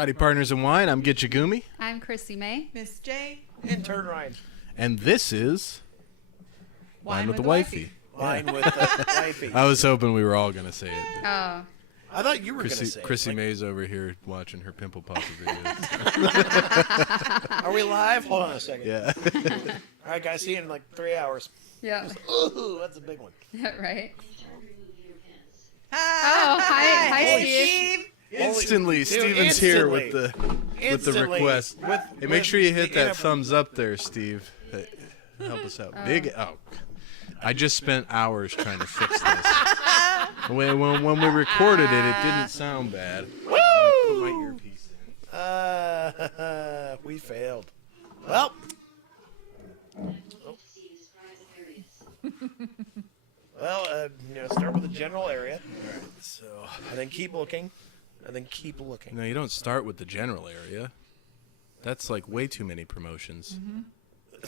Howdy, partners in wine. I'm Gitchagumi. I'm Chrissy May. Miss J. And Turn Ryan. And this is Wine with the Wifey. Wine with the Wifey. I was hoping we were all going to say it. Oh, I thought you were going to say Chrissy it. May's over here watching her pimple popper videos. Are we live? Hold on a second. Yeah. All right, guys. See you in like 3 hours. Yeah. Ooh, that's a big one. Yeah, right. Oh, hi, Steve. Instantly, Dude, Steven's here with the Instantly. request. Hey, make sure you hit that thumbs up there, Steve. Hey, help us out. I just spent hours trying to fix this. When we recorded it, it didn't sound bad. Woo! Put my earpiece in. We failed. Well. Well, start with the general area. All right, so And then keep looking. And then keep looking. no, you don't start with the general area. That's like way too many promotions. I'm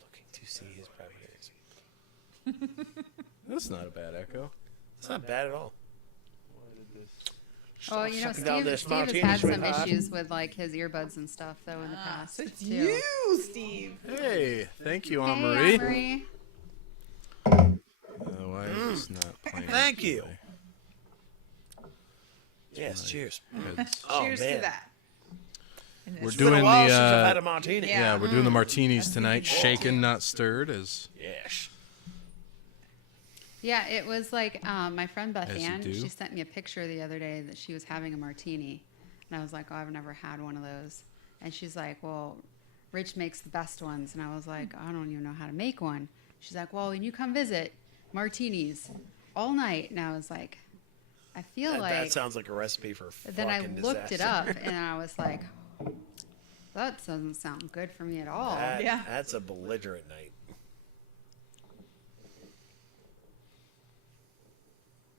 looking to see his private areas. That's not a bad echo. It's not bad at all. Oh, you know, Sucking down this Steve has martini had some sweetheart. issues with like his earbuds and stuff though in the past So it's too. you, Steve. Hey, thank you, Aunt Hey, Marie. Aunt Marie. Why is this not playing? Thank you. today? Yes, cheers. It's- Oh, Cheers man. to that. And We're it's It's been doing a while the, since I've had a martini. Yeah. we're doing the martinis tonight. Shaken, not stirred. Yes. Yeah, it was like my friend Beth As you Ann. do. She sent me a picture the other day that she was having a martini, and I was like, "Oh, I've never had one of those." And she's like, "Well, Rich makes the best ones," and I was like, "I don't even know how to make one." She's like, "Well, when you come visit, martinis all night," and I was like, "I feel That like." sounds like a recipe for fucking Then I looked it disaster. up, and I was like, "That doesn't sound good for me at all." Yeah. That's a belligerent night.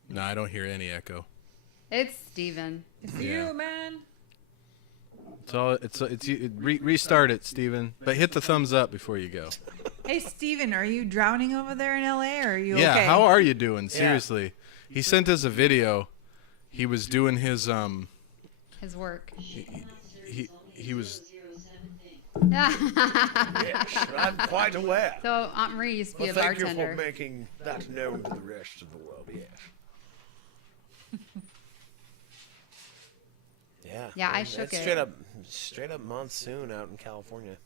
No, I don't hear any echo. It's Steven. It's Yeah. you, man. Restart it, Steven. But hit the thumbs up before you go. Hey, Steven, are you drowning over there in LA, or are you Yeah, okay? how are you doing? Seriously. He sent us a video. He was doing his His work. he was Yes, I'm quite aware. So Aunt Marie used to be Well, a thank you bartender. for making that known to the rest of the world. Yes. Yeah, I man, shook that's it. Straight up monsoon out in California.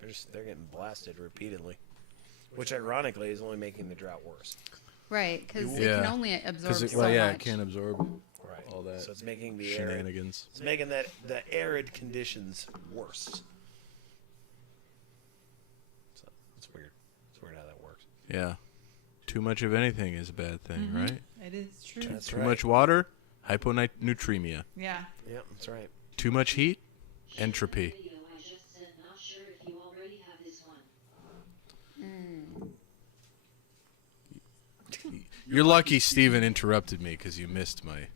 They're getting blasted repeatedly, which ironically is only making the drought worse. Right, because it Yeah. can only absorb because so it much. can't absorb Right. all that So it's making the arid, shenanigans. it's making the arid conditions worse. So it's weird. It's weird how that works. Yeah. Too much of anything is a bad thing, right? It is true. That's Too right. much water, hyponatremia. Yeah. Yep, that's right. Too much heat, entropy. Video I just said, not sure if you already have this one. You're lucky Steven interrupted me because you missed my...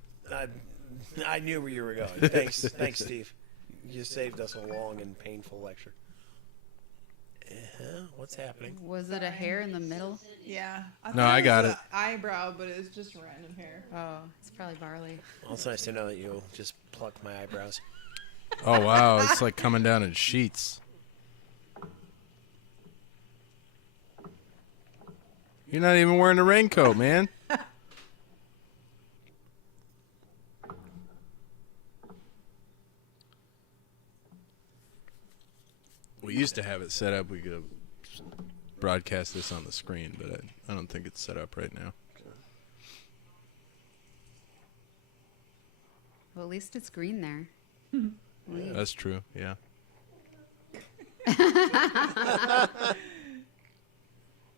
I knew where you were going. Thanks, Steve. You saved us a long and painful lecture. What's happening? Was it a hair in the middle? Yeah. No, thought I got was it. a eyebrow, but it was just random hair. Oh, it's probably barley. Well, it's nice to know that you'll just pluck my eyebrows. Oh, wow. It's like coming down in sheets. You're not even wearing a raincoat, man. We used to have it set up. We could broadcast this on the screen, but I don't think it's set up right now. Well, at least it's green there. That's true, yeah.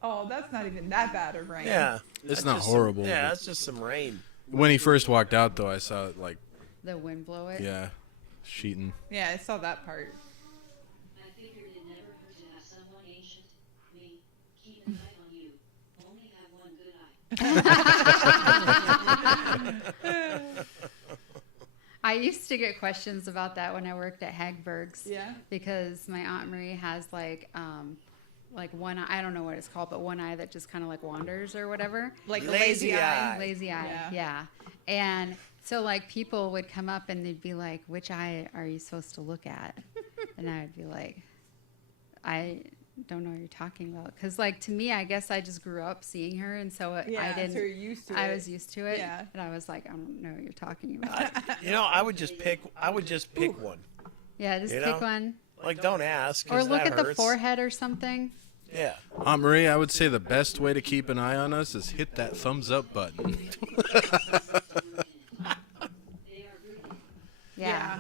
Oh, that's not even that bad of rain. Yeah. It's that's not just horrible, yeah, but- that's just some rain. When he first walked out, though, I saw it, like, The wind blow it. yeah, sheeting. Yeah, I saw that part. I figured it never hurt to have someone ancient, me, keep an eye on you. Only have one good eye. I used to get questions about that when I worked at Hagberg's. Yeah. Because my Aunt Marie has like one eye, I don't know what it's called, but one eye that just kind of like wanders or whatever. Like a Lazy lazy eye. eye. Lazy eye. Yeah. Yeah. And so like people would come up and they'd be like, which eye are you supposed to look at? And I would be like, I don't know what you're talking about. Because, like, to me, I guess I just grew up seeing her, and so I didn't. So you're used to it. I was used to it, Yeah. and I was like, I don't know what you're talking about. I would just pick one. Yeah, just You pick know? one, Like, don't ask. or 'cause look that at the hurts. forehead or something. Yeah. Aunt Marie, I would say the best way to keep an eye on us is hit that thumbs up button. They are rooted. Yeah.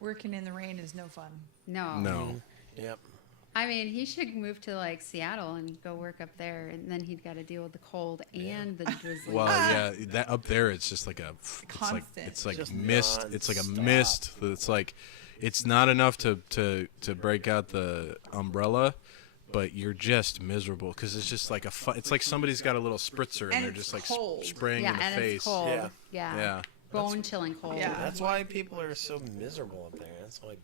Working in the rain is no fun. No. No. Yep. I mean, he should move to like Seattle and go work up there, and then he'd got to deal with the cold and the drizzly. Well, yeah, that up there, it's just like Constant. it's like Just mist. It's like a nonstop. mist. It's like, it's not enough to break out the umbrella, but you're just miserable because it's just like it's like somebody's got a little spritzer and, And they're it's just like cold. spraying yeah, in the and face. it's cold. Yeah. Yeah. Bone chilling cold. Yeah. That's why people are so miserable up there. It's like,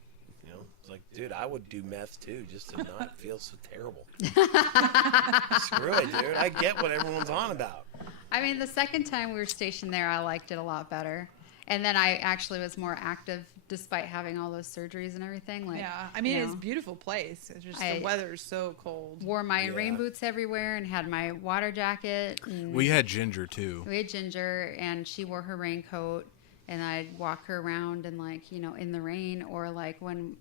it's like, dude, I would do meth too just to not feel so terrible. Screw it, dude. I get what everyone's on about. I mean, the second time we were stationed there, I liked it a lot better, and then I actually was more active despite having all those surgeries and everything. Like, Yeah, I mean, you it's a know, beautiful place. It's just I- the weather's so cold. wore my Yeah. rain boots everywhere and had my water jacket. And We had Ginger too. we had Ginger, and she wore her raincoat, and I'd walk her around and in the rain, or like when,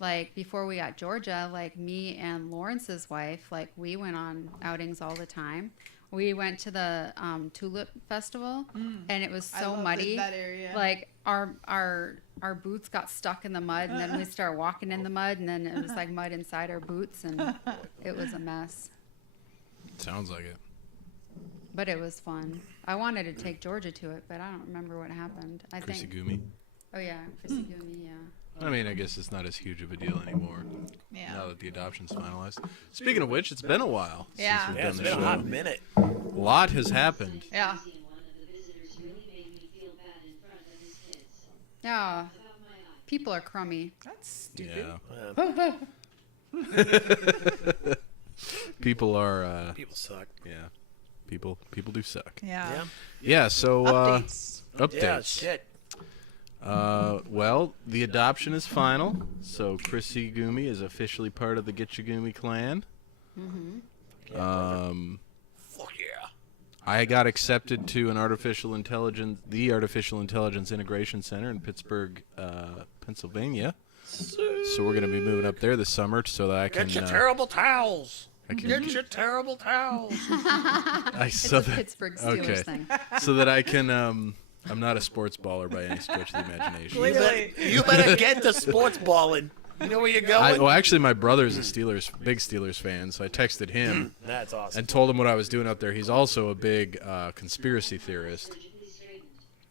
like before we got Georgia, like me and Lawrence's wife, like we went on outings all the time. We went to the Tulip Festival, and it was I so loved muddy. that area. Like our boots got stuck in the mud, and then we started walking in the mud, and then it was like mud inside our boots, and it was a mess. Sounds like it. But it was fun. I wanted to take Georgia to it, but I don't remember what happened. I Chrissy think. Gumi. Oh yeah, Chrissy Gumi. Yeah. I mean, I guess it's not as huge of a deal anymore Yeah. now that the adoption's finalized. Speaking of which, it's been a while Yeah. since we've Yeah, done it's the been show. a hot minute. A lot has happened. Yeah. And one of the visitors really made me feel bad in front of his kids. Oh, About my eye. people are crummy. That's stupid. Yeah. People are. People suck. Yeah. People do suck. Yeah. Yeah. Yeah. So Updates. updates. Yeah, shit. Well, the adoption is final, so Chrissy Gumi is officially part of the Gitchagumi clan. Fuck yeah. I got accepted to the Artificial Intelligence Integration Center in Pittsburgh, Pennsylvania. So we're going to be moving up there this summer so that I can. Get your terrible towels. I can Get your terrible towels. It's a Pittsburgh Steelers okay. thing. so that I can. I'm not a sports baller by any stretch of the imagination. Clearly. You better get to sports balling. You know where you're going? Well, actually, my brother's a big Steelers fan, so I texted him That's awesome. and told him what I was doing up there. He's also a big conspiracy theorist. Surgically straightened.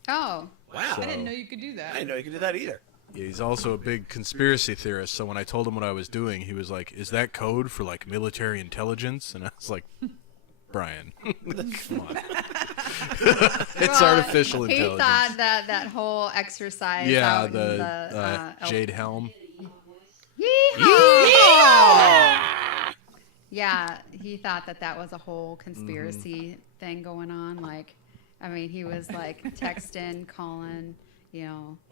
Oh, Wow. So- I didn't know you could do that. I didn't know you could do that either. He's also a big conspiracy theorist. So when I told him what I was doing, he was like, "Is that code for like military intelligence?" And I was like, "Brian, come on, it's Well, artificial he intelligence." thought that whole exercise. Yeah, out in the El- Jade Helm. Yeehaw! Yeah, he thought that was a whole conspiracy thing going on. Like, I mean, he was like texting, calling,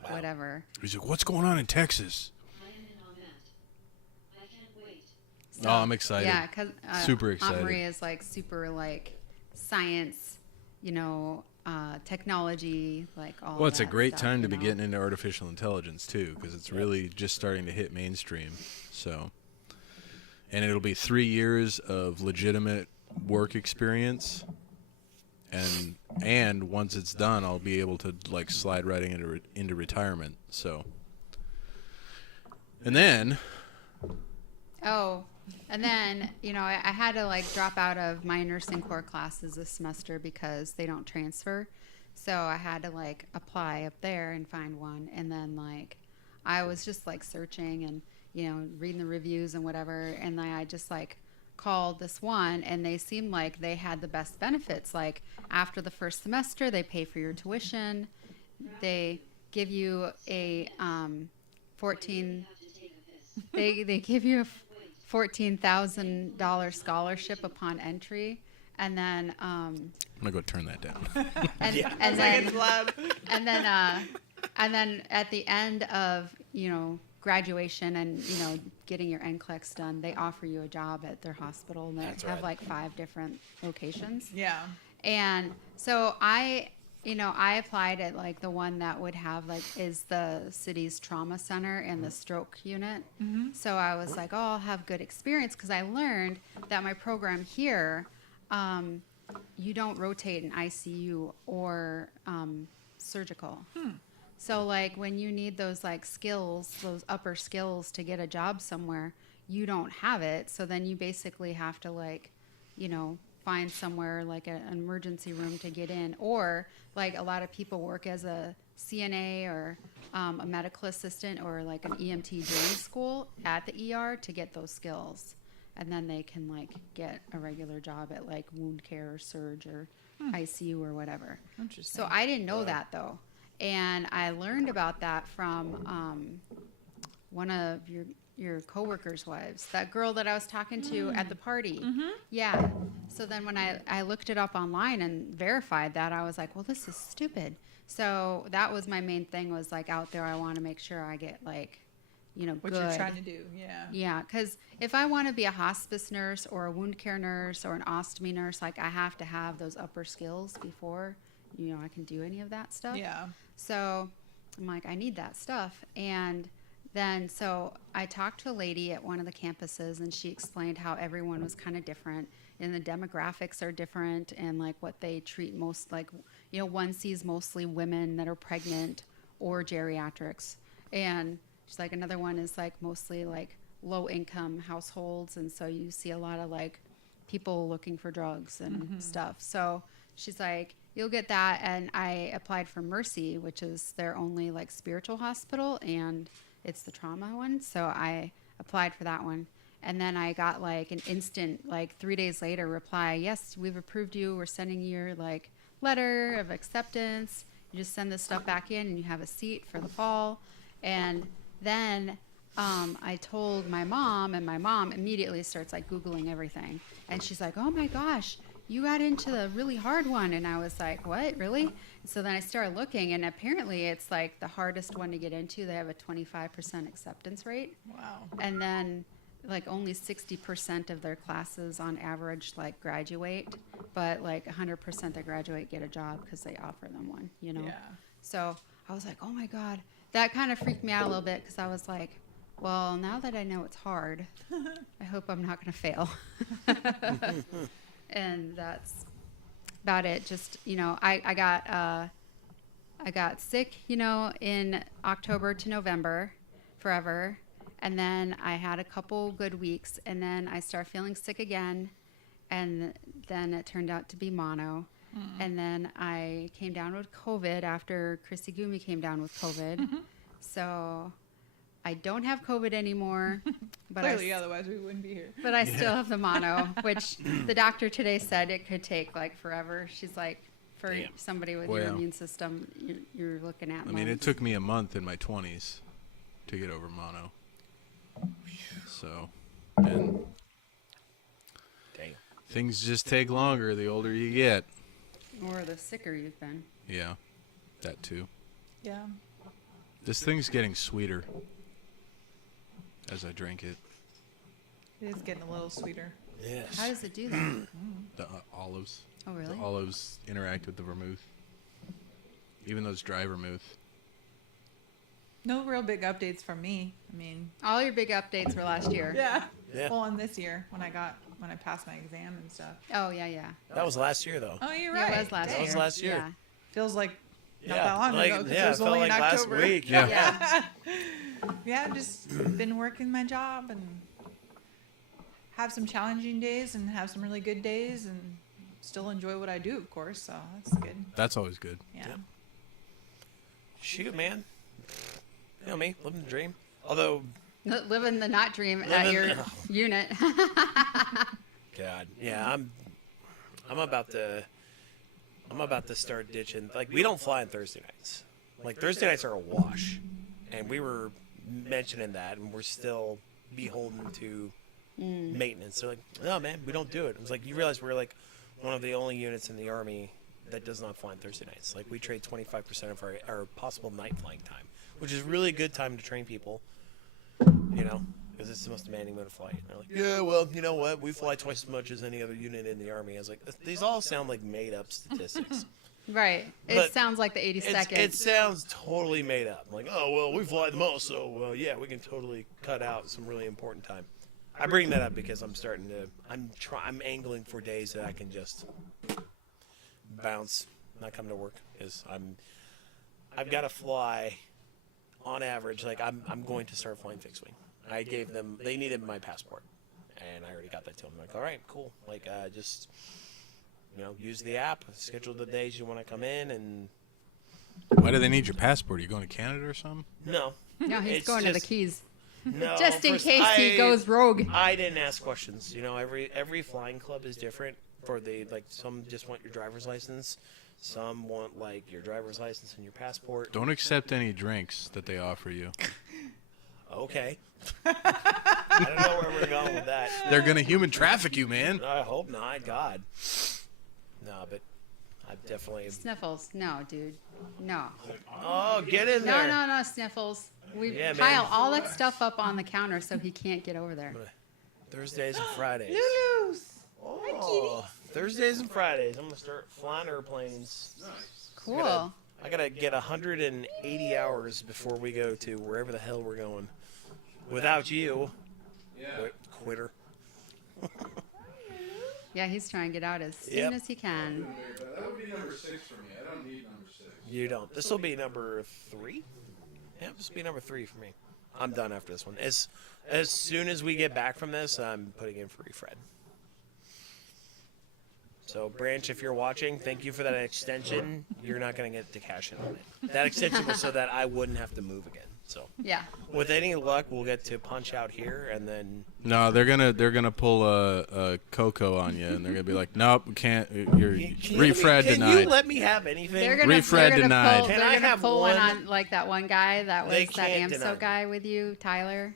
whatever. He's like, "What's going on in Texas?" I am in on that. I can't wait. So, Oh, I'm excited. Yeah, because Super excited. Aunt Maria is like super like science, technology, like all. Well, it's a that great stuff, time to you be know? getting into artificial intelligence too, because it's really just starting to hit mainstream. So, and it'll be 3 years of legitimate work experience, and once it's done, I'll be able to like slide right into retirement. So, and then Oh, and then, I had to like drop out of my nursing core classes this semester because they don't transfer. So I had to like apply up there and find one. And then like I was just like searching and, reading the reviews and whatever. And then I just like called this one, and they seemed like they had the best benefits. Like after the first semester, they pay for your tuition. They give you a 14 Have to take a piss. they give you a $14,000 scholarship upon entry, and then I'm gonna go turn that down. and, Yeah. and Like then it's loud. and then at the end of graduation and, getting your NCLEX done, they offer you a job at their hospital, and they That's have right. like 5 different locations. Yeah. And so I applied at like the one that would have like is the city's trauma center and the stroke unit. So I was like, oh, I'll have good experience, because I learned that my program here, you don't rotate in ICU or surgical. So like when you need those like skills, those upper skills to get a job somewhere, you don't have it. So then you basically have to like, find somewhere like an emergency room to get in, or like a lot of people work as a CNA or a medical assistant or like an EMT during school at the ER to get those skills, and then they can like get a regular job at like wound care or surge or ICU or whatever. Interesting. So I didn't know that though, and I learned about that from one of your coworkers' wives, that girl that I was talking to at the party. Yeah. So then when I looked it up online and verified that, I was like, well, this is stupid. So that was my main thing, was like out there, I want to make sure I get like, what good. you're trying to do. Yeah. Yeah, because if I want to be a hospice nurse or a wound care nurse or an ostomy nurse, like I have to have those upper skills before, I can do any of that stuff. Yeah. So I'm like, I need that stuff. And then, so I talked to a lady at one of the campuses, and she explained how everyone was kind of different, and the demographics are different, and like what they treat most, like, one sees mostly women that are pregnant or geriatrics. And she's like, another one is like mostly like low income households. And so you see a lot of like people looking for drugs and stuff. So she's like, you'll get that. And I applied for Mercy, which is their only like spiritual hospital, and it's the trauma one. So I applied for that one. And then I got like an instant, like 3 days later, reply, yes, we've approved you. We're sending you your like letter of acceptance. You just send this stuff back in and you have a seat for the fall. And then I told my mom, and my mom immediately starts like Googling everything. And she's like, oh my gosh, you got into the really hard one. And I was like, what, really? And so then I started looking, and apparently it's like the hardest one to get into. They have a 25% acceptance rate. Wow. And then like only 60% of their classes on average like graduate, but like 100% that graduate get a job because they offer them one, Yeah. So I was like, oh my God, that kind of freaked me out a little bit, because I was like, well, now that I know it's hard, I hope I'm not going to fail. And that's about it. Just, I got sick, in October to November forever. And then I had a couple good weeks, and then I started feeling sick again. And then it turned out to be mono. And then I came down with COVID after Chrissy Gumi came down with COVID. So I don't have COVID anymore. But Clearly, otherwise we wouldn't be here. But I still have the mono, which the doctor today said it could take like forever. She's like, for Damn. somebody with your Well, immune system, you're looking at I mean, it months. took me a month in my 20s to get over mono. So, and Dang. things just take longer the older you get. Or the sicker you've been. Yeah, that too. Yeah. This thing's getting sweeter as I drink it. It is getting a little sweeter. Yes. How does it do that? The olives. Oh, really? The olives interact with the vermouth. Even though it's dry vermouth. No real big updates from me. I mean, All your big updates were last year. yeah. Yeah. Well, and this year when I passed my exam and stuff. Oh, yeah. That was last year, though. Oh, you're Yeah, right. it was last That year. was last year. Yeah. Feels like not Yeah, that long like- ago, because yeah, it was it felt only in like last October. week. Yeah. Yeah. Yeah, just been working my job and have some challenging days and have some really good days and still enjoy what I do, of course. So that's good. That's always good. Yeah. Yep. Shoot, man. You know me, living the dream. Although, Living the not dream at Living- your unit. God, yeah, I'm about to start ditching. Like, we don't fly on Thursday nights. Like, Thursday nights are a wash, and we were mentioning that, and we're still beholden to maintenance. They're like, no, man, we don't do it. I was like, you realize we're like one of the only units in the Army that does not fly on Thursday nights. Like, we trade 25% of our possible night flying time, which is really a good time to train people. You know, because it's the most demanding mode of flight. And they're like, yeah, well, you know what? We fly twice as much as any other unit in the Army. I was like, these all sound like made-up statistics. Right. It But sounds like the 82nd. It sounds totally made up. Like, oh, well, we fly the most, so, yeah, we can totally cut out some really important time. I bring that up because I'm angling for days that I can just bounce, not come to work, because I've got to fly on average. Like, I'm going to start flying fixed wing. I gave them, they needed my passport, and I already got that to them. I'm like, all right, cool. Like, just, use the app, schedule the days you want to come in, and Why do they need your passport? Are you going to Canada or something? no. No, he's It's going to the just- Keys. No, Just in first, case he goes rogue. I didn't ask questions. Every flying club is different. Some just want your driver's license. Some want your driver's license and your passport. Don't accept any drinks that they offer you. Okay. I don't know where we're going with that. They're going to human traffic you, man. I hope not. God. No, but I've definitely. Sniffles. No, dude. No. Oh, get in there. No, Sniffles. We Yeah, pile man. all that stuff up on the counter so he can't get over there. Thursdays and Fridays. Lulu's. Oh, Thursdays and Fridays. I'm gonna start flying airplanes. Cool. I gotta get 180 hours before we go to wherever the hell we're going. Without you, quitter. Yeah, he's trying to get out as soon Yep. as he can. That would be number 6 for me. I don't need number 6. You don't. This will be number 3. Yeah, this will be number 3 for me. I'm done after this one. As soon as we get back from this, I'm putting in for refred. So, Branch, if you're watching, thank you for that extension. You're not going to get to cash in on it. That extension was so that I wouldn't have to move again. So, Yeah. with any luck, we'll get to punch out here, and then No, they're gonna pull a Coco on you, and they're gonna be like, nope, we can't. You're refred Can denied. you let me have anything? They're gonna, Refred they're gonna denied. pull, Can they're I gonna have pull one one? on like that one guy that They was that can't deny AMSO me. guy with you, Tyler.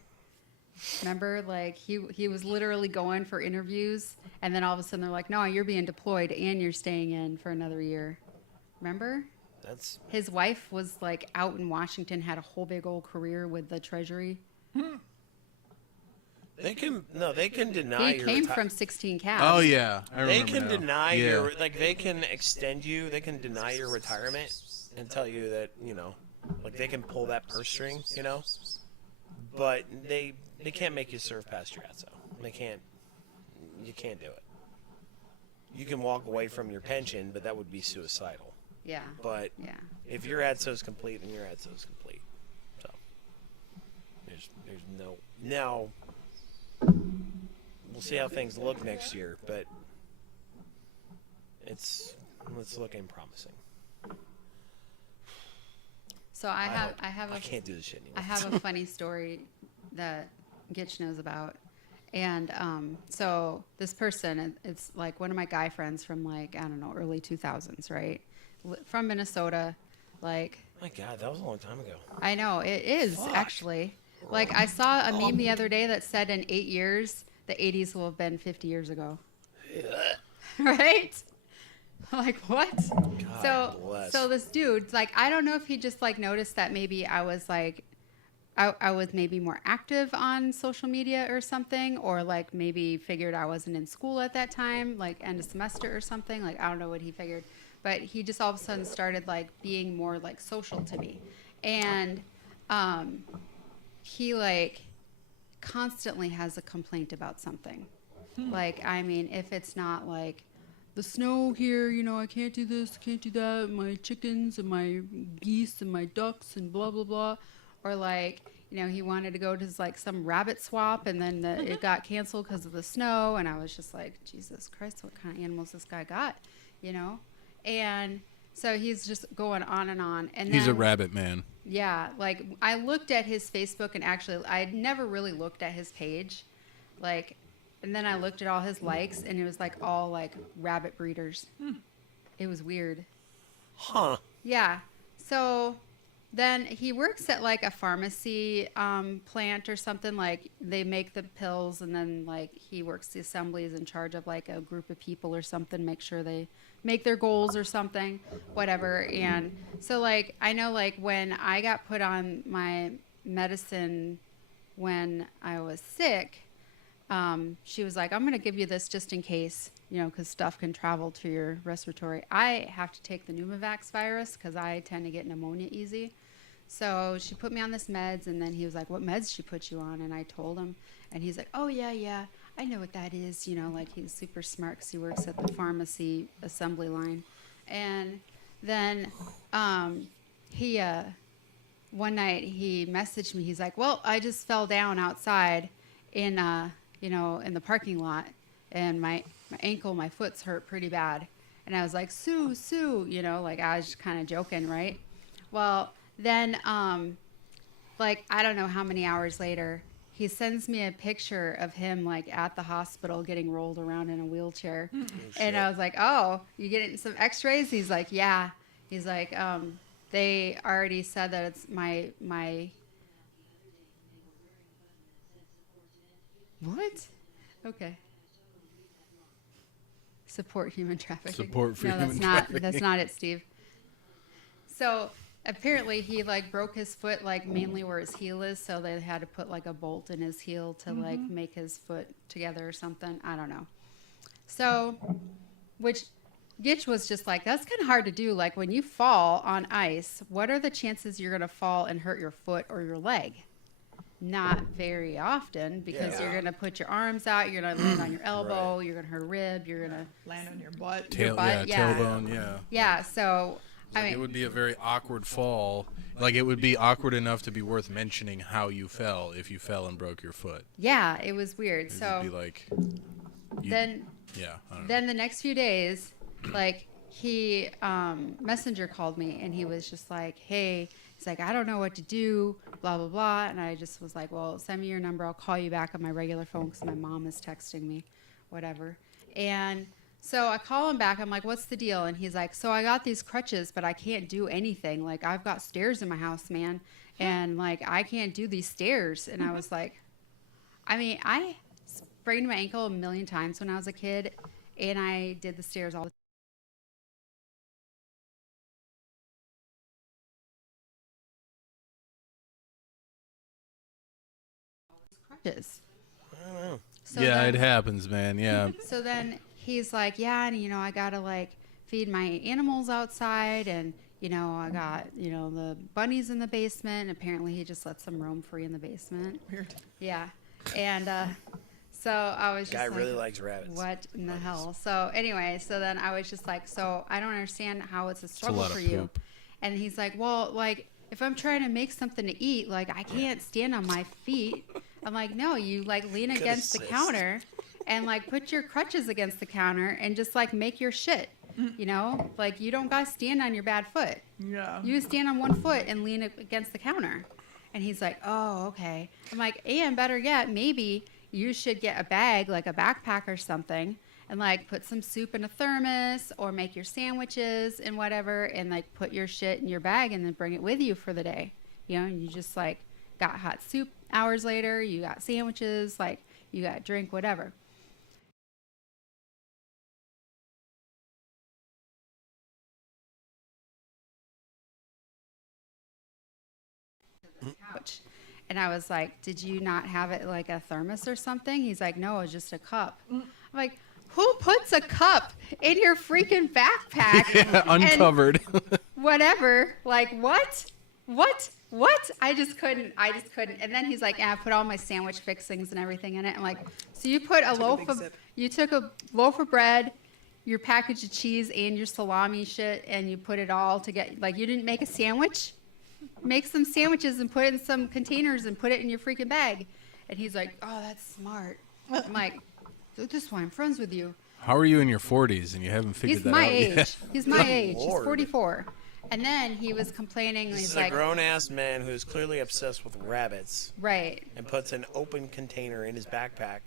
Remember, he was literally going for interviews, and then all of a sudden they're like, "No, you're being deployed and you're staying in for another year." Remember? That's His wife was out in Washington, had a whole big old career with the Treasury. they can deny He your came reti- from 16 Cavs. Oh yeah, I They remember can now. deny yeah. your they can extend you. They can deny your retirement and tell you that they can pull that purse string, but they can't make you serve past your ATSO. They can't. You can't do it. You can walk away from your pension, but that would be suicidal. Yeah. But Yeah. if your ATSO is complete, then your ATSO is complete. So there's no now. We'll see how things look next year, but it's looking promising. So I have I a can't do this shit anymore. I have a funny story that Gitch knows about. And so this person, it's one of my guy friends from I don't know, early 2000s, right? From Minnesota. My God, that was a long time ago. I know, it is Fuck. actually. I saw a meme the other day that said in 8 years, the 80s will have been 50 years ago. Right? What? God bless. So this dude, I don't know if he just noticed that maybe I was I was maybe more active on social media or something, or maybe figured I wasn't in school at that time, end of semester or something. I don't know what he figured, but he just all of a sudden started being more social to me, and he constantly has a complaint about something. I mean, if it's not the snow here, I can't do this, can't do that, my chickens and my geese and my ducks and blah blah blah. Or he wanted to go to some rabbit swap, and then it got canceled because of the snow. And I was just like, Jesus Christ, what kind of animals this guy got, And so he's just going on and on. And He's a then, rabbit man. yeah, I looked at his Facebook, and actually I had never really looked at his page, and then I looked at all his likes, and it was all rabbit breeders. It was weird. Huh. Yeah. So then he works at a pharmacy plant or something. They make the pills, and then he works the assemblies, in charge of a group of people or something, make sure they make their goals or something, whatever. And so I know when I got put on my medicine when I was sick, she was like, I'm going to give you this just in case, because stuff can travel to your respiratory. I have to take the pneumovax virus because I tend to get pneumonia easy. So she put me on this meds, and then he was like, what meds she put you on? And I told him, and he's like, oh, yeah, I know what that is. Like he's super smart because he works at the pharmacy assembly line. And then he, one night he messaged me. He's like, well, I just fell down outside in in the parking lot, and my ankle, my foot's hurt pretty bad. And I was like, Sue, like I was just kind of joking, right? Well, then, like, I don't know how many hours later, he sends me a picture of him, like, at the hospital getting rolled around in a wheelchair. And I was like, oh, you getting some x-rays? He's like, yeah. He's like, they already said that it's my What? Okay. Support human trafficking. Support for no, human that's trafficking. That's not it, Steve. So apparently he like broke his foot like mainly where his heel is, so they had to put like a bolt in his heel to like make his foot together or something. I don't know. So, which Gitch was just like, that's kind of hard to do. Like when you fall on ice, what are the chances you're going to fall and hurt your foot or your leg? Not very often, because you're going to put your arms out, you're going to land on your elbow, you're going to hurt a rib, you're going to land on your butt. Tailbone, Yeah, so I mean, it would be a very awkward fall. Like it would be awkward enough to be worth mentioning how you fell if you fell and broke your foot. yeah, it was weird. It So would be like, then I don't know. then the next few days, like he messenger called me and he was just like, hey, he's like, I don't know what to do, blah blah blah. And I just was like, well, send me your number, I'll call you back on my regular phone because my mom is texting me, whatever. And so I call him back, I'm like, what's the deal? And he's like, so I got these crutches, but I can't do anything. Like I've got stairs in my house, man, and like I can't do these stairs. And I was like, I mean, I sprained my ankle a million times when I was a kid, and I did the stairs all the crutches. I don't know. So yeah, then, it happens, man. Yeah. So then he's like, yeah, and I gotta like feed my animals outside, and I got the bunnies in the basement. And apparently he just lets them roam free in the basement. Weird. Yeah, and so I was just Guy like, really likes rabbits. what in the hell? So anyway, so then I was just like, so I don't understand how it's a struggle lot for of you. poop. And he's like, well, like if I'm trying to make something to eat, like I can't stand on my feet. I'm like, no, you like lean Good against the assist. counter and like put your crutches against the counter and just like make your shit. Like you don't gotta stand on your bad foot. Yeah. You stand on one foot and lean against the counter. And he's like, oh, okay. I'm like, and better yet, maybe you should get a bag, like a backpack or something, and like put some soup in a thermos or make your sandwiches and whatever, and like put your shit in your bag and then bring it with you for the day. And you just like got hot soup hours later, you got sandwiches, like you got drink, whatever. Couch. And I was like, did you not have it like a thermos or something? He's like, no, it was just a cup. I'm like, who puts a cup in your freaking backpack? Yeah, uncovered. Whatever. Like, what? I just couldn't. And then he's like, I put all my sandwich fixings and everything in it. I'm like, so you put you took a loaf of bread, your package of cheese, and your salami shit, and you put it all together. Like, you didn't make a sandwich? Make some sandwiches and put it in some containers and put it in your freaking bag. And he's like, oh, that's smart. I'm like, this is why I'm friends with you. How are you in your 40s and you haven't figured He's that my out age. yet? He's my age. He's Lord. 44. And then he was complaining. This He's is like, a grown-ass man who's clearly obsessed with rabbits right, and puts an open container in his backpack.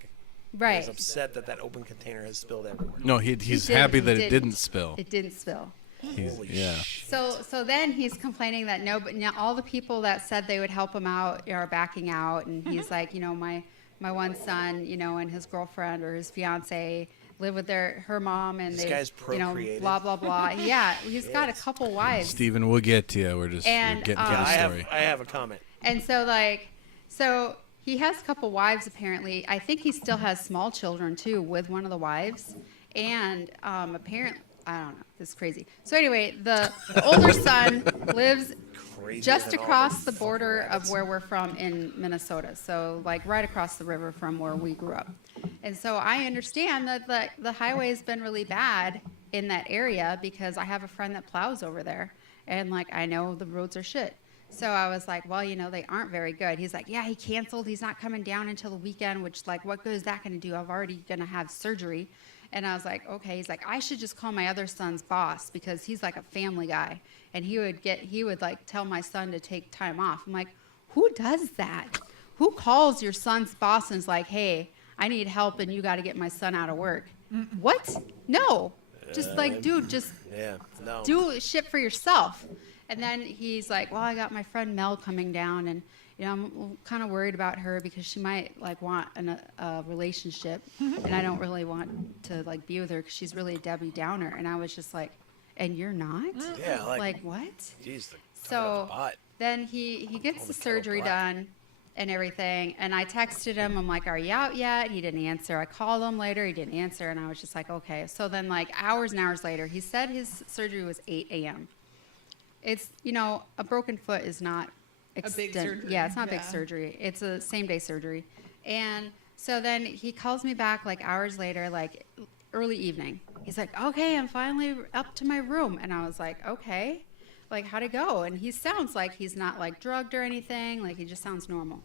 And right. is upset that open container has spilled everywhere. No, he's happy that it didn't spill. It didn't spill. Holy yeah. shit. So then he's complaining that now all the people that said they would help him out are backing out, and he's like, my one son, and his girlfriend or his fiance live with her mom, and This they, guy's procreated. blah blah blah. Yeah, he's got a couple wives. Steven, we'll get to you. We're just And, we're getting to the I story. have a comment. And so so he has a couple wives apparently. I think he still has small children too with one of the wives, and apparently I don't know. This is crazy. So anyway, the older son lives Crazier just than all across the the border fucking of rabbits. where we're from in Minnesota. So like right across the river from where we grew up. And so I understand that the highway has been really bad in that area because I have a friend that plows over there, and like I know the roads are shit. So I was like, well, they aren't very good. He's like, yeah, he canceled. He's not coming down until the weekend, which like, what good is that going to do? I've already going to have surgery. And I was like, okay. He's like, I should just call my other son's boss because he's like a family guy. And he would like tell my son to take time off. I'm like, who does that? Who calls your son's boss and is like, hey, I need help and you got to get my son out of work? What? No. Just like, dude, just Yeah, no. do shit for yourself. And then he's like, well, I got my friend Mel coming down, and I'm kind of worried about her because she might like want a relationship, and I don't really want to like be with her because she's really a Debbie Downer. And I was just like, and you're not? Yeah, like what? Jeez, the So bot. then he gets Holy the kettle surgery black. done and everything, and I texted him. I'm like, are you out yet? He didn't answer. I called him later. He didn't answer, and I was just like, okay. So then like hours and hours later, he said his surgery was 8 a.m. It's, a broken foot is not A big surgery. Yeah, it's not big Yeah. surgery. It's a same day surgery. And so then he calls me back like hours later, like early evening. He's like, okay, I'm finally up to my room. And I was like, okay, like how'd it go? And he sounds like he's not like drugged or anything. Like he just sounds normal.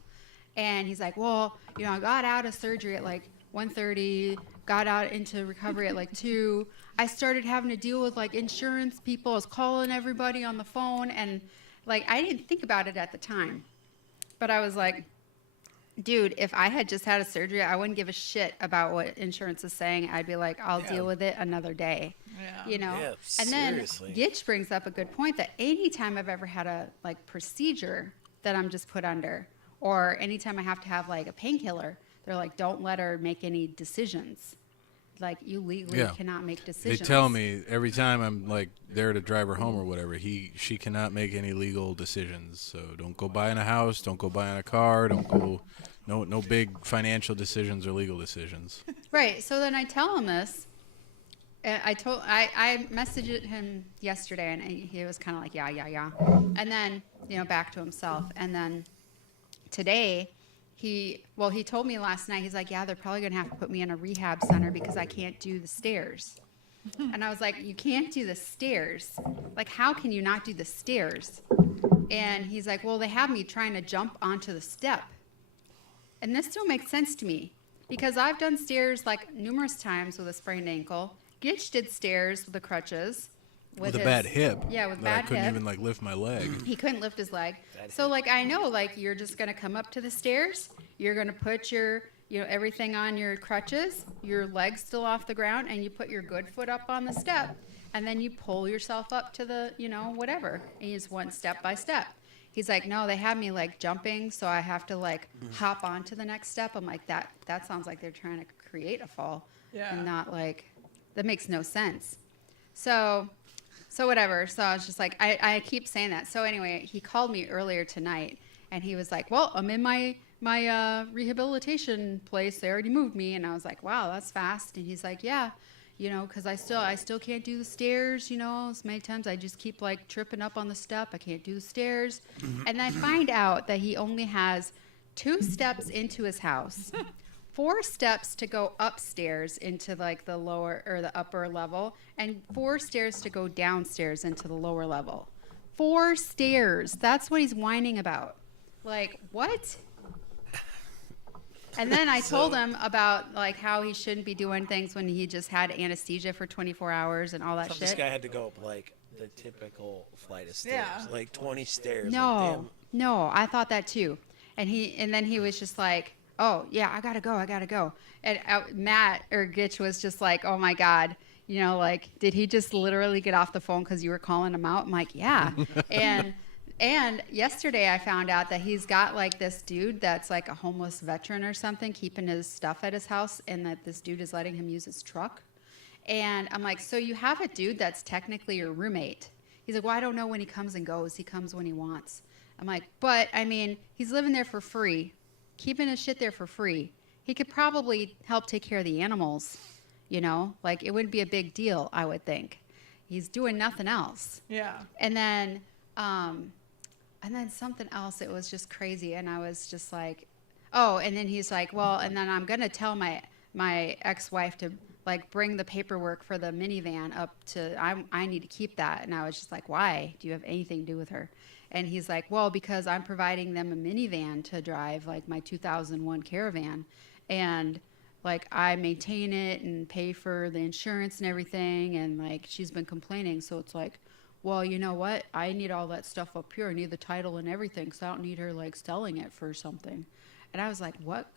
And he's like, well, I got out of surgery at like 1:30, got out into recovery at like 2. I started having to deal with like insurance people. I was calling everybody on the phone, and like I didn't think about it at the time. But I was like, dude, if I had just had a surgery, I wouldn't give a shit about what insurance is saying. I'd be like, I'll Yeah. deal with it another day. Yeah. Yeah, And then seriously. Gitch brings up a good point that anytime I've ever had a like procedure that I'm just put under, or anytime I have to have like a painkiller, they're like, don't let her make any decisions. Like you legally Yeah. cannot make They decisions. tell me every time I'm like there to drive her home or whatever, she cannot make any legal decisions. So don't go buying a house, don't go buying a car, don't go no big financial decisions or legal decisions. Right. So then I tell him this. I messaged him yesterday, and he was kind of like, yeah. And then, back to himself. And then today, he told me last night, he's like, yeah, they're probably going to have to put me in a rehab center because I can't do the stairs. And I was like, you can't do the stairs? Like, how can you not do the stairs? And he's like, well, they have me trying to jump onto the step. And this don't make sense to me because I've done stairs like numerous times with a sprained ankle. Gitch did stairs with the crutches. With a his- bad hip. Yeah, with that bad I couldn't hip. even like lift my leg. He couldn't lift his leg. Bad So like I know like you're just gonna come up to the stairs, you're gonna put your everything on your crutches, your legs still off the ground, and you put your good foot up on the step, and then you pull yourself up to the whatever. And you just one step by step. He's like, no, they have me like jumping, so I have to like hop onto the next step. I'm like, that sounds like they're trying to create a fall, Yeah. and not like that makes no sense. So whatever. So I was just like, I keep saying that. So anyway, he called me earlier tonight, and he was like, well, I'm in my rehabilitation place. They already moved me. And I was like, wow, that's fast. And he's like, yeah, because I still can't do the stairs. So many times I just keep like tripping up on the step. I can't do the stairs. And I find out that he only has 2 steps into his house, 4 steps to go upstairs into like the lower or the upper level, and 4 stairs to go downstairs into the lower level. 4 stairs. That's what he's whining about. Like, what? And then I told him about like how he shouldn't be doing things when he just had anesthesia for 24 hours and all that This shit. guy had to go up like the typical flight of stairs, Yeah. like 20 stairs. No, I thought that too. And then he was just like, oh yeah, I gotta go. And Matt or Gitch was just like, oh my God, like, did he just literally get off the phone because you were calling him out? I'm like, yeah. And yesterday I found out that he's got like this dude that's like a homeless veteran or something keeping his stuff at his house, and that this dude is letting him use his truck. And I'm like, so you have a dude that's technically your roommate. He's like, well, I don't know when he comes and goes. He comes when he wants. I'm like, but I mean, he's living there for free. keeping his shit there for free. He could probably help take care of the animals, you know? Like, it wouldn't be a big deal, I would think. He's doing nothing else. Yeah. And then something else, it was just crazy. And I was just like, oh, and then he's like, well, and then I'm going to tell my ex-wife to, like, bring the paperwork for the minivan up to, I need to keep that. And I was just like, why? Do you have anything to do with her? And he's like, well, because I'm providing them a minivan to drive, like my 2001 Caravan. And, like, I maintain it and pay for the insurance and everything. And, like, she's been complaining. So it's like, well, you know what? I need all that stuff up here. I need the title and everything. So I don't need her, like, selling it for something. And I was like, what?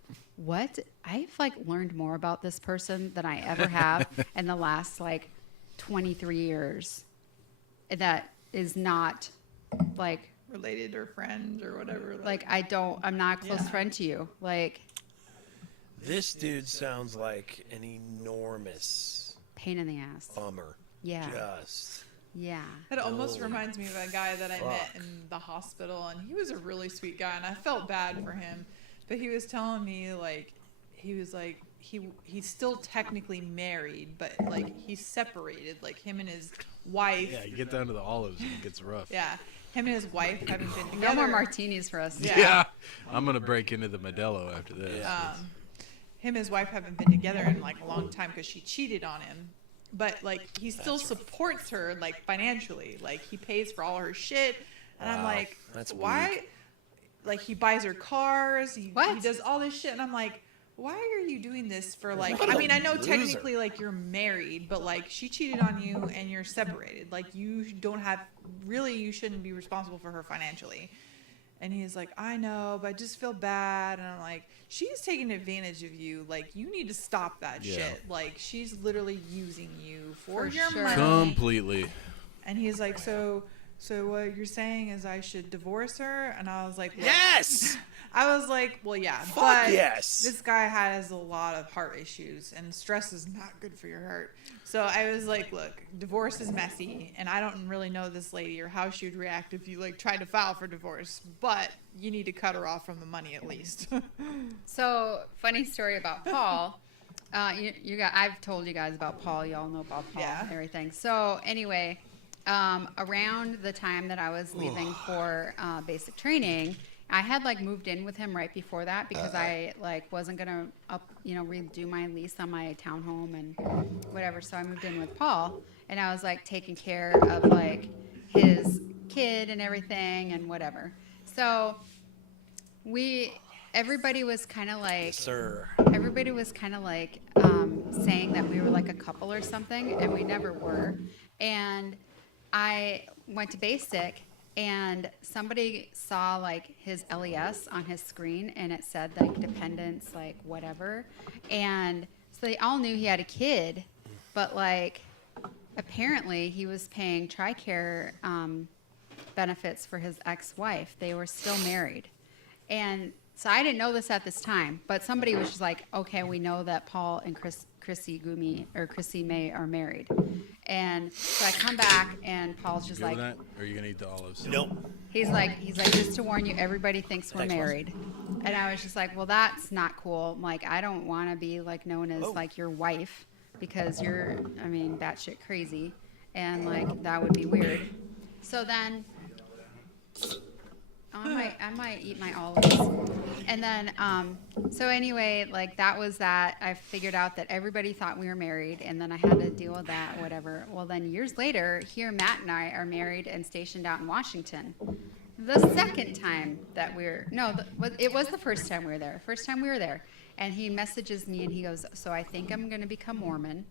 I've, like, learned more about this person than I ever have in the last, like, 23 years. That is not, like... related or friend or whatever. Like, I'm not a close friend to you. Like... This dude sounds like an enormous... pain in the ass. Bummer. Yeah. Just... Yeah. It almost Holy reminds me of a guy that I met in the hospital, and he was a really sweet guy, and I felt bad for him. But he was telling me, like, he's still technically married, but, like, he's separated. Like, him and his wife. Yeah, you get down to the olives and it gets rough. Yeah. Him and his wife haven't been together. No more martinis for us. Yeah. I'm going to break into the Modelo after this. Him and his wife haven't been together in, like, a long time because she cheated on him. But, like, he still supports her, like, financially. Like, he pays for all her shit. And I'm like, that's why? weak. Like, he buys her cars. He What? does all this shit. And I'm like, why are you doing this for, like... What I a mean, I know loser. technically, like, you're married. But, like, she cheated on you and you're separated. Like, you don't have... Really, you shouldn't be responsible for her financially. And he's like, I know, but I just feel bad. And I'm like, she's taking advantage of you. Like, you need to stop that shit. Like, she's literally using you for your sure. money. Completely. And he's like, so what you're saying is I should divorce her? And I was like, look. Yes! I was like, well, yeah. Fuck but yes. This guy has a lot of heart issues, and stress is not good for your heart. So I was like, look, divorce is messy, and I don't really know this lady or how she would react if you, like, tried to file for divorce. But you need to cut her off from the money at least. So, funny story about Paul. I've told you guys about Paul. Y'all know about Paul and everything. So, anyway, around the time that I was leaving for basic training, I had, like, moved in with him right before that because I, like, wasn't gonna redo my lease on my townhome and whatever. So I moved in with Paul, and I was, like, taking care of, like, his kid and everything and whatever. So everybody was kind of like, Sir. everybody was kind of like saying that we were like a couple or something, and we never were. And I went to basic, and somebody saw, like, his LES on his screen, and it said, like, dependents, like, whatever. And so they all knew he had a kid, but, like, apparently he was paying TRICARE benefits for his ex-wife. They were still married. And so I didn't know this at this time, but somebody was just like, okay, we know that Paul and Chrissy May are married. And so I come back, and Paul's just Good like, with that? Or are you going to eat the olives? Nope. he's like, just to warn you, everybody thinks we're Thanks, boss. married. And I was just like, well, that's not cool. I'm like, I don't want to be, like, known as, like, your wife because you're, I mean, batshit crazy. And, like, that would be weird. So then... I might eat my olives. And then, so anyway, like, that was that. I figured out that everybody thought we were married, and then I had to deal with that, whatever. Well, then years later, here Matt and I are married and stationed out in Washington. The second time that it was the first time we were there. First time we were there. And he messages me, and he goes, so I think I'm going to become Mormon.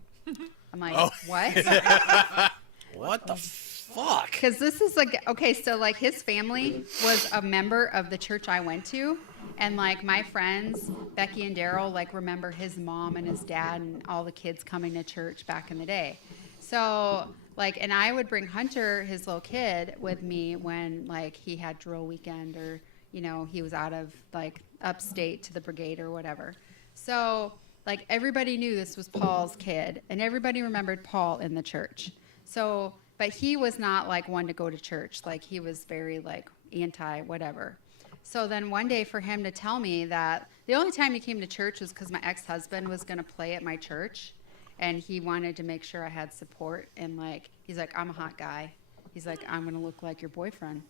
I'm like, what? What the fuck? Because this is like, okay, so, like, his family was a member of the church I went to. And, like, my friends, Becky and Daryl, like, remember his mom and his dad and all the kids coming to church back in the day. So, like, and I would bring Hunter, his little kid, with me when, like, he had drill weekend or, you know, he was out of, like, upstate to the brigade or whatever. So, like, everybody knew this was Paul's kid. And everybody remembered Paul in the church. So... But he was not, like, one to go to church. Like, he was very, like, anti-whatever. So then one day for him to tell me that the only time he came to church was because my ex-husband was going to play at my church, and he wanted to make sure I had support. And like, he's like, I'm a hot guy. He's like, I'm going to look like your boyfriend.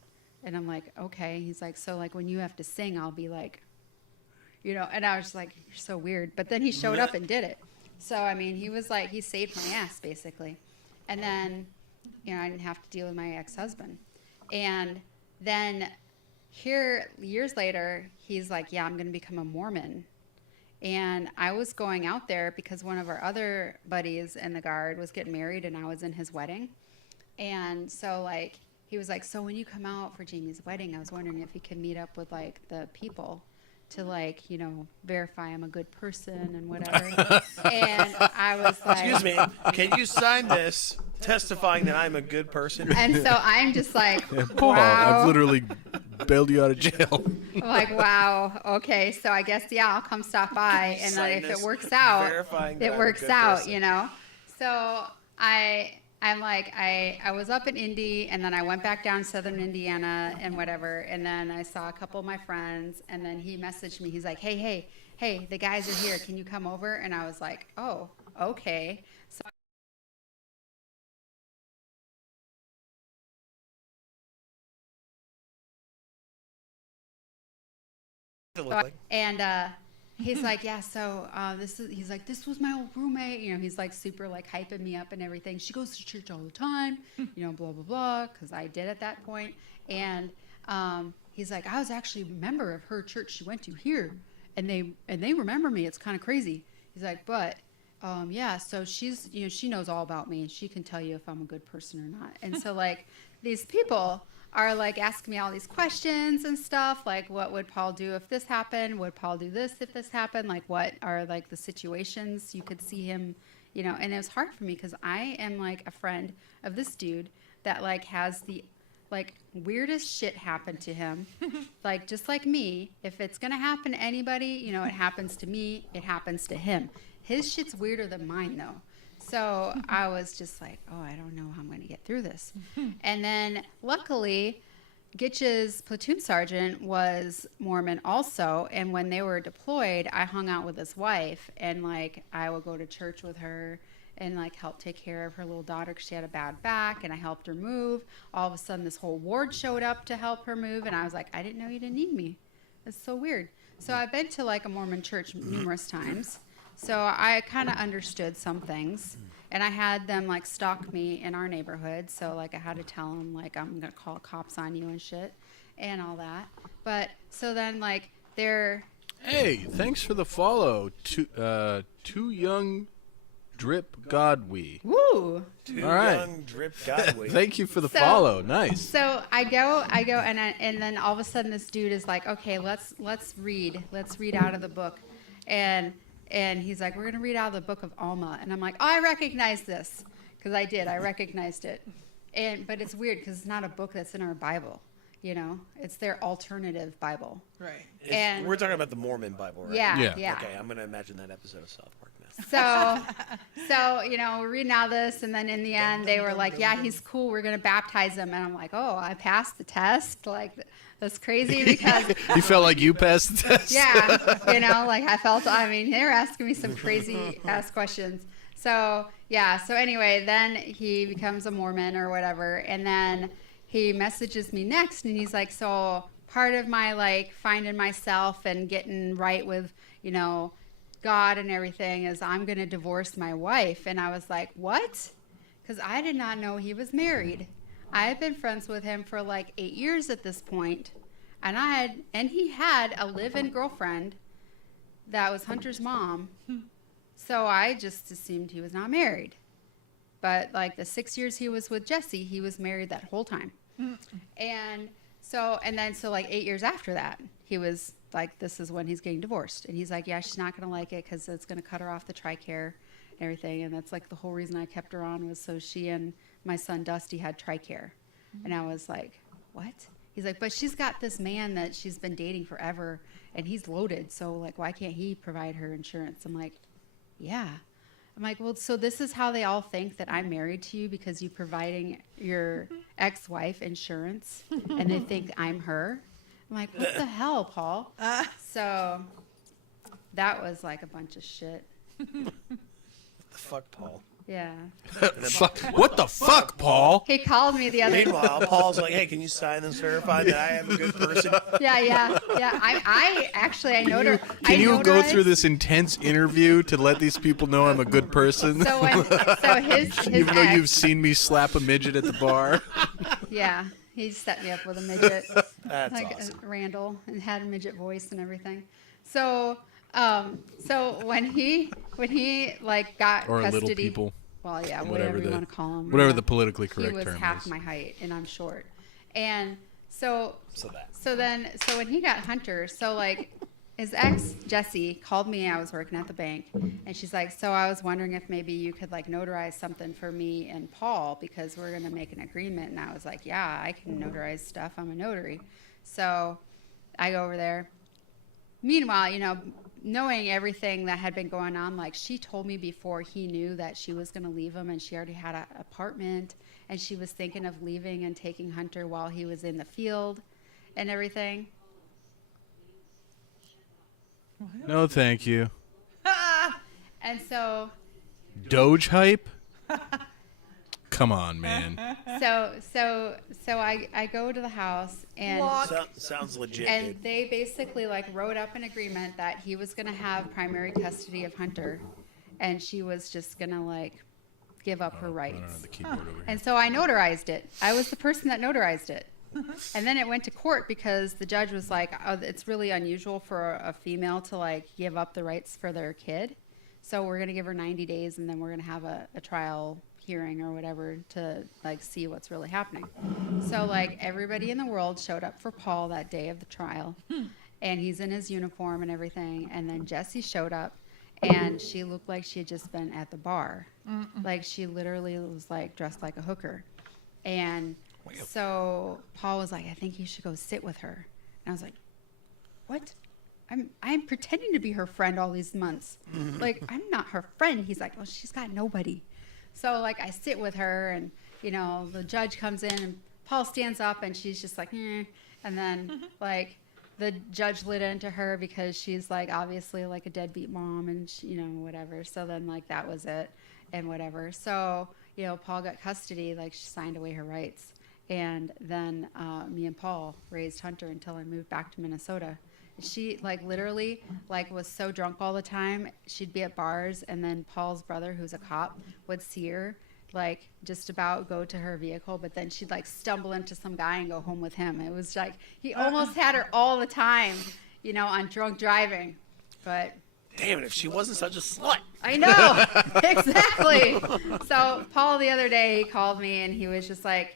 And I'm like, okay. He's like, so like when you have to sing, I'll be like, you know, and I was just like, you're so weird. But then he showed up and did it. So, I mean, he was like, he saved my ass basically. And then, you know, I didn't have to deal with my ex-husband. And then here, years later, he's like, yeah, I'm going to become a Mormon. And I was going out there because one of our other buddies in the Guard was getting married and I was in his wedding. And so like, he was like, so when you come out for Jamie's wedding, I was wondering if you could meet up with like the people to like, you know, verify I'm a good person and whatever. And I was like, Excuse me, can you sign this testifying that I'm a good person? and so I'm just like, Paul, wow. I've literally bailed you out of jail. I'm like, wow, okay, so I guess, yeah, I'll come stop by, and then Sign if this it works out, verifying that it I'm a works good out, person. you know? So I'm like, I was up in Indy, and then I went back down southern Indiana and whatever, and then I saw a couple of my friends, and then he messaged me. He's like, hey, the guys are here. Can you come over? And I was like, oh, okay. So and he's like, yeah, so he's like, this was my old roommate. You know, he's like super like hyping me up and everything. She goes to church all the time, you know, blah, blah, blah, because I did at that point. And he's like, I was actually a member of her church she went to here. And they remember me. It's kind of crazy. He's like, but yeah, so she's, you know, she knows all about me and she can tell you if I'm a good person or not. And so like these people are like asking me all these questions and stuff, like what would Paul do if this happened? Would Paul do this if this happened? Like what are like the situations you could see him, you know? And it was hard for me because I am like a friend of this dude that like has the like weirdest shit happen to him. Like just like me, if it's gonna happen to anybody, you know, it happens to me, it happens to him. His shit's weirder than mine though. So I was just like, oh, I don't know how I'm going to get through this. And then luckily, Gitch's platoon sergeant was Mormon also. And when they were deployed, I hung out with his wife. And like, I would go to church with her and like help take care of her little daughter because she had a bad back. And I helped her move. All of a sudden, this whole ward showed up to help her move. And I was like, I didn't know you didn't need me. That's so weird. So I've been to like a Mormon church numerous times. So I kind of understood some things, and I had them like stalk me in our neighborhood. So like I had to tell them like I'm gonna call cops on you and shit, and all that. But so then like they're Hey, thanks for the follow. Too young, drip Godwe. woo. Too All right. young, drip Godway. Thank you for the So- follow. Nice. So I go, and then all of a sudden this dude is like, okay, let's read out of the book, and he's like, we're gonna read out of the book of Alma, and I'm like, oh, I recognize this, because I recognized it, but it's weird because it's not a book that's in our Bible, you know, it's their alternative Bible. Right. And- We're talking about the Mormon Bible, right? Yeah. Okay, I'm gonna imagine that episode of South Park now. So you know, we're reading out this, and then in the end, they were like, "Yeah, he's cool. We're gonna baptize him." And I'm like, "Oh, I passed the test. Like, that's crazy because You felt like you passed the test? yeah, you know, like I felt. I mean, they were asking me some crazy ass questions. So yeah. So anyway, then he becomes a Mormon or whatever, and then he messages me next, and he's like, "So part of my like finding myself and getting right with, you know, God and everything is I'm going to divorce my wife." And I was like, what? Because I did not know he was married. I had been friends with him for like 8 years at this point, and he had a live-in girlfriend that was Hunter's mom. So I just assumed he was not married. But like the 6 years he was with Jesse, he was married that whole time. And so like 8 years after that, he was like, this is when he's getting divorced. And he's like, yeah, she's not going to like it because it's going to cut her off the TRICARE and everything. And that's like the whole reason I kept her on was so she and my son Dusty had TRICARE. And I was like, what? He's like, but she's got this man that she's been dating forever and he's loaded. So like, why can't he provide her insurance? I'm like, yeah. I'm like, well, so this is how they all think that I'm married to you because you providing your ex-wife insurance and they think I'm her. I'm like, what the hell, Paul? So that was like a bunch of shit. The fuck, Paul. Yeah. What the fuck, Paul? He called me the other day. Meanwhile, Paul's like, "Hey, can you sign and certify that I am a good person?" Yeah. I actually, I notarized. Can you go through this intense interview to let these people know I'm a good person? So his Even though ex, you've seen me slap a midget at the ar. yeah, he set me up with a midget, That's like awesome. Randall, and had a midget voice and everything. So when he like got Or custody, little people. well, yeah, Whatever whatever you the- want to call him. Whatever yeah. the politically He correct was term half is. my height, and I'm short, and so So when he got Hunter, so like his ex Jessie called me. I was working at the bank, and she's like, "So I was wondering if maybe you could like notarize something for me and Paul because we're gonna make an agreement." And I was like, "Yeah, I can notarize stuff. I'm a notary." So I go over there. Meanwhile, knowing everything that had been going on, like she told me before he knew that she was gonna leave him, and she already had an apartment, and she was thinking of leaving and taking Hunter while he was in the field, and everything. No, thank you. And so Doge hype? Come on, man. I go to the house and sounds legit. and Dude. they basically like wrote up an agreement that he was going to have primary custody of Hunter, and she was just going to like give up her I don't rights. have the keyboard over here. And so I notarized it. I was the person that notarized it. And then it went to court because the judge was like, oh, it's really unusual for a female to like give up the rights for their kid. So we're going to give her 90 days, and then we're going to have a trial hearing or whatever to like see what's really happening. So like everybody in the world showed up for Paul that day of the trial, and he's in his uniform and everything. And then Jessie showed up, and she looked like she had just been at the bar. Like she literally was like dressed like a hooker. And so Paul was like, I think you should go sit with her. And I was like, what? I'm pretending to be her friend all these months. Like, I'm not her friend. He's like, well, she's got nobody. So like I sit with her, and the judge comes in, and Paul stands up, and she's just like, eh. And then like the judge lit into her because she's like obviously like a deadbeat mom, and whatever. So then like that was it, and whatever. So Paul got custody. Like she signed away her rights, and then me and Paul raised Hunter until I moved back to Minnesota. She like literally like was so drunk all the time. She'd be at bars, and then Paul's brother, who's a cop, would see her like just about go to her vehicle, but then she'd like stumble into some guy and go home with him. It was like he almost had her all the time, on drunk driving. But Damn it! If she wasn't such a slut. I know. Exactly. So Paul the other day, he called me, and he was like,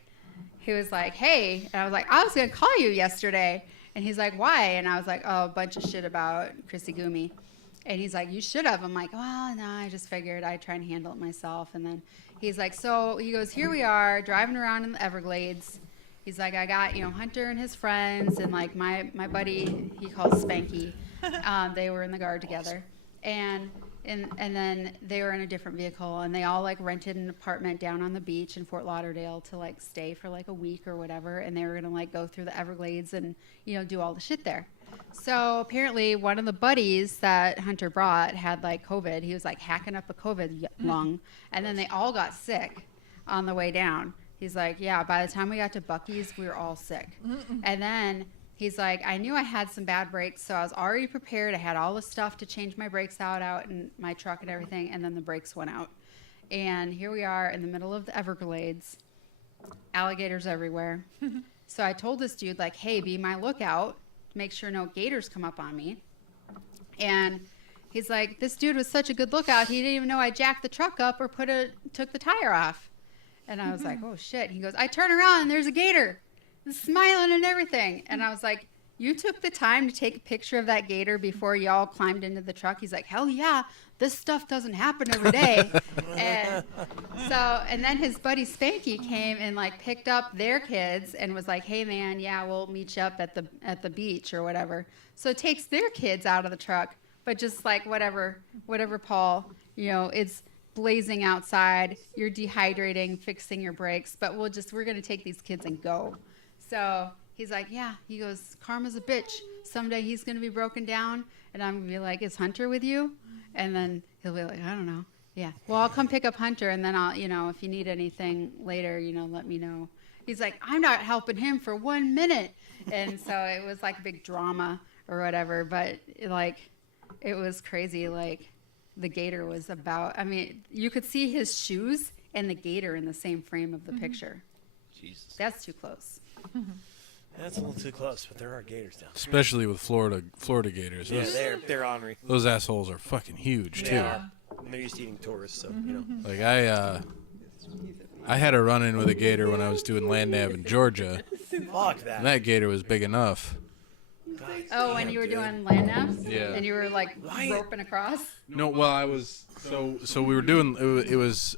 hey. And I was like, I was going to call you yesterday. And he's like, why? And I was like, oh, a bunch of shit about Chrissy Gumi. And he's like, you should have. I'm like, well, no, I just figured I'd try and handle it myself. And then he's like, so he goes, here we are driving around in the Everglades. He's like, I got, Hunter and his friends, and like my buddy, he calls Spanky. They were in the guard together. And then they were in a different vehicle, and they all like rented an apartment down on the beach in Fort Lauderdale to like stay for like a week or whatever. And they were going to like go through the Everglades and, do all the shit there. So apparently one of the buddies that Hunter brought had like COVID. He was like hacking up a COVID lung, and then they all got sick on the way down. He's like, yeah, by the time we got to Buc-ee's, we were all sick. And then he's like, I knew I had some bad brakes, so I was already prepared. I had all the stuff to change my brakes out in my truck and everything, and then the brakes went out. And here we are in the middle of the Everglades, alligators everywhere. So I told this dude, like, hey, be my lookout, make sure no gators come up on me. And he's like, this dude was such a good lookout, he didn't even know I jacked the truck up or took the tire off. And I was like, oh, shit. He goes, I turn around, and there's a gator. Smiling and everything. And I was like, you took the time to take a picture of that gator before y'all climbed into the truck? He's like, hell yeah, this stuff doesn't happen every day. And then his buddy Spanky came and like picked up their kids and was like, hey man, yeah, we'll meet you up at the beach or whatever. So it takes their kids out of the truck, but just like whatever Paul, it's blazing outside, you're dehydrating, fixing your brakes, but we're going to take these kids and go. So He's like, yeah. He goes, Karma's a bitch. Someday he's going to be broken down. And I'm going to be like, is Hunter with you? And then he'll be like, I don't know. Yeah. Well, I'll come pick up Hunter. And then I'll, if you need anything later, let me know. He's like, I'm not helping him for 1 minute. And so it was like a big drama or whatever. But it was crazy. Like the gator was you could see his shoes and the gator in the same frame of the picture. Jesus. That's too close. That's a little too close, but there are gators down there. Especially with Florida gators. Yeah, they're ornery. Those assholes are fucking huge too. Yeah. They're used to eating tourists, so Like I had a run-in with a gator when I was doing land nav in Georgia, Fuck that. and that gator was big enough. God Oh, when damn, you were dude. doing land naps? Yeah. And you were like Why- roping across? No, well, I was so we were doing it was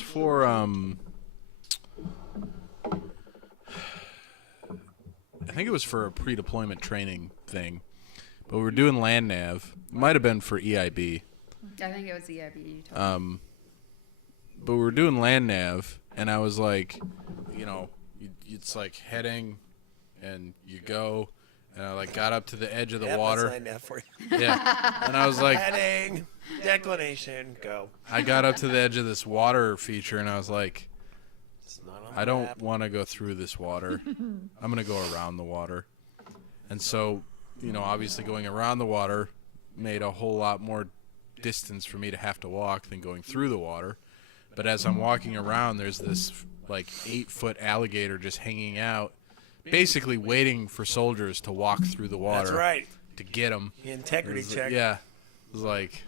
for I think it was for a pre-deployment training thing, but we were doing land nav. It might have been for EIB. I think it was EIB. You told me. But we were doing land nav, and I was like, it's like heading, and you go, and I like got up to the edge of the Yep, water. that's lined up for you. Yeah, and I was like, Heading, declination, go. I got up to the edge of this water feature, and I was like, It's not on the I don't map. want to go through this water. I'm gonna go around the water, and so, obviously going around the water made a whole lot more distance for me to have to walk than going through the water. But as I'm walking around, there's this like 8-foot alligator just hanging out, basically waiting for soldiers to walk through the water. That's right. To get them. The integrity check. Yeah, it was like,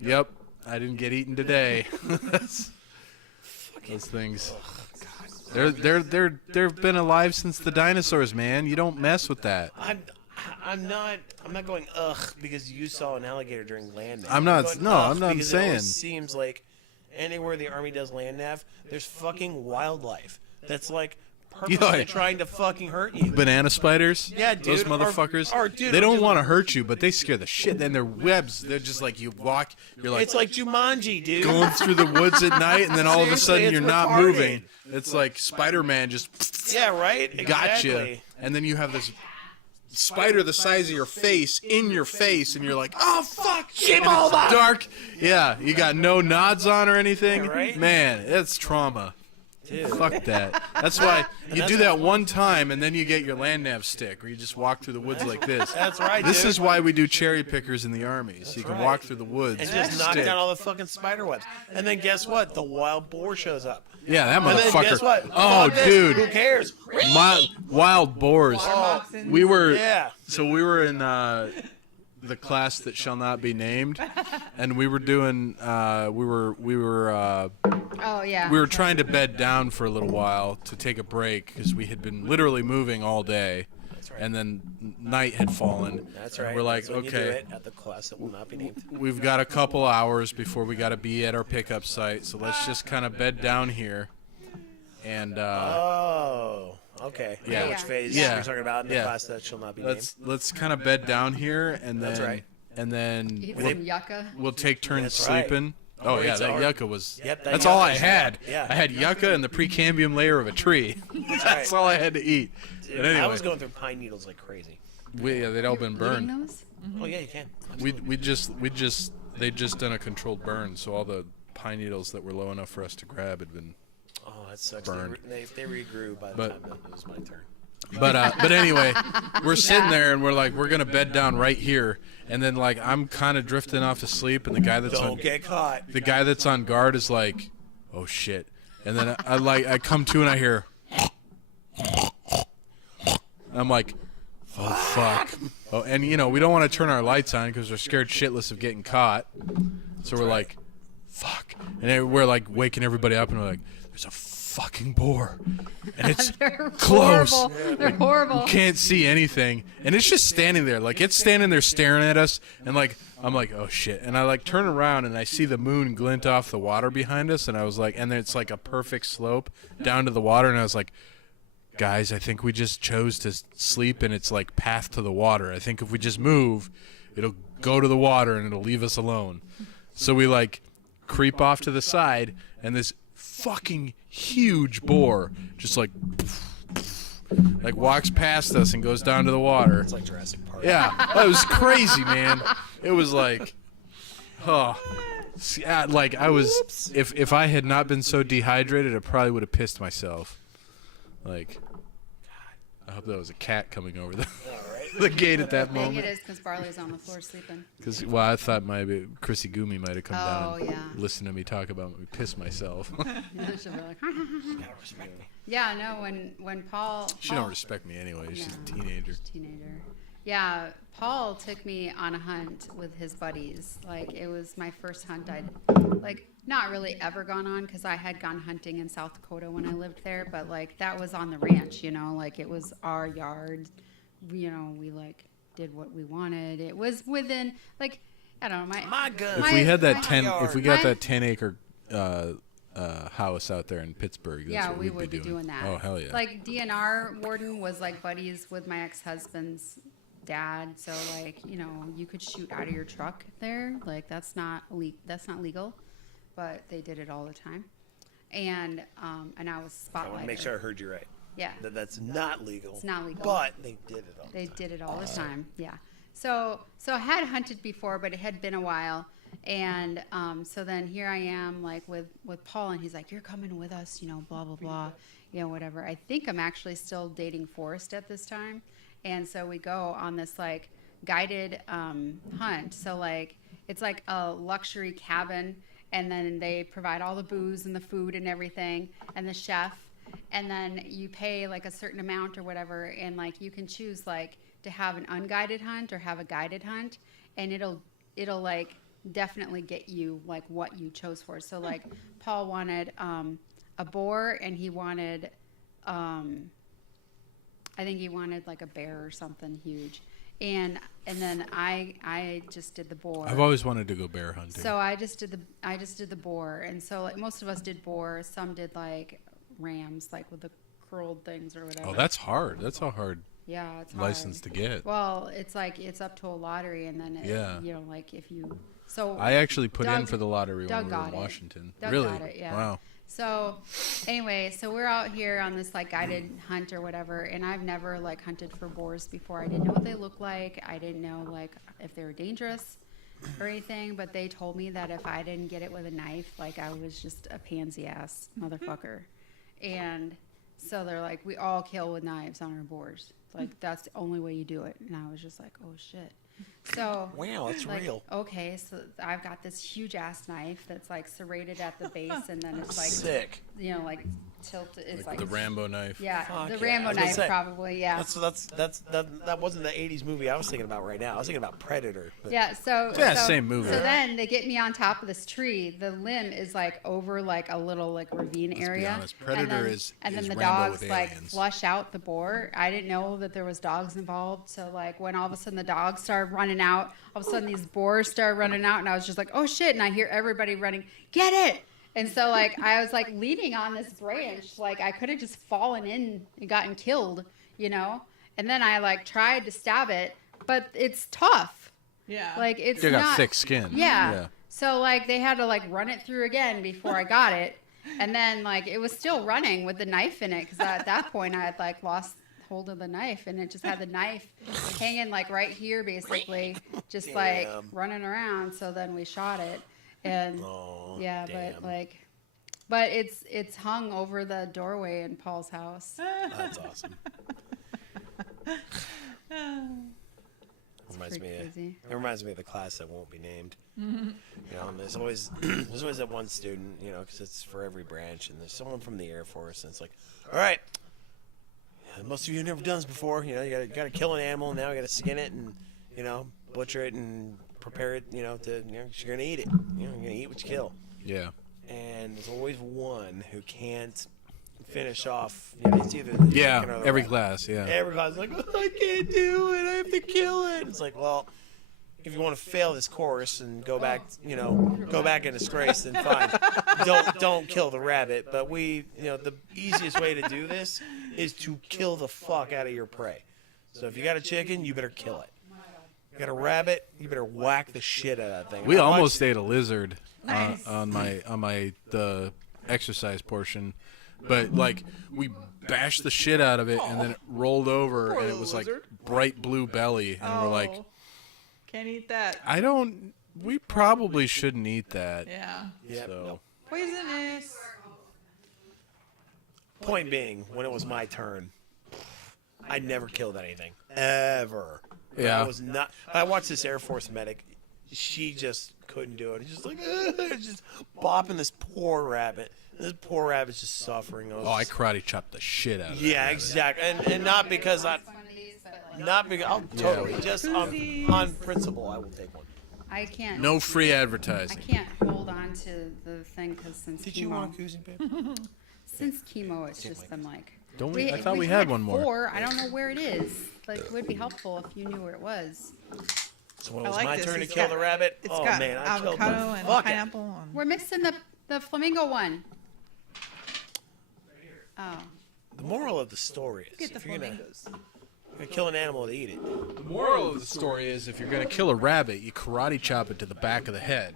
yep, I didn't get eaten today. Those things. They've been alive since the dinosaurs, man. You don't mess with that. I'm not going ugh because you saw an alligator during land nav. I'm not- going, no, ugh, I'm not because saying. It always seems like anywhere the Army does land nav, there's fucking wildlife that's like purposely trying to fucking hurt you. Banana spiders? Yeah, dude, Those or- motherfuckers. or, dude, they or don't just- want to hurt you, but they scare the shit. Then their webs, they're just like you walk, you're like It's like Jumanji, dude. going through the woods at night, and then all of a Seriously, sudden it's you're not retarded. moving. It's like Spider-Man just Yeah, right. got you, Exactly. and then you have this spider the size of your face in your face, and you're like, oh fuck, shit, and it's dark. Yeah, you got no nods on or anything. Yeah, right? Man, it's trauma. Dude. Fuck that. That's why you do that one time, and then you get your land nav stick, where you just walk through the woods like this. That's right, This dude. is why we do cherry pickers in the army, so you can right. walk through the woods. And just knock stick. down all the fucking spider webs. And then guess what? The wild boar shows up. Yeah, that And then motherfucker. guess what? Oh, Fuck this. Who dude. cares? Wild boars. Moccasins. We were Yeah. so we were in the class that shall not be named, and we were doing we Oh, yeah. were trying to bed down for a little while to take a break because we had been literally moving all day, and then night had fallen. That's And right. we're like, That's when you do okay, it at the class that will not be named. we've got a couple hours before we got to be at our pickup site, so let's just kind of bed down here. And Oh, okay. I know Yeah. which phase Yeah. you're talking about in the Yeah. class that shall not be named. let's kind of bed down here, and then That's right. and then Eat we'll, some yucca. we'll take turns That's right. sleeping. Oh Or yeah, it's that our- yucca was. Yep, that that's all I yucca's- had. yeah. I had yucca and the precambium layer of a tree. That's right. all I had to eat. Dude, But anyway, I was going through pine needles like crazy. they'd all been Eating burned. those? Oh yeah, you can. We just they'd just done a controlled burn, so all the pine needles that were low enough for us to grab had been. Oh, that sucks. Burned. They regrew by the But- time it was my turn. But anyway, we're sitting there and we're like, we're gonna bed down right here, and then like I'm kind of drifting off to sleep, and the guy that's on Don't get caught. the guy that's on guard is like, oh shit, and then I come to and I hear, I'm like, oh fuck, oh, and we don't want to turn our lights on because we're scared shitless of getting caught, so we're like, fuck, and then we're like waking everybody up, and we're like, there's a fucking boar, and it's They're close. horrible. They're horrible. Can't see anything, and it's just standing there, like it's standing there staring at us, and like I'm like, oh shit, and I like turn around and I see the moon glint off the water behind us, and I was like, and then it's like a perfect slope down to the water, and I was like, guys, I think we just chose to sleep in its like path to the water. I think if we just move, it'll go to the water and it'll leave us alone. So we like creep off to the side, and this fucking huge boar just like like walks past us and goes down to the water. It's like Jurassic Park. Yeah, it was crazy, man. It was like, oh, like I was. If I had not been so dehydrated, I probably would have pissed myself. Like, I hope that was a cat coming over the gate at that I think it moment. is because Barley's on the floor sleeping. Because I thought maybe Chrissy Gumi might have come down and yeah. listened to me talk about me piss myself. She'll be like, yeah, no, when Paul. She Paul, don't respect me anyway. She's a No. teenager. Teenager. Yeah, Paul took me on a hunt with his buddies. Like, it was my first hunt I'd, like, not really ever gone on because I had gone hunting in South Dakota when I lived there, but, like, that was on the ranch, you know? Like, it was our yard. You know, we, like, did what we wanted. It was within, like, I don't know, My gun. If we had that my 10, yard. if we got My- that 10-acre house out there in Pittsburgh, that's yeah, what we we'd would be be doing that. Oh hell yeah! Like, DNR warden was, like, buddies with my ex-husband's dad, so, like, you know, you could shoot out of your truck there. Like, that's not legal, but they did it all the time. And I was I want spotlighted. to make sure I heard you right. Yeah, That's not legal. it's not legal. But they did it all. They did it all the time. Yeah. So I had hunted before, but it had been a while. And so then here I am, like, with Paul, and he's like, "You're coming with us, you know, blah blah blah, you know, whatever." I think I'm actually still dating Forrest at this time, and so we go on this, like, guided hunt. So, like, it's like a luxury cabin, and then they provide all the booze and the food and everything, and the chef. And then you pay, like, a certain amount or whatever, and, like, you can choose, like, to have an unguided hunt or have a guided hunt, and it'll like definitely get you, like, what you chose for. So, like, Paul wanted a boar, and he wanted I think he wanted, like, a bear or something huge, and then I just did the boar. I've always wanted to go bear hunting. So I just did the boar, and so, like, most of us did boar. Some did, like, rams, like, with the curled things or whatever. Oh, that's hard. That's a hard yeah, it's hard. license to get. Well, it's like it's up to a lottery, and then Yeah. you know, like, if you so I actually put in Doug- for the lottery Doug when we were got in it. Washington. Doug Really? got it, yeah. Wow. So anyway, so we're out here on this, like, guided hunt or whatever, and I've never, like, hunted for boars before. I didn't know what they looked like. I didn't know, like, if they were dangerous or anything, but they told me that if I didn't get it with a knife, like, I was just a pansy ass motherfucker. And so they're like, we all kill with knives on our boars. Like, that's the only way you do it. And I was just like, oh shit. So Wow, that's like, real. okay, so I've got this huge ass knife that's, like, serrated at the base, and then it's, like, Sick. you know, like, tilted. It's Like like the Rambo knife. yeah, Fuck the yeah. I Rambo was gonna knife say, probably. Yeah. That wasn't the '80s movie I was thinking about right now. I was thinking about Predator. But Yeah, so Yeah, so, same movie. So then they get me on top of this tree. The limb is, like, over, like, a little, like, ravine Let's be area. honest, Predator and then, is and then the Rambo dogs, with like, aliens. flush out the boar. I didn't know that there was dogs involved. So, like, when all of a sudden the dogs started running out, all of a sudden these boars started running out, and I was just like, oh shit! And I hear everybody running, get it! And so, like, I was, like, leaning on this branch, like, I could have just fallen in and gotten killed, you know. And then I, like, tried to stab it, but it's tough. Yeah. Like, it's They not got thick skin. Yeah. So, like, they had to, like, run it through again before I got it. And then, like, it was still running with the knife in it, because at that point I had, like, lost hold of the knife, and it just had the knife hanging, like, right here, basically, just like Damn. running around. So then we shot it, and Oh, yeah, damn. but it's hung over the doorway in Paul's house. That's awesome. Reminds pretty me. crazy. It reminds me of the class that won't be named. You know, and there's always that one student, you know, because it's for every branch, and there's someone from the Air Force, and it's like, all right, most of you have never done this before. You know, you got to kill an animal, and now you got to skin it, and, you know, butcher it and prepare it. You know, you're gonna eat it. You know, you're gonna eat what you kill. Yeah. And there's always one who can't finish off. You know, it's either the Yeah. chicken or the Every rat. class. Yeah. Every class is like, I can't do it. I have to kill it. It's like, well, if you want to fail this course and go back, you know, go back in disgrace, then fine. Don't kill the rabbit. But the easiest way to do this is to kill the fuck out of your prey. So if you got a chicken, you better kill it. You got a rabbit, you better whack the shit out of that thing. We I watched- almost ate a lizard Nice. on the exercise portion, but, like, we bashed the shit out of it, and then it rolled over, Poor and it little was like lizard. bright blue belly, and we're like, can't eat that. we probably shouldn't eat that. Yeah. Yep, So no. Poisonous. Point being, when it was my turn, I never killed anything ever. Yeah. I was not. I watched this Air Force medic. She just couldn't do it. Just like just bopping this poor rabbit. This poor rabbit's just suffering. I karate chopped the shit out of it. Yeah, exactly. And not because I, One of these, but, like, not because I'll totally Yeah. just Koozies. on principle I will take one. I can't. No free I advertising. can't hold on to the thing because since chemo, koozie, babe? since chemo, it's just been like. Don't we? I thought we had one more. 4. I don't know where it is. Like, it would be helpful if you knew where it was. So when it I was like my this. turn to It's kill got- the rabbit, It's oh got man, I killed the avocado and fuck it. pineapple. And We're mixing the flamingo one. Oh, The moral of the story is, get the if you're gonna flamingos. kill an animal to eat it, The moral of the story is, if you're gonna kill a rabbit, you karate chop it to the back of the head.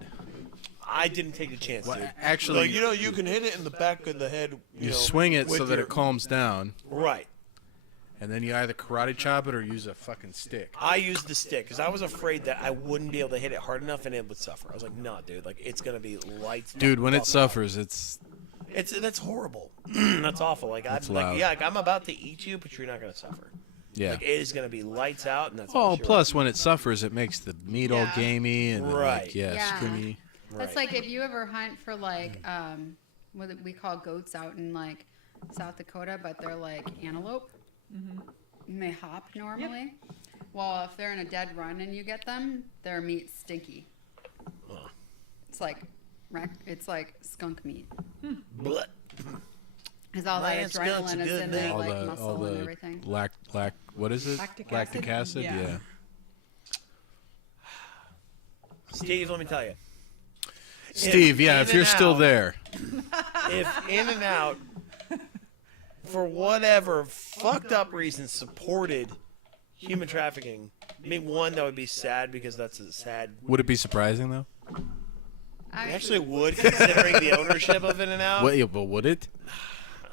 I didn't take the chance, Well, dude. actually, Like, you can hit it in the back of the head. you know, swing it so with that your- it calms down, Right. and then you either karate chop it or use a fucking stick. I used the stick because I was afraid that I wouldn't be able to hit it hard enough and it would suffer. I was like, no, dude, like it's gonna be lights. Dude, when it out. suffers, it's that's horrible. That's awful. Like I'm That's like, loud. yeah, like I'm about to eat you, but you're not gonna suffer. yeah. Like it is gonna be lights out, and that's Oh, all. plus when it suffers, it makes the meat all Yeah. gamey and Right. like, yeah, Yeah. stringy. that's like if you ever hunt for like what we call goats out in like South Dakota, but they're like antelope. And they hop normally. Well, if they're in a dead run and you get them, their meat's stinky. Oh. It's like skunk meat. Blech. Because all Man, that skunk's a adrenaline is good in thing. there, all like the muscle and everything. what is it? Lactic acid? Yeah. Yeah. Steve, let me tell you, Steve, yeah, if you're still In-N-Out- there, if In-N-Out, for whatever fucked up reason, supported human trafficking, I mean, one, that would be sad because that's a sad. would it be surprising though? It actually would, considering the ownership of In-N-Out. What, yeah, but would it?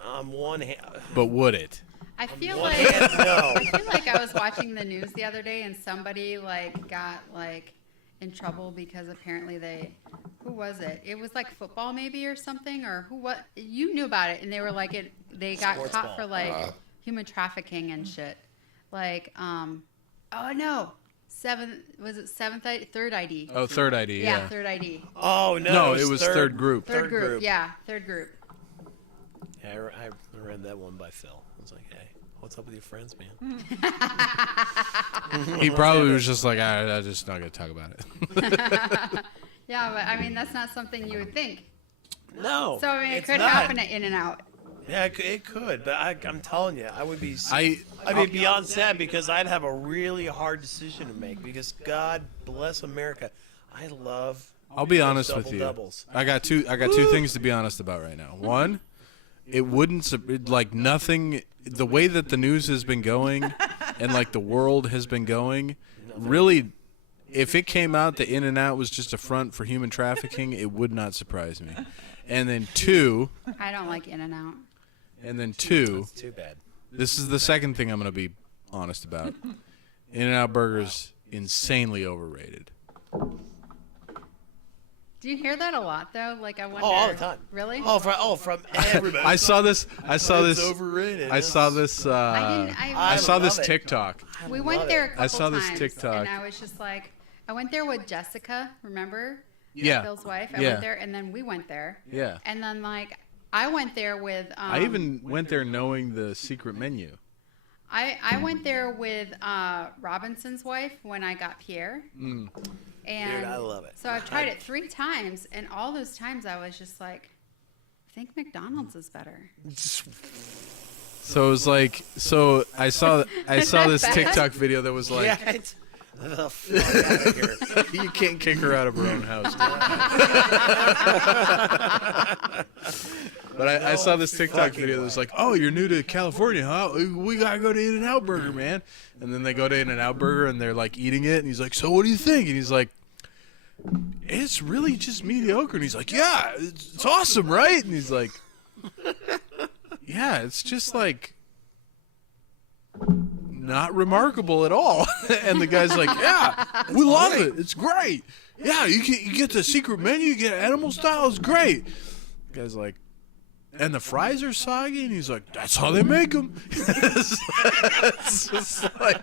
On one hand, But would it? I feel one like hand, no. I feel like I was watching the news the other day and somebody like got like in trouble because apparently who was it? It was like football maybe or something, or what you knew about it, and they were like they got Sports caught ball. for like human trafficking and shit. Like oh no. Third ID. Oh, third ID. Yeah. Third ID. Oh no! No, it was third group. Third group. Yeah, third group. Yeah, I read that one by Phil. I was like, hey, what's up with your friends, man? He probably was just like, I'm just not gonna talk about it. Yeah, but I mean that's not something you would think. No. So I mean it it's could not. happen at In-N-Out. Yeah, it could, but I'm telling you, I would be. I I'd be beyond sad because I'd have a really hard decision to make because God bless America. I love. I'll be those honest with you. double-doubles. I got two things to be honest about right now. One, it wouldn't like nothing. The way that the news has been going, and like the world has been going, really, if it came out that In-N-Out was just a front for human trafficking, it would not surprise me. And then two, I don't like In-N-Out. It's too bad. this is the second thing I'm going to be honest about. In-N-Out Burger's insanely overrated. Do you hear that a lot though? Like I wonder. Oh, all the time. Really? From everybody. I saw this. It's overrated. I saw this. I saw this love it. TikTok. We love went there a it. couple I saw this times, TikTok. and I was just like, I went there with Jessica. Remember? Yeah. Bill's wife. I Yeah. went there, and then we went there. Yeah. And then like I went there with. I even went there knowing the secret menu. I went there with Robinson's wife when I got Pierre. And Dude, I love it. So I've tried it 3 times, and all those times I was just like, I think McDonald's is better. So it was like, so I saw this bad? TikTok video that was like, Yeah, it's, the fuck out of here. you can't kick her out of her own house. But I saw this TikTok fucking video that was like, oh, you're new to California, huh? We gotta go to In-N-Out Burger, man. And then they go to In-N-Out Burger and they're like eating it, and he's like, so what do you think? And he's like, it's really just mediocre. And he's like, yeah, it's awesome, right? And he's like, yeah, it's just like not remarkable at all. And the guy's like, yeah, we love it. It's great. Yeah, you get the secret menu, you get animal style. It's great. The guy's like, and the fries are soggy, and he's like, that's how they make them. It's just like,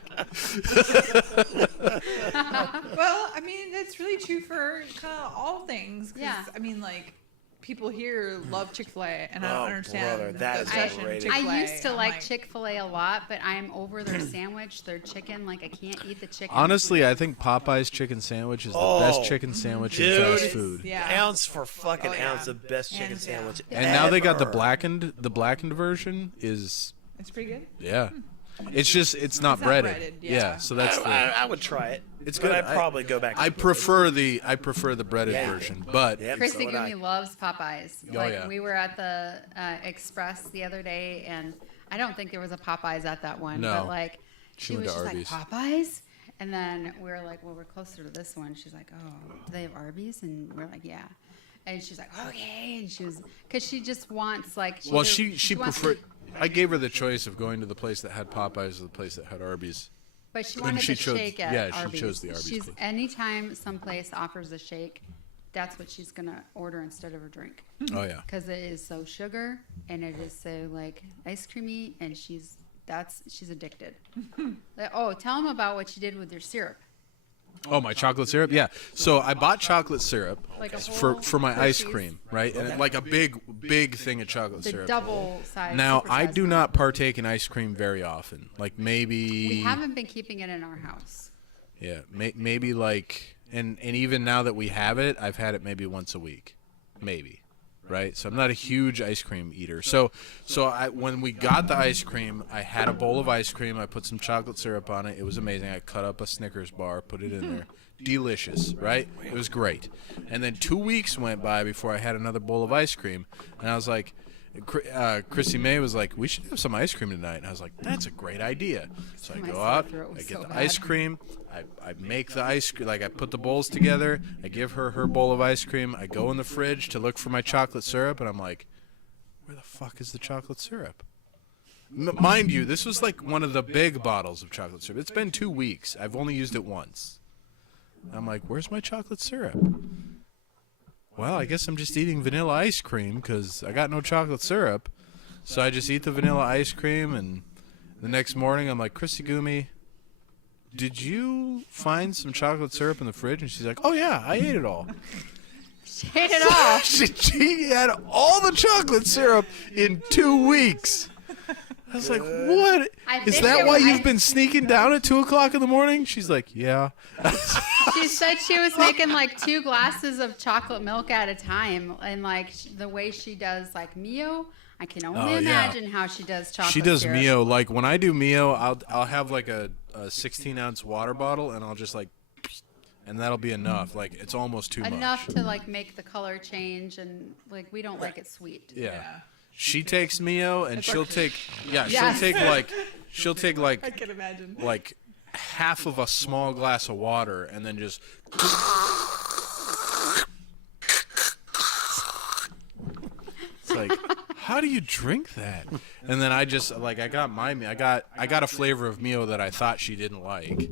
Well, I mean, that's really true for kind of all things. 'Cause, Yeah. I mean, like, people here love Chick-fil-A, and I don't Oh, understand brother, the that is obsession with overrated. Chick-fil-A. I used to I'm like Chick-fil-A a lot, but I'm over their sandwich, their chicken. Like I can't eat the chicken. honestly, I think Popeye's chicken sandwich is the best chicken sandwich in dude. fast food. Yeah. Ounce for fucking Oh, yeah. ounce, the best chicken Hands down. sandwich. And now they got the ever. blackened version is, It's pretty good. yeah. It's not not breaded. breaded, Yeah. yeah. So that's the. I would try it. It's but good. I'd probably go back. I to prefer the breaded Yeah. version, but Yep, Christy so would I. Gumi loves Popeyes. Oh, Like yeah. we were at the Express the other day, and I don't think there was a Popeyes at that one. No. But like, She she went was to just like Arby's. Popeyes, and then we were like, well, we're closer to this one. She's like, oh, do they have Arby's? And we're like, yeah. And she's like, okay. And she was, because she just wants like. well, she wants preferred. I gave her the choice of going to the place that had Popeyes or the place that had Arby's. But she And wanted she the chose- shake at yeah, she Arby's. chose the Arby's She's place. anytime someplace offers a shake, that's what she's gonna order instead of a drink. Oh yeah. Because it is so sugar and it is so like ice creamy, and she's addicted. Oh, tell them about what you did with your syrup. Oh, my chocolate syrup? Yeah. So I bought chocolate syrup Like a for whole my ice Hershey's? cream, right? And like a big thing of chocolate The syrup. double size. Now super I size do one. not partake in ice cream very often. Like maybe. We haven't been keeping it in our house. Yeah, maybe like, and even now that we have it, I've had it maybe once a week, maybe, right? So I'm not a huge ice cream eater. So when we got the ice cream, I had a bowl of ice cream. I put some chocolate syrup on it. It was amazing. I cut up a Snickers bar, put it in there. Delicious, right? It was great. And then 2 weeks went by before I had another bowl of ice cream, and I was like, Chrissy May was like, we should have some ice cream tonight. And I was like, that's a great idea. So I My go sore out, throat was I get so the bad. ice cream, I make the ice cream, like I put the bowls together, I give her her bowl of ice cream, I go in the fridge to look for my chocolate syrup, and I'm like, where the fuck is the chocolate syrup? Mind you, this was like one of the big bottles of chocolate syrup. It's been 2 weeks. I've only used it once. I'm like, where's my chocolate syrup? Well, I guess I'm just eating vanilla ice cream because I got no chocolate syrup. So I just eat the vanilla ice cream, and the next morning I'm like, Christy Gumi, did you find some chocolate syrup in the fridge? And she's like, oh yeah, I ate it all. She ate it all. she had all the chocolate syrup in 2 weeks. I was like, what? I Is think that it why was- you've been sneaking down at 2 o'clock in the morning? She's like, yeah. She said she was making like 2 glasses of chocolate milk at a time, and like the way she does like Mio, I can only Oh, yeah. imagine how she does chocolate. She does syrup. Mio. Like when I do Mio, I'll have like a 16-ounce water bottle, and I'll just like, and that'll be enough. Like it's almost too enough much. to like make the color change, and like we don't like it sweet. Yeah. She takes Mio, and she'll take Yes. she'll take like I can imagine. like half of a small glass of water, and then just. It's like, how do you drink that? And then I just like I got a flavor of Mio that I thought she didn't like.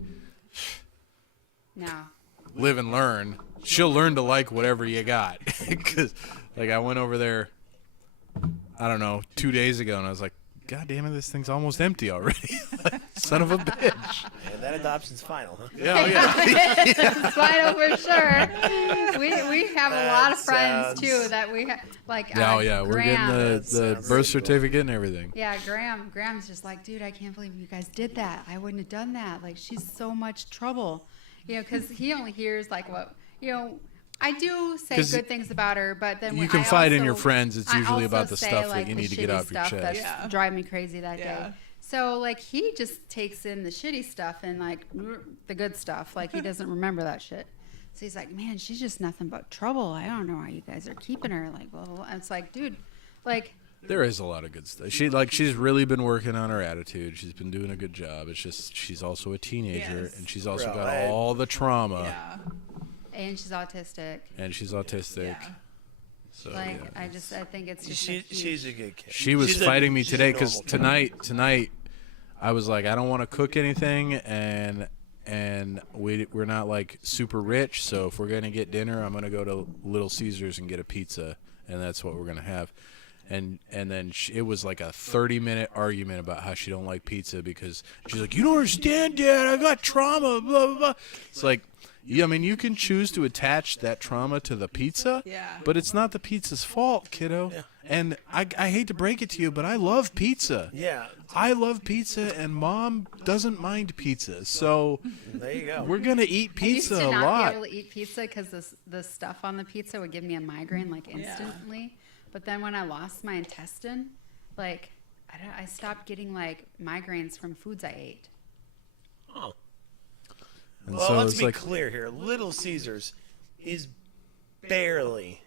No. Live and learn. She'll learn to like whatever you got. Because like I went over there, I don't know, 2 days ago, and I was like, God damn it, this thing's almost empty already. Son of a bitch. And that adoption's final, huh? Yeah, yeah. It's final for sure. We have a lot of friends sounds- too that we like. Oh yeah, we're getting Graham. the sounds birth so cool. certificate and everything. Yeah, Graham's just like, dude, I can't believe you guys did that. I wouldn't have done that. Like, she's so much trouble, because he only hears like what I do say 'Cause good things about her, but then you when can I fight in also- your friends. It's I usually also about the say, stuff like, that you the need to get shitty off your stuff chest. that's Yeah. driving me crazy that Yeah. day. So like he just takes in the shitty stuff and like the good stuff. Like he doesn't remember that shit. So he's like, man, she's just nothing but trouble. I don't know why you guys are keeping her. Like, blah, blah, blah. And it's like, dude, like. There is a lot of good stuff. She's really been working on her attitude. She's been doing a good job. It's just she's also a teenager, Yes. and she's also Bro, got I- all the trauma, Yeah. And she's autistic. and she's autistic. Yeah. So, Like yeah. I think it's just. She's a good kid. She was She's a- fighting me she's a today because normal kid. tonight I was like, I don't want to cook anything, and we're not like super rich, so if we're gonna get dinner, I'm gonna go to Little Caesars and get a pizza, and that's what we're gonna have. And then it was like a 30-minute argument about how she don't like pizza because she's like, you don't understand, Dad, I got trauma, blah blah blah. It's like, yeah, I mean, you can choose to attach that trauma to the pizza, Yeah. but it's not the pizza's fault, kiddo. Yeah. And I hate to break it to you, but I love pizza. Yeah, I love pizza, and Mom doesn't mind pizza. So there you go. we're going to eat I used pizza to a not lot. be able to eat pizza because the stuff on the pizza would give me a migraine like instantly. But then when I lost my intestine, like I stopped getting like migraines from foods I ate. Oh. And Well, so let's it's be like, clear here. Little Caesars is barely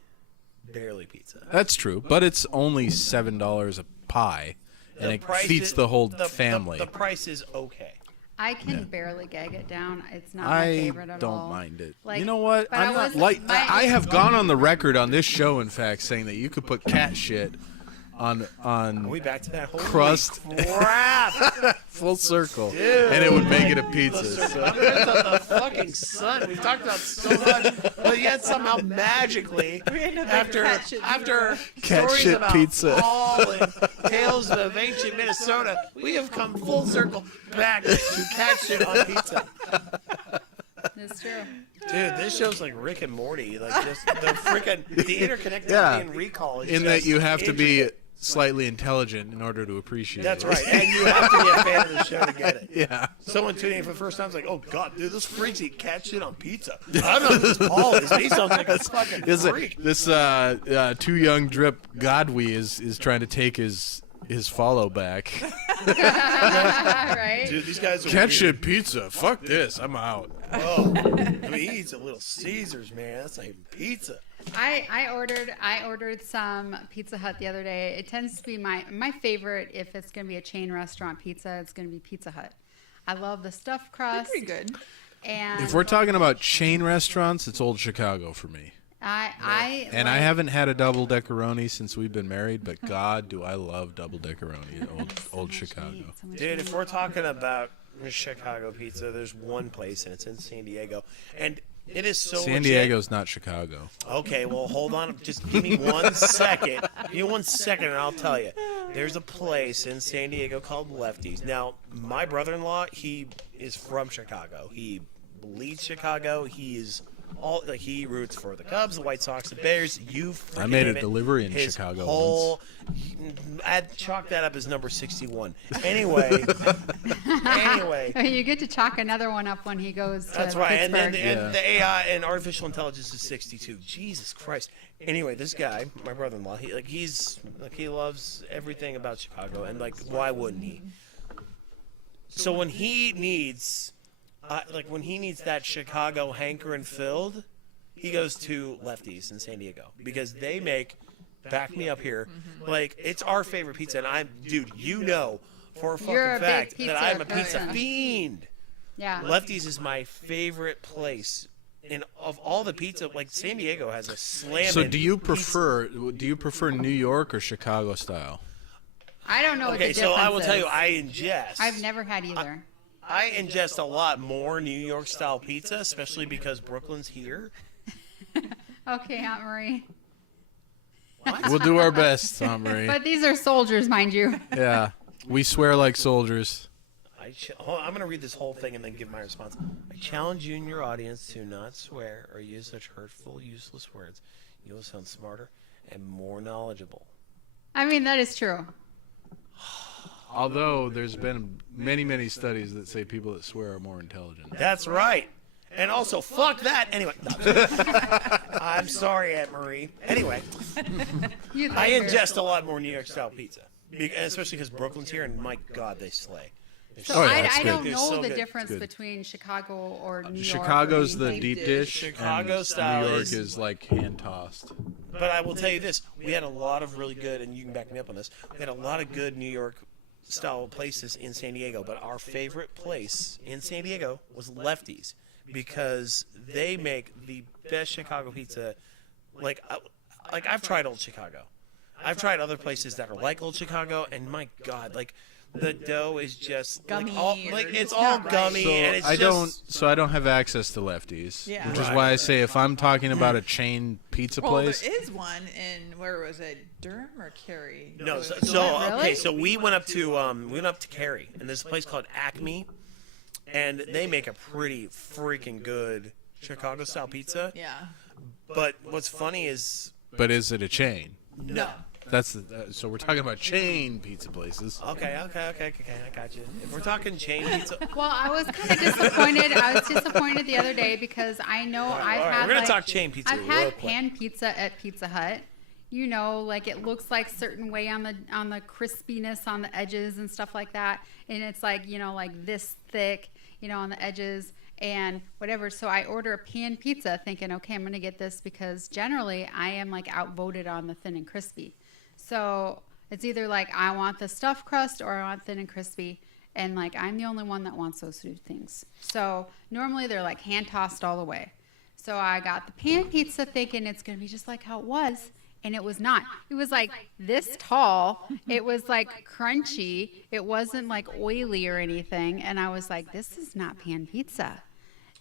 pizza. that's true, but it's only $7 a pie, and The it price feeds is- the whole the family. The price is okay. I can barely gag it down. It's not my I favorite at all. don't mind it. Like, you know what? but I I'm not was- like my- I have gone on the record on this show, in fact, saying that you could put cat shit on Are we back to that whole crust. crap? full circle, and it would make it a pizza. So. I'm into the fucking sun. We've talked about so much, but yet somehow magically, end up after making cat shit Cat stories shit about pizza. Paul and tales of ancient Minnesota, we have come full circle back to cat shit on pizza. That's true. Dude, this show's like Rick and Morty. Like just the freaking the interconnectivity Yeah. and recall. Is In that just you have to be intricate. slightly intelligent in order to appreciate That's it. right, and you have to be a fan of the show to get it. Yeah. Someone tuning in for the first time is like, "Oh God, dude, this freaks eat cat shit on pizza." I don't know who this Paul is. He sounds like a fucking freak. This too young drip Godwee is trying to take his follow back. Right? Dude, these guys are Cat weird. shit pizza. Fuck this. I'm out. Oh, I mean, he eats a Little Caesars, man. That's not even pizza. I ordered some Pizza Hut the other day. It tends to be my favorite. If it's gonna be a chain restaurant pizza, it's gonna be Pizza Hut. I love the stuffed They're crust. pretty good. And If we're talking about chain restaurants, it's Old Chicago for me. I And I haven't had a double deckeroni since we've been married, but God, do I love double deckeroni at old Chicago. Dude, if we're talking about Chicago pizza, there's one place, and it's in San Diego, and it is so San legit. Diego's not Chicago. Okay, well, hold on. Just give me 1 second. Give me 1 second, and I'll tell you. There's a place in San Diego called Lefty's. Now, my brother-in-law, he is from Chicago. He bleeds Chicago. He is all like he roots for the Cubs, the White Sox, the Bears. I made a delivery in His Chicago whole, I'd chalk that up as number 61. Anyway, You get to chalk another one up when he goes to that's right. And then Pittsburgh. the AI and artificial intelligence is 62. Jesus Christ. Anyway, this guy, my brother-in-law, he loves everything about Chicago, and like, why wouldn't he? So when he needs, that Chicago hankering filled, he goes to Lefty's in San Diego because they make. Back me up here. Like, it's our favorite pizza, and dude, you know for a fucking You're a big fact pizza that I'm a pizza person. fiend. Yeah. Lefty's is my favorite place. And of all the pizza, like San Diego has a slam. So do you prefer New York or Chicago style? I don't know what the Okay, difference so I will tell is. you, I ingest. I've never had either. I ingest a lot more New York style pizza, especially because Brooklyn's here. Okay, Aunt Marie. We'll do our best, Tom Marie. But these are soldiers, mind you. Yeah, we swear like soldiers. I'm going to read this whole thing and then give my response. I challenge you and your audience to not swear or use such hurtful, useless words. You will sound smarter and more knowledgeable. I mean, that is true. Although there's been many, many studies that say people that swear are more intelligent. That's right. And also, fuck that. Anyway, no. I'm sorry, Aunt Marie. Anyway, You I think you're- ingest a lot more New York style pizza, especially because Brooklyn's here, and my God, they slay. They're So Oh, yeah, it's I good. don't They're know so the good. difference Good. between Chicago or New York. Chicago's or the anything. deep dish. Chicago and style New York is- is like hand tossed. But I will tell you this: we had a lot of really good, and you can back me up on this. We had a lot of good New York style places in San Diego, but our favorite place in San Diego was Lefty's because they make the best Chicago pizza. Like like I've tried Old Chicago. I've tried other places that are like Old Chicago, and my God, like the dough is just Gummy like or it's just all not right. gummy, and it's I just don't have access to Lefties, Yeah. which is Right. why I say if I'm talking about a chain pizza Well, place, there is one in where was it? Durham or Cary? No, It so, was- so Really? okay, so we went up to Cary, and there's a place called Acme, and they make a pretty freaking good Chicago style pizza. yeah. But what's funny is but is it a chain? no. That's so we're talking about chain pizza places. Okay, I got you. If we're talking chain pizza, Well, I was kind of disappointed. I was disappointed the other day because I know I've all right, had we're gonna like, talk chain pizza I've real had quick. pan pizza at Pizza Hut. You know, like it looks like certain way on the crispiness on the edges and stuff like that, and it's like, you know, like this thick, you know, on the edges and whatever. So I order a pan pizza thinking, okay, I'm gonna get this because generally I am like outvoted on the thin and crispy. So it's either like I want the stuffed crust or I want thin and crispy. And like I'm the only one that wants those two things. So normally they're like hand tossed all the way. So I got the pan pizza thinking it's going to be just like how it was. And it was not. It was like this tall. It was like crunchy. It wasn't like oily or anything. And I was like, this is not pan pizza.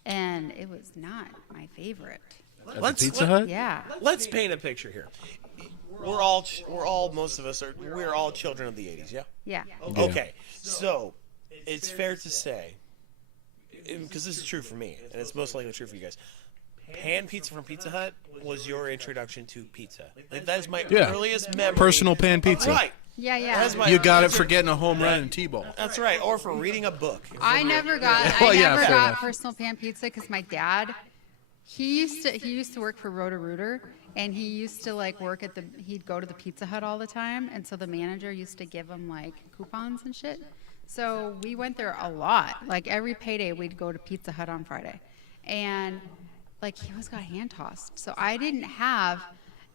And it was not my favorite. At the Pizza Hut? Yeah. let's paint a picture here. Most of us we're all children of the '80s, yeah. Yeah. Yeah. Okay, so it's fair to say, because this is true for me, and it's most likely true for you guys. Pan pizza from Pizza Hut was your introduction to pizza. Like that is my Yeah. earliest memory. Personal pan pizza. Right. Yeah, yeah. That's my- You got it for getting a home run in T-ball. That's right. Or for reading a book. I never got Well, I yeah, never fair got enough. personal pan pizza because my dad he used to work for Roto-Rooter and he used to like work at he'd go to the Pizza Hut all the time, and so the manager used to give him like coupons and shit. So we went there a lot. Like every payday we'd go to Pizza Hut on Friday. And like he always got hand tossed. So I didn't have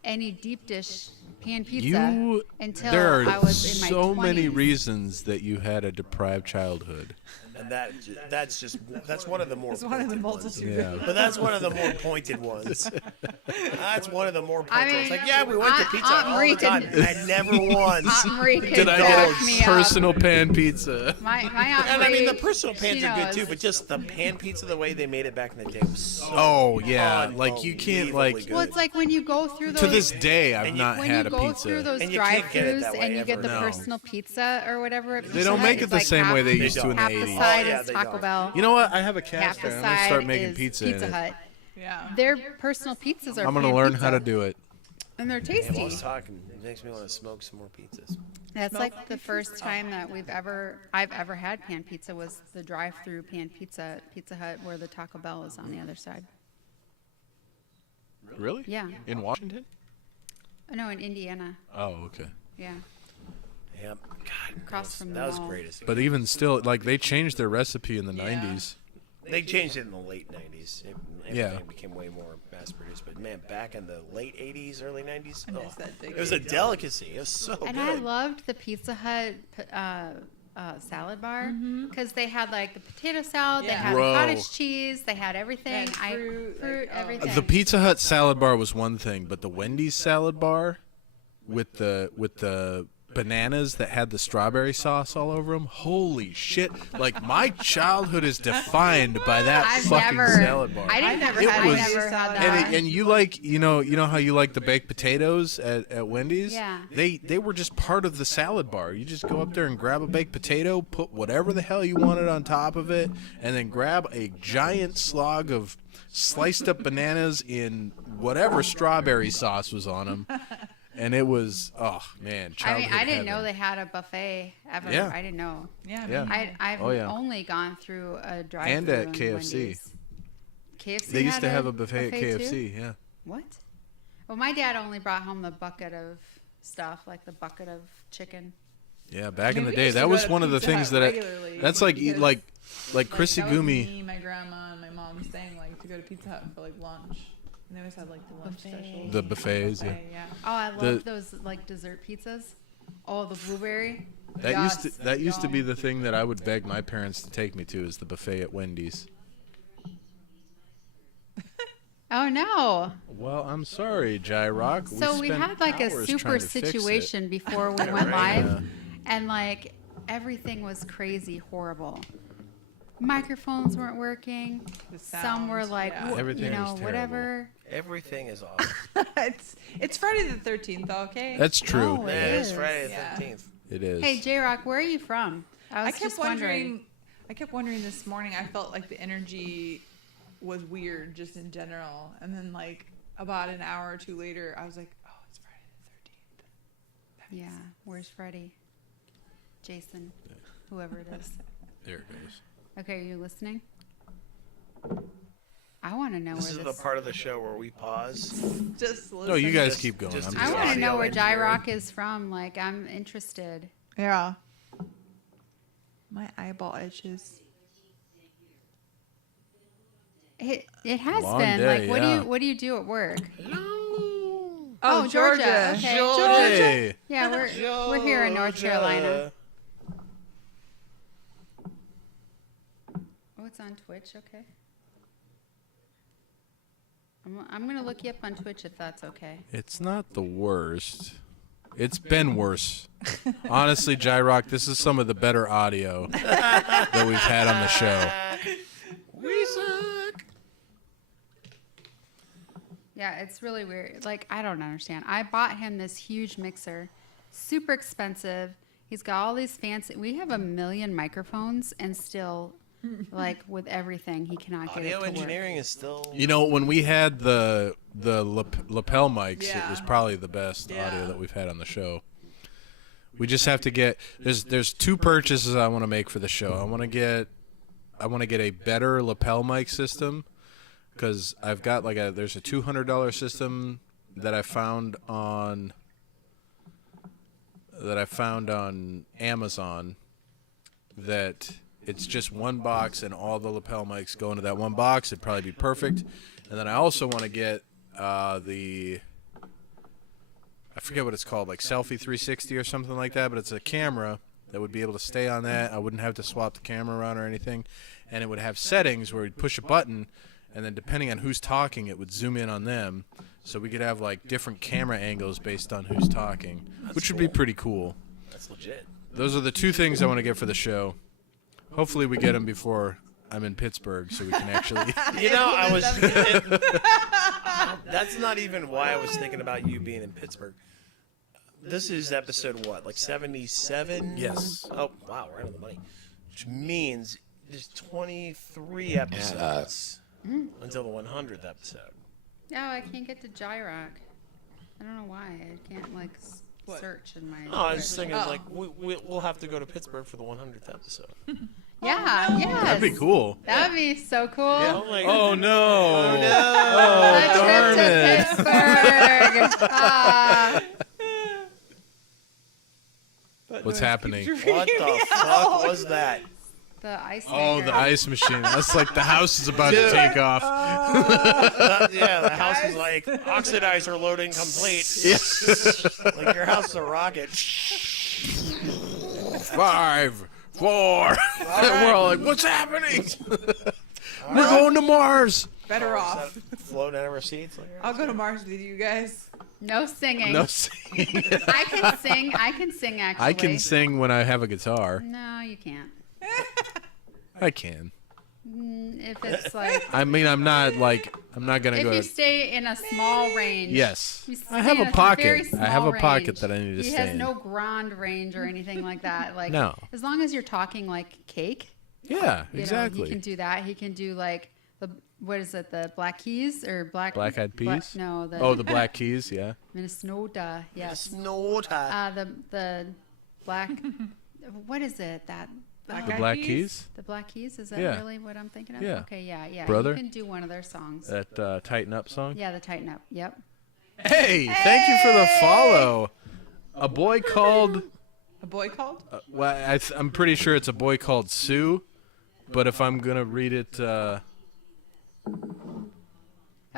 any deep dish pan pizza until there are I was in my so 20s. many reasons that you had a deprived childhood. And that's one of the more It's one of the pointed ones. multitude. Yeah. But that's one of the more pointed ones. That's one of the more pointed ones. mean, Like, yeah, we went to Pizza Hut all the time. And never once. Aunt Marie could Did I back get me a up. personal pan pizza? My Aunt And I mean, the Marie, personal pans she are good knows. too, but just the pan pizza, the way they made it back in the day was so Oh yeah, like you can't like. unbelievably Well, it's like when you go through those. To this day, I've And not when had you a go pizza. through those And you can't get it drive-throughs that way and you get the ever. No. personal pizza or whatever, at They Pizza don't Hut, make it it's the like same half, way they They used to in don't. the half the 80s. side Oh, yeah, is they Taco don't. Bell. You know what? I have a Half cast the there. I'm gonna side start making is pizza Pizza in it. Hut. Yeah. Their personal pizzas are I'm gonna pan learn pizza, how to do it. and they're Man, while I tasty. was talking, it makes me want to smoke some more pizzas. That's like the first time that I've ever had pan pizza was the drive-through pan pizza at Pizza Hut where the Taco Bell is on the other side. Really? Yeah. In Washington? Oh, no, in Indiana. Oh, okay. Yeah. Yep. God, Across from the that was mall. greatest. But even still, like they changed their recipe in the Yeah. 90s. They changed it in the late 90s. Everything Yeah. became way more mass-produced. But man, back in the late 80s, early 90s, I miss that big it was a dough. delicacy. It was so And good. I loved the Pizza Hut salad bar because they had like the potato salad, they Yeah. had Bro. the cottage cheese, they had everything. They had fruit, like, oh. everything. The Pizza Hut salad bar was one thing, but the Wendy's salad bar with the bananas that had the strawberry sauce all over them. Holy shit! Like my childhood is defined by that I've fucking never, salad bar. I didn't never It had, was- I never had that. And you like you know how you like the baked potatoes at Wendy's? Yeah. They were just part of the salad bar. You just go up there and grab a baked potato, put whatever the hell you wanted on top of it, and then grab a giant slog of sliced up bananas in whatever strawberry sauce was on them. And it was, oh man, I mean, childhood I didn't know heaven. they had a buffet ever. Yeah. I didn't know. Yeah. Yeah. I've Oh, yeah. only gone through a drive-through And at in KFC. Wendy's. KFC. They used had to have a buffet at too? KFC, yeah. What? Well, my dad only brought home the bucket of stuff, like the bucket of chicken. Yeah, back I mean, in the we day, used to that go was to one of the Pizza things Hut that regularly that's like because, like Chrissy that was Gumi. me, my grandma, and my mom staying like to go to Pizza Hut for like lunch. And they always had like the lunch special. The buffets, yeah. Yeah. Oh, I love The- those like dessert pizzas. Oh, the blueberry. That Yes. used to be the thing that I would beg my parents to take me to is the buffet at Wendy's. Oh no! Well, I'm sorry, J-Rock. So we spent had like a hours super trying to fix it. situation before we went live, and like everything was crazy horrible. Microphones weren't working. The Some were sound, like, yeah. Everything was terrible. whatever. Everything is off. It's Friday the 13th, okay? That's true. No, Man, it's is. Friday the Yeah. 13th. It is. Hey, J-Rock, where are you from? I was kept just wondering. I kept wondering this morning. I felt like the energy was weird, just in general. And then, like about an hour or two later, I was like, "Oh, it's Friday the 13th." Yeah, where's Freddie? Jason, whoever it is. There it goes. Okay, are you listening? I want to know This where is this. the part of the show where we pause. Just listen. No, you guys Just- keep going. just I'm to I just want to audio know where engineering. J-Rock is from. Like, I'm interested. Yeah. My eyeball itches. It has Long been. day, Like, yeah. what do you do at work? Oh, Georgia. Hey. Yeah, we're here in North Carolina. Oh, it's on Twitch. Okay. I'm gonna look you up on Twitch if that's okay. It's not the worst. It's been worse. Honestly, J-Rock, this is some of the better audio that we've had on the show. We suck. Yeah, it's really weird. Like, I don't understand. I bought him this huge mixer, super expensive. He's got all these fancy. We have 1 million microphones, and still, like with everything, he cannot get it Audio to engineering is still. You know, when we had the lapel mics, it Yeah. was probably the best Yeah. audio that we've had on the show. We just have to get there's 2 purchases I want to make for the show. I want to get a better lapel mic system because I've got there's a $200 system that I found on Amazon that it's just one box and all the lapel mics go into that one box. It'd probably be perfect. And then I also want to get I forget what it's called, like Selfie 360 or something like that, but it's a camera that would be able to stay on that. I wouldn't have to swap the camera around or anything. And it would have settings where you'd push a button, and then depending on who's talking, it would zoom in on them. So we could have like different camera angles based on who's talking, which would be pretty cool. That's legit. Those are the 2 things I want to get for the show. Hopefully we get them before I'm in Pittsburgh so we can actually... You know, I was. That's not even why I was thinking about you being in Pittsburgh. This is episode what, like 77? Yes. Oh wow, we're out of the money. Which means there's 23 episodes until the 100th episode. No, I can't get to J-Rock. I don't know why. I can't like search in my. Oh, I was Twitch. thinking like we'll have to go to Pittsburgh for the 100th episode. Yeah, yes. That'd be cool. That would be so cool. Oh my God. Oh, no. A Oh, darn trip it. to Pittsburgh. Ah. What's happening? What the fuck was that? The ice. Oh, maker. the ice machine. That's like the house is about to take off. Yeah, the house is like oxidizer loading complete. Like your house is a rocket. 5, 4. We're all like, what's happening? We're going to Mars. Better off. Floating out of our seats. Like, I'll go to Mars with you guys. No singing. No singing. I can sing. I can sing actually. I can sing when I have a guitar. No, you can't. I can. If it's like. I mean, I'm not gonna If go. you stay in a small range. Yes, You I stay have in a pocket. very I have small a pocket range. that I need to He stay has in. no grand range or anything like that. Like No. as long as you're talking like cake. Yeah, You exactly. know, he can do that. He can do like the what is it? The Black Keys or Black Eyed Peas? no, the Oh, the Black Keys. Yeah. Minnesota. Yes. Snowta. The black. What is it? That The Eyed Black Peas? Keys. the Black Keys. Is that Yeah. really what I'm thinking of? Yeah. Okay. Yeah. Brother? You can do one of their songs. That Tighten Up song. Yeah, the Tighten Up. Yep. Hey, thank you for the follow. A boy called. A boy called? Well, I'm pretty sure it's a boy called Sue, but if I'm gonna read it, Oh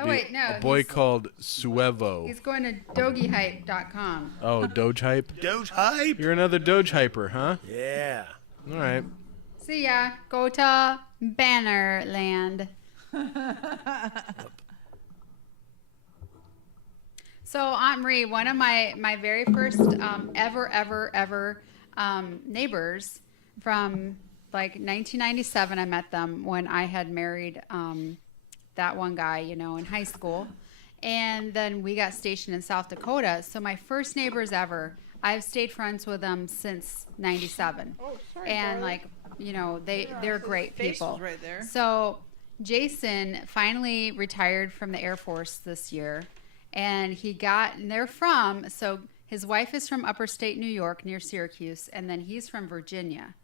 wait, no. a boy he's, called Suevo. he's going to doggyhype.com. Oh, Doge hype. Doge hype. You're another Doge hyper, huh? Yeah. All right. See ya. Go to Bannerland. So Aunt Marie, one of my very first ever neighbors from like 1997, I met them when I had married that one guy, in high school. And then we got stationed in South Dakota. So my first neighbors ever, I've stayed friends with them since 97. Oh, sorry. And they're great Face people. was right there. So Jason finally retired from the Air Force this year. And so his wife is from upper state New York near Syracuse, and then he's from Virginia.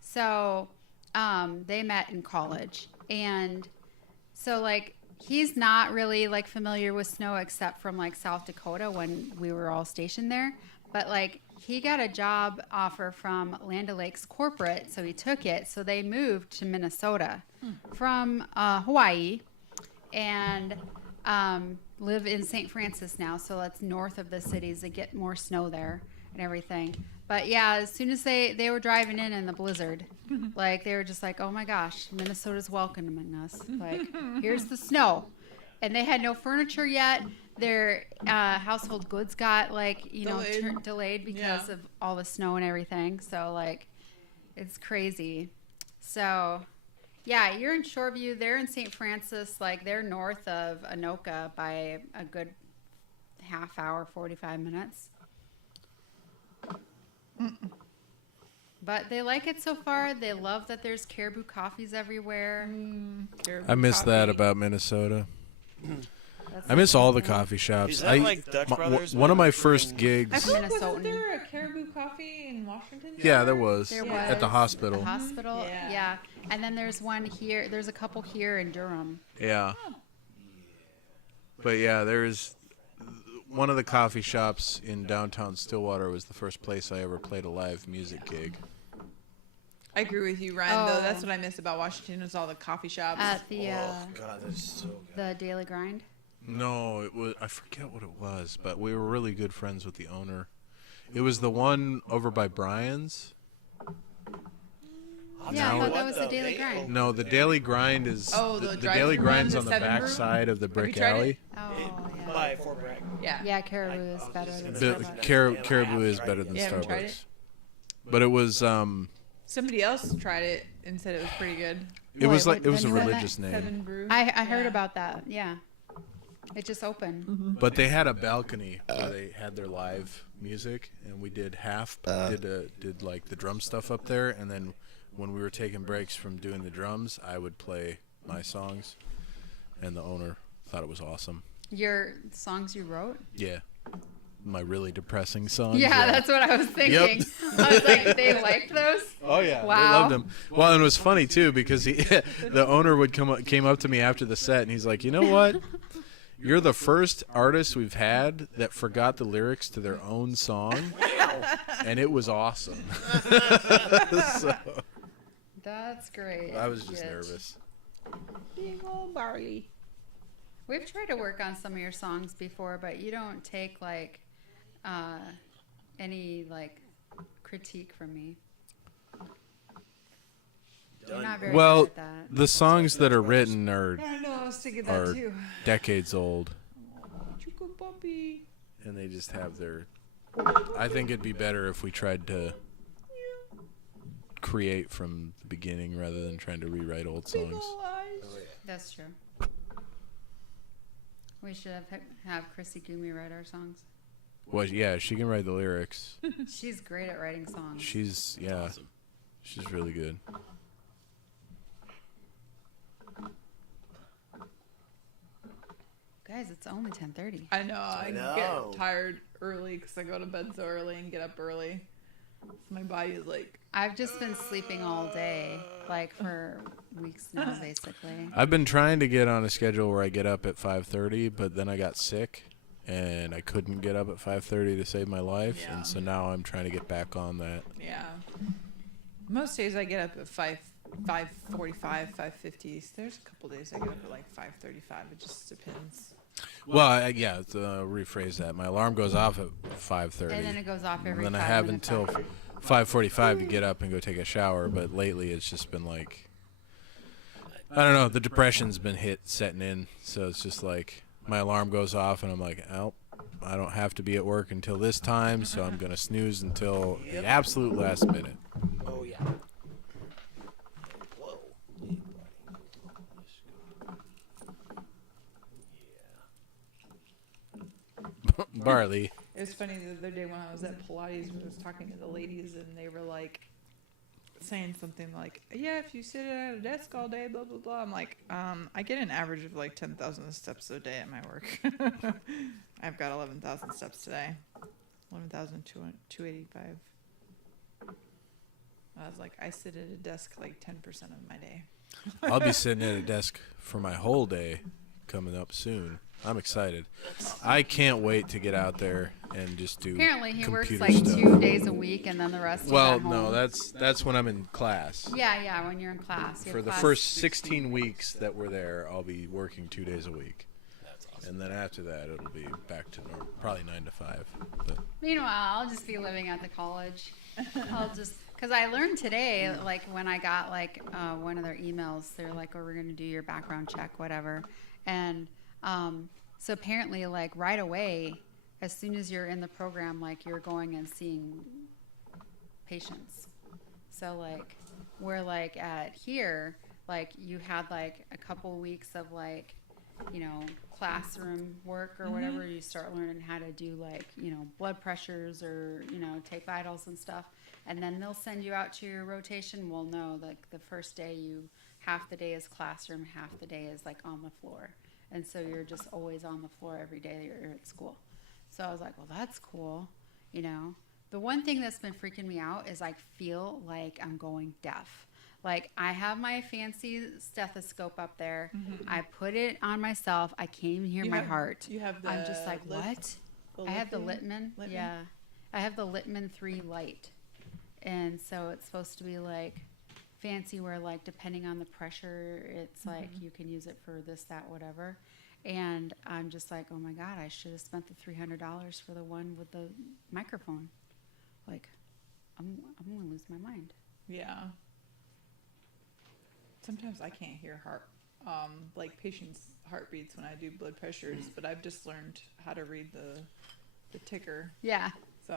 So they met in college. And so like he's not really like familiar with snow except from like South Dakota when we were all stationed there. But like he got a job offer from Land O'Lakes corporate, so he took it. So they moved to Minnesota from Hawaii and live in St. Francis now. So that's north of the cities. They get more snow there and everything. But yeah, as soon as they were driving in the blizzard, like they were just like, oh my gosh, Minnesota's welcoming us. Like, here's the snow. And they had no furniture yet. Their household goods got delayed because of all the snow and everything. So like, it's crazy. So yeah, you're in Shoreview. They're in St. Francis. Like they're north of Anoka by a good half hour, 45 minutes. But they like it so far. They love that there's caribou coffees everywhere. I miss that about Minnesota. I miss all the coffee shops. Is that like Dutch Brothers? One of my first I gigs. feel like, Minnesotan. wasn't there a caribou coffee in Washington? Yeah, there was. There was. At the hospital. The hospital, Yeah. yeah. And then there's one here. There's a couple here in Durham. Yeah. But yeah, there's one of the coffee shops in downtown Stillwater was the first place I ever played a live music gig. I agree with you, Ryan. Though Oh. that's what I miss about Washington is all the coffee shops. At the Oh God, that's so good. the Daily Grind. No, it was I forget what it was, but we were really good friends with the owner. It was the one over by Brian's. Yeah, I Now thought that it- was the Daily Grind. No, the Daily Grind is Oh, the the Daily drive-thru Grind's one, on the the Seven back Brew? side of the you brick tried it? alley. Oh yeah. By Fort Bragg. Yeah. Yeah, Caribou is better than Starbucks. Caribou is better than You haven't tried Starbucks. it? But it was Somebody else tried it and said it was pretty good. it was What, like it was a the new one? religious name. Seven Brew. I heard Yeah. about that. Yeah. It just opened. But they had a balcony where they had their live music, and we did did like the drum stuff up there, and then when we were taking breaks from doing the drums, I would play my songs, and the owner thought it was awesome. Your songs you wrote? Yeah, my really depressing songs. Yeah, that's what I was thinking. I was like, they liked those? Oh yeah, Wow. they loved him. Well, and it was funny too because the owner came up to me after the set, and he's like, you know what? You're the first artist we've had that forgot the lyrics to their own song, and it was awesome. So, That's great. I was just Good. nervous. Big old barley. We've tried to work on some of your songs before, but you don't take like any like critique from me. You're not very Well, good at that. the songs that are written are I know, I was thinking that Or- too. decades old, Chicken puppy. and they just have their. I think it'd be better if we tried to create from the beginning rather than trying to rewrite old Big songs. ol' eyes. That's true. We should have Chrissy Gumi write our songs. Well, yeah, she can write the lyrics. She's great at writing songs. She's she's really good. Guys, it's only 10:30. I know. I know. get tired early because I go to bed so early and get up early. So my body is like, I've just been sleeping all day, like for weeks now, basically. I've been trying to get on a schedule where I get up at 5:30, but then I got sick and I couldn't get up at 5:30 to save my life, Yeah. and so now I'm trying to get back on that. yeah. Most days I get up at 5:45, 5:50. There's a couple days I get up at like 5:35. It just depends. Well, rephrase that. My alarm goes off at 5:30. And then it goes off every And then I 5 have minutes until after. 5:45 to get up and go take a shower, but lately it's just been like, I don't know, the depression's been setting in, so it's just like my alarm goes off and I'm like, oh, I don't have to be at work until this time, so I'm gonna snooze until the absolute last minute. Oh yeah. Whoa. Hey, buddy. Barley. It was funny the other day when I was at Pilates, I was talking to the ladies, and they were like saying something like, "Yeah, if you sit at a desk all day, blah blah blah." I'm like, I get an average of like 10,000 steps a day at my work. I've got 11,000 steps today, 11,285. I was like, I sit at a desk like 10% of my day. I'll be sitting at a desk for my whole day coming up soon. I'm excited. I can't wait to get out there and just do Apparently, he works computer like stuff. 2 days a week, and then the rest. Well, at home. no, that's when I'm in class. Yeah, when you're in class. You have For the class- first 16 weeks that we're there, I'll be working 2 days a week. That's awesome. And then after that, it'll be back to normal, probably 9 to 5. But Meanwhile, I'll just be living at the college. Because I learned today, like when I got like one of their emails, they're like, "Oh, we're gonna do your background check, whatever," and so apparently, like right away, as soon as you're in the program, like you're going and seeing patients. So like we're like at here, like you had like a couple weeks of like, classroom work or whatever. You start learning how to do like, blood pressures or, take vitals and stuff. And then they'll send you out to your rotation. Well, no, like the first day half the day is classroom, half the day is like on the floor. And so you're just always on the floor every day that you're at school. So I was like, well, that's cool. The one thing that's been freaking me out is I feel like I'm going deaf. Like I have my fancy stethoscope up there. I put it on myself. I can't even hear my heart. You have the I'm just like, what? I have the Littman. Littman? Yeah. I have the Littman 3 Lite. And so it's supposed to be like fancy where like depending on the pressure, it's like you can use it for this, that, whatever. And I'm just like, oh my God, I should have spent the $300 for the one with the microphone. Like, I'm going to lose my mind. Yeah. Sometimes I can't hear like patients' heartbeats when I do blood pressures, but I've just learned how to read the ticker. Yeah. So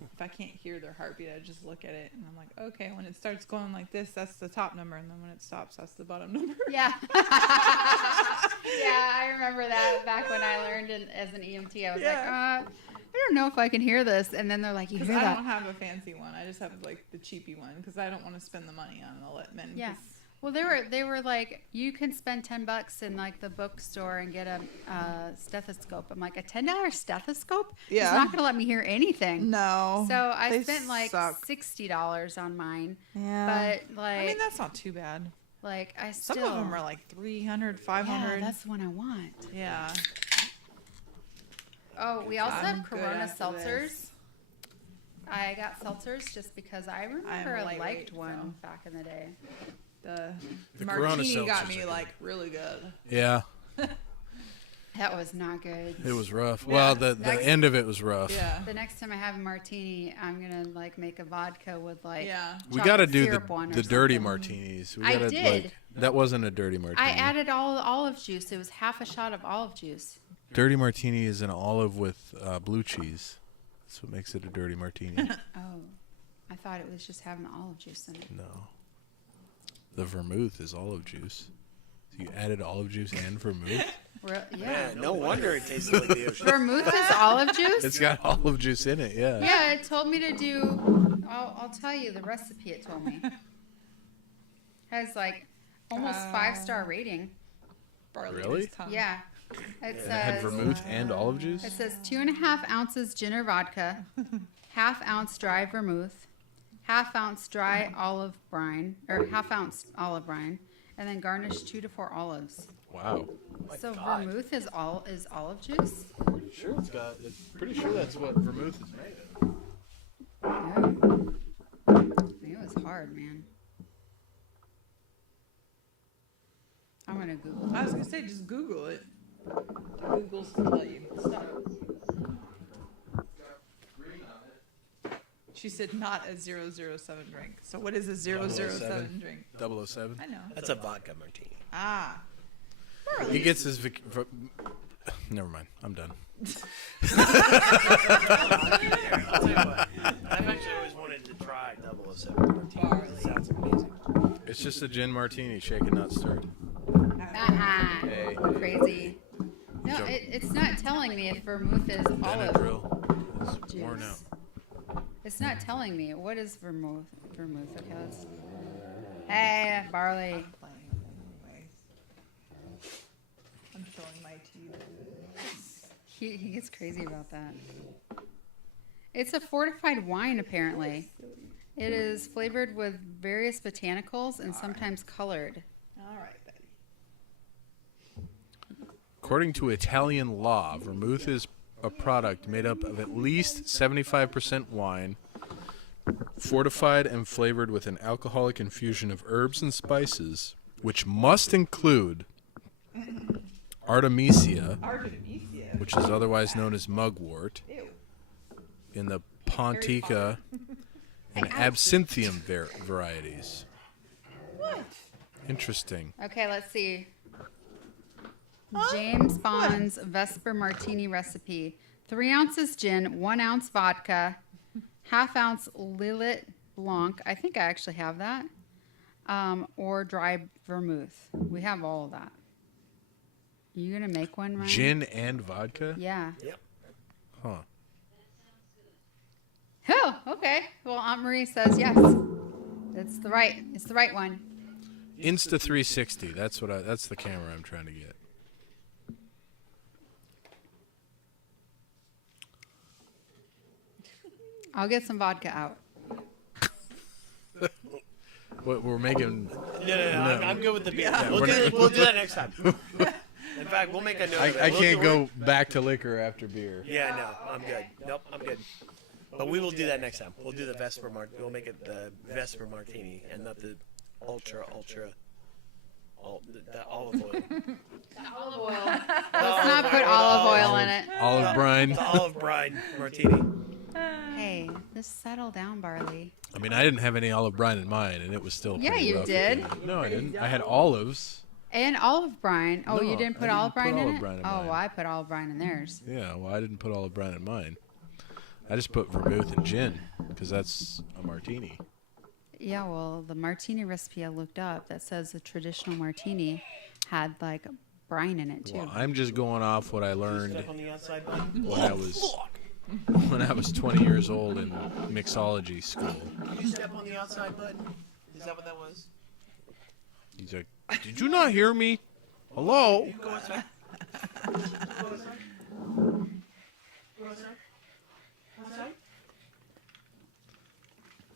if I can't hear their heartbeat, I just look at it and I'm like, okay, when it starts going like this, that's the top number, and then when it stops, that's the bottom number. Yeah. Yeah, I remember that back when I learned as an EMT. I was like, I don't know if I can hear this. And then they're like, you hear I that? don't have a fancy one. I just have like the cheapy one because I don't want to spend the money on the Littman. Yeah. Well, they were like, you can spend $10 in like the bookstore and get a stethoscope. I'm like, a $10 stethoscope? Yeah. It's not going to let me hear anything. No. So I they spent like suck. $60 on mine. Yeah. But like, I mean, that's not too bad. like I still. Some of them are like 300, 500. Yeah, that's the one I want. Yeah. Oh, we also I'm have good Corona after seltzers. this. I got seltzers just because I remember I liked lightweight, one so. back in the day. The Corona martini got seltzers me are like really good. yeah, That was not good. it was rough. Yeah. Well, the Next- end of it was rough. Yeah. The next time I have a martini, I'm gonna like make a vodka with like Yeah. We got to chocolate do syrup one or the dirty something. martinis. We I gotta, did. Like, that wasn't a dirty martini. I added all olive juice. It was half a shot of olive juice. Dirty martini is an olive with blue cheese. That's what makes it a dirty martini. Oh, I thought it was just having the olive juice in it. No. The vermouth is olive juice. So you added olive juice and vermouth? Yeah. Man, no wonder it tasted like the ocean. Vermouth is olive juice? It's got olive juice in it, yeah. Yeah, it told me to do. I'll tell you the recipe. It told me has like almost 5-star rating. Barley in Really? his tongue. Yeah, it It had says vermouth and olive juice? it says 2.5 ounces gin or vodka, ½ ounce dry vermouth, ½ ounce dry olive brine or ½ ounce olive brine, and then garnish 2 to 4 olives. Wow. So God. vermouth is olive juice. Sure, it's pretty sure that's what vermouth is made of. Yeah. It was hard, man. I'm gonna Google I it. was gonna say, just Google it. Google's to tell you stuff. She said not a 007 drink. So what is a 007 drink? 007. I know. That's a vodka martini. Ah. He gets his... Never mind. I'm done. I'll tell you what. I've actually always wanted to try 007 martini. It sounds amazing. It's just a gin martini, shaken, not stirred. Hey. Crazy. No, Jump. it's not telling me if vermouth is olive Benadryl is worn juice. out. It's not telling me. What is vermouth? Vermouth. Okay, let's. Hey, barley. I'm playing anyways. I'm showing my teeth. He gets crazy about that. It's a fortified wine, apparently. It is flavored with various botanicals and sometimes colored. All right, Betty. According to Italian law, vermouth is a product made up of at least 75% wine, fortified and flavored with an alcoholic infusion of herbs and spices, which must include Artemisia, Artemisia. which is otherwise known as mugwort, Ew. in the Pontica and Absinthium varieties. What? Interesting. Okay, let's see. James Bond's Vesper Martini recipe. 3 ounces gin, 1 ounce vodka, ½ ounce Lillet Blanc. I think I actually have that. Or dry vermouth. We have all of that. You gonna make one, Ryan? Gin and vodka? Yeah. Yep. Huh. Oh, okay. Well, Aunt Marie says yes. It's the right one. Insta 360. That's the camera I'm trying to get. I'll get some vodka out. What we're making. No. I'm good with the beer. Yeah, We'll do that next time. In fact, we'll make a note. of it. I We'll can't do- go back to liquor after beer. Yeah, no, I'm good. Nope, I'm good. But we will do that next time. We'll do the Vesper We'll make it the Vesper Martini and not the ultra, the olive oil. Olive oil. Let's not put olive oil in it. Olive brine. The olive brine martini. Hey, just settle down, Barley. I mean, I didn't have any olive brine in mine, and it was still. Yeah, pretty you rough. did. No, I didn't. I had olives. And olive brine. Oh, No, you didn't I put didn't olive put brine in olive it? brine in Oh, mine. well, I put olive brine in theirs. Yeah, well, I didn't put olive brine in mine. I just put vermouth and gin because that's a martini. Yeah, well, the martini recipe I looked up that says the traditional martini had like brine in it too. Well, I'm just going off what I learned Step on the outside button. when I was 20 years old in mixology school. Did you step on the outside button? Is that what that was? He's like, "Did you not hear me? Hello?" Go outside.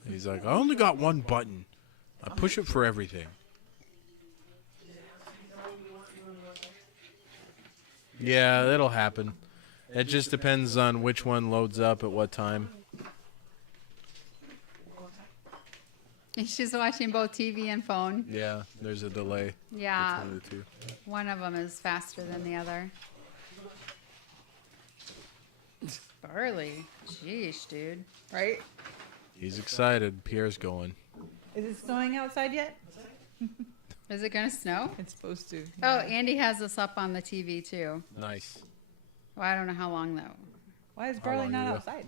He's like, "I only got one button. I push it for everything." Yeah, that'll happen. It just depends on which one loads up at what time. She's watching both TV and phone. Yeah, there's a delay Yeah, between the two. one of them is faster than the other. Barley. Sheesh, dude. Right? He's excited. Pierre's going. Is it snowing outside yet? Is it going to snow? It's supposed to. Oh, Andy has this up on the TV too. Nice. Well, I don't know how long though. Why is How Barley long not you go? outside?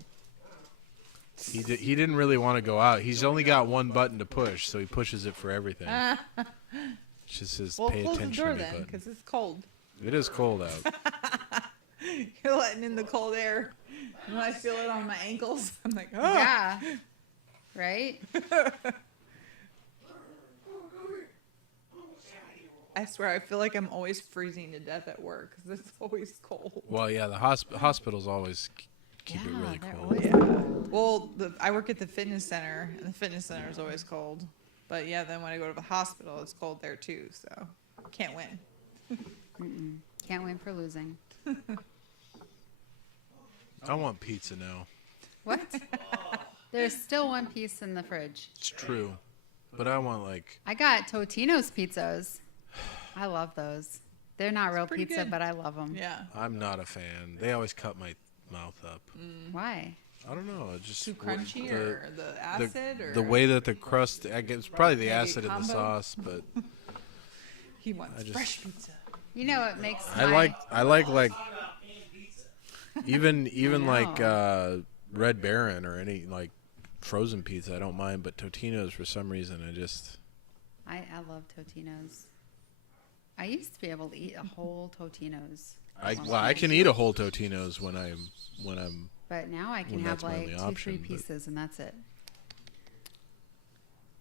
He didn't really want to go out. He's only got one button to push, so he pushes it for everything. It's just his Well, pay close the attention door to me then, button. because it's cold. It is cold out. You're letting in the cold air. When I feel it on my ankles, I'm like, oh. Yeah. Right? I swear, I feel like I'm always freezing to death at work because it's always cold. Well, yeah, the hospitals always keep it Yeah, really they're cold. always- Yeah. Well, I work at the fitness center, and the fitness center is always cold. But yeah, then when I go to the hospital, it's cold there too. So can't win. Can't win for losing. I want pizza now. What? There's still one piece in the fridge. It's true, but I want like I got Totino's pizzas. I love those. They're not real pretty pizza, good. but I love them. Yeah. I'm not a fan. They always cut my mouth up. Why? I don't know. It's just Too crunchy the- or the acid or the way that the crust. I guess it's probably the Maybe acid in the combo? sauce, but he wants I just- fresh pizza. You know what makes I like Even like know. Red Baron or any like frozen pizza, I don't mind. But Totino's, for some reason, I love Totino's. I used to be able to eat a whole Totino's. I can eat a whole Totino's when I'm. But now I can Well, have that's my like only 2-3 option, but- pieces and that's it.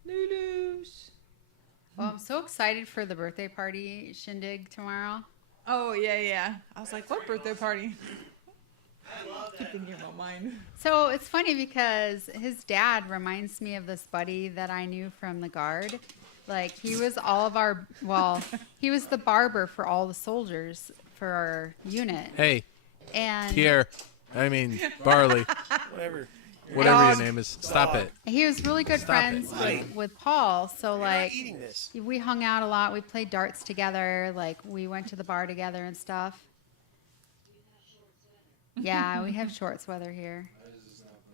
Noodles. Well, I'm so excited for the birthday party shindig tomorrow. Oh yeah. I was like, what birthday party? Keep thinking about mine. So it's funny because his dad reminds me of this buddy that I knew from the Guard. Like he was he was the barber for all the soldiers for our unit. Hey, And Barley, Whatever. whatever your name is. Stop it. he was really good Stop friends it. with Paul. So You're not like eating this. we hung out a lot. We played darts together. Like we went to the bar together and stuff. Yeah, we have shorts weather here.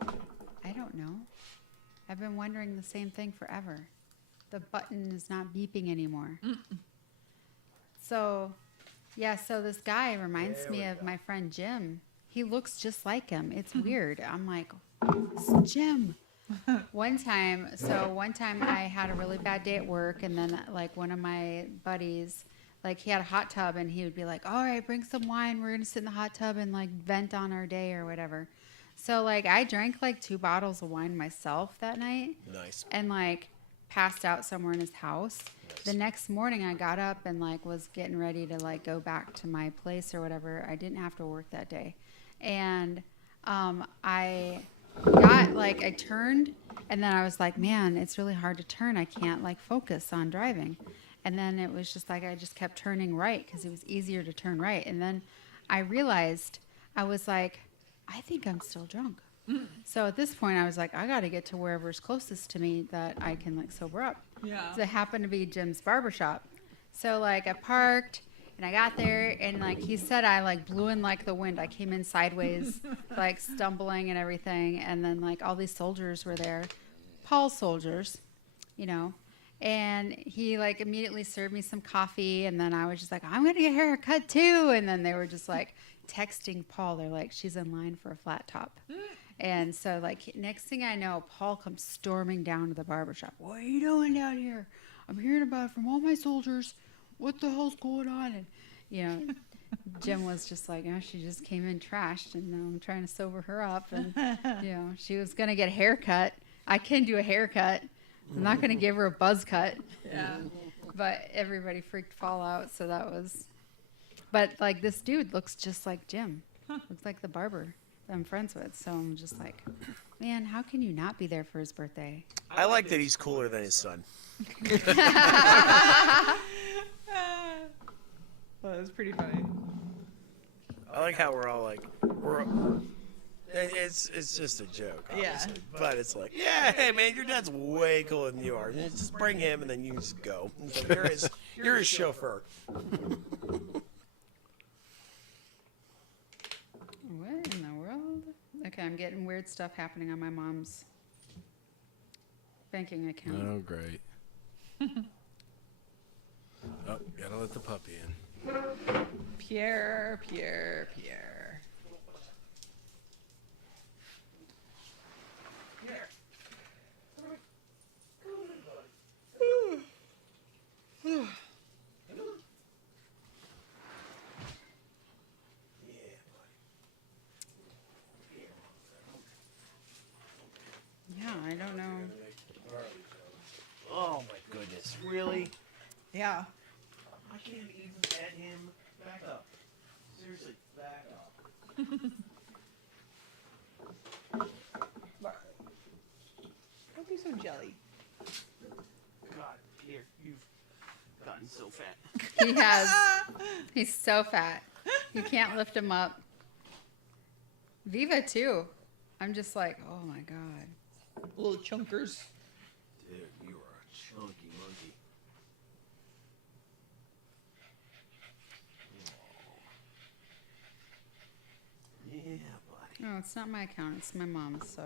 I don't know. I've been wondering the same thing forever. The button is not beeping anymore. So this guy reminds me of my friend Jim. He looks just like him. It's weird. I'm like, it's Jim. One time I had a really bad day at work, and then like one of my buddies, like he had a hot tub, and he would be like, all right, bring some wine. We're going to sit in the hot tub and like vent on our day or whatever. So like I drank like 2 bottles of wine myself that night. Nice. And like passed out somewhere in his house. The next morning I got up and like was getting ready to like go back to my place or whatever. I didn't have to work that day. And I turned, and then I was like, man, it's really hard to turn. I can't like focus on driving. And then it was just like I just kept turning right because it was easier to turn right. And then I realized, I was like, I think I'm still drunk. So at this point I was like, I got to get to wherever's closest to me that I can like sober up. Yeah. So it happened to be Jim's barbershop. So like I parked and I got there, and like he said, I like blew in like the wind. I came in sideways, like stumbling and everything. And then like all these soldiers were there, Paul's soldiers, you know, and he like immediately served me some coffee. And then I was just like, I'm going to get a haircut too. And then they were just like texting Paul. They're like, she's in line for a flat top. And so like next thing I know, Paul comes storming down to the barbershop. What are you doing down here? I'm hearing about it from all my soldiers. What the hell's going on? And, you know, Jim was just like, oh, she just came in trashed, and I'm trying to sober her up. And, you know, she was going to get a haircut. I can do a haircut. I'm not going to give her a buzz cut. Yeah. But everybody freaked Paul out, so that was... But, like, this dude looks just like Jim. Looks like the barber that I'm friends with. So I'm just like, man, how can you not be there for his birthday? I like that he's cooler than his son. Well, that's pretty funny. I like how we're all like, it's just a joke, obviously. Yeah. But it's like, yeah, hey man, your dad's way cooler than you are. Just bring him, and then you just go. So you're his chauffeur. What in the world? Okay, I'm getting weird stuff happening on my mom's banking account. Oh, great. Oh, gotta let the puppy in. Pierre. Yeah, I don't know. Oh my goodness, really? Yeah. I can't even pet him. Back up. Seriously, back up. Don't be so jelly. God, here, you've gotten so fat. He has. He's so fat. You can't lift him up. Viva too. I'm just like, oh my god. Little chunkers. Dude, you are a chunky monkey. Yeah, buddy. No, it's not my account. It's my mom's. So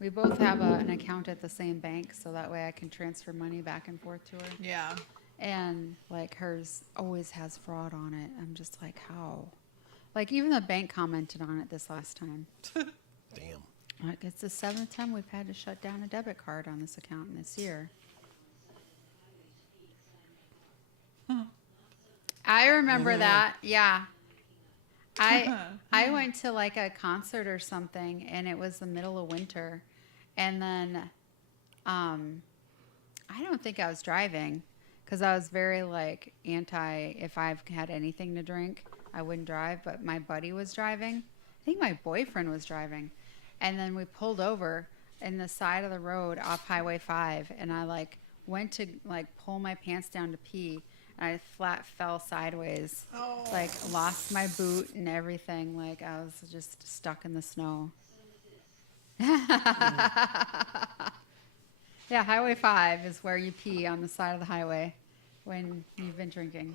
we both have an account at the same bank, so that way I can transfer money back and forth to her. Yeah. And like hers always has fraud on it. I'm just like, how? Like, even the bank commented on it this last time. Damn. Like, it's the 7th time we've had to shut down a debit card on this account this year. I remember that. Yeah. I went to like a concert or something, and it was the middle of winter, and then I don't think I was driving because I was very like anti. If I've had anything to drink, I wouldn't drive. But my buddy was driving. I think my boyfriend was driving, and then we pulled over in the side of the road off Highway 5, and I like went to like pull my pants down to pee. I flat fell sideways, like lost my boot and everything. Like I was just stuck in the snow. Yeah, Highway 5 is where you pee on the side of the highway when you've been drinking.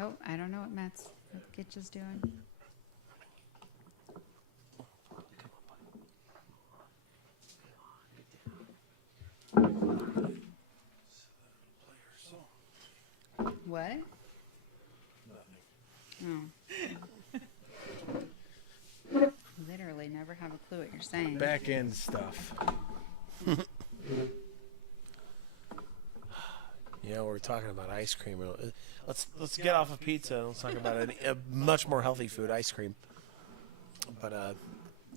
Oh, I don't know what Matt's Gitch is doing. What? Nothing. Oh. Literally never have a clue what you're saying. Back end stuff. Yeah, we're talking about ice cream. Let's get off of pizza. Let's talk about a much more healthy food, ice cream. But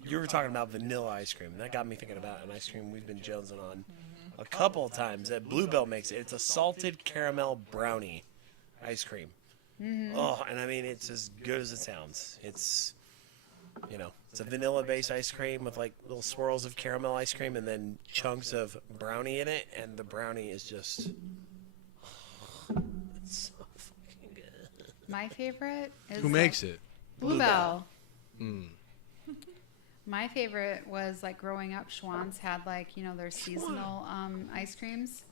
you were talking about vanilla ice cream. That got me thinking about an ice cream we've been jonesing on a couple of times. That Bluebell makes it. It's a salted caramel brownie ice cream. Mm-hmm. Oh, and I mean, it's as good as it sounds. It's, it's a vanilla-based ice cream with like little swirls of caramel ice cream and then chunks of brownie in it, and the brownie is just, it's so fucking good. My favorite is Who makes it? Bluebell. Mm. My favorite was like growing up. Schwann's had like their seasonal ice creams,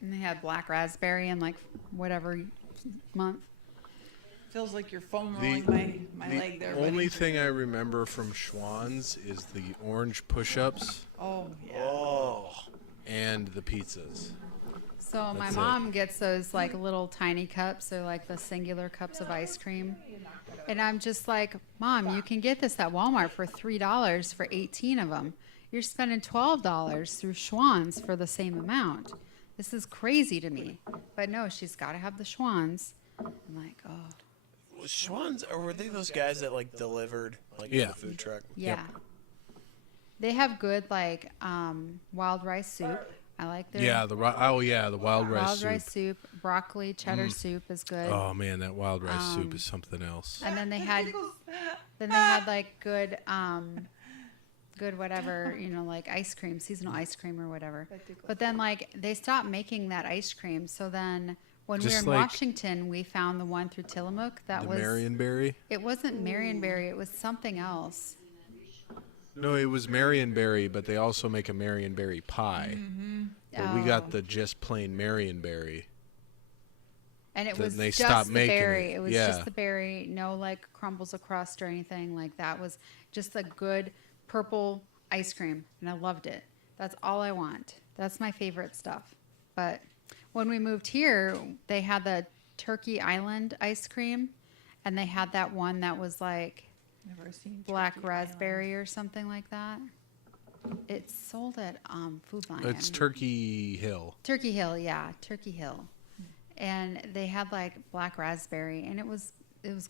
and they had black raspberry and like whatever month. Feels like you're foam rolling my leg there. The only thing I remember from Schwann's is the orange push-ups. Oh yeah. Oh. And the pizzas. So my That's mom gets those like little tiny cups, or like the singular cups of ice cream. And I'm just like, Mom, you can get this at Walmart for $3 for 18 of them. You're spending $12 through Schwann's for the same amount. This is crazy to me. But no, she's got to have the Schwann's. I'm like, oh. Was Schwann's, or were they those guys that like delivered like Yeah. in the food truck? Yeah. They have good like wild rice soup. I like their Yeah, the wild rice soup. Broccoli cheddar soup is good. Oh man, that wild rice soup is something else. And then they had like good good whatever, like ice cream, seasonal ice cream or whatever. But then like they stopped making that ice cream. So then when we were Just in like Washington, we found the one through Tillamook that The was Marionberry? It wasn't Marionberry, it was something else. No, it was Marionberry, but they also make a Marionberry pie. Mm-hmm. But we got the just plain Marionberry. And it Then was they just stopped the making berry. it. It was Yeah. just the berry, no like crumbles of crust or anything like that. Was just a good purple ice cream, and I loved it. That's all I want. That's my favorite stuff. But when we moved here, they had the Turkey Island ice cream, and they had that one that was like Never seen black Turkey raspberry or something like that. It's sold at Food Lion. It's Turkey Hill. Turkey Hill, yeah, Turkey Hill. And they had like black raspberry, and it was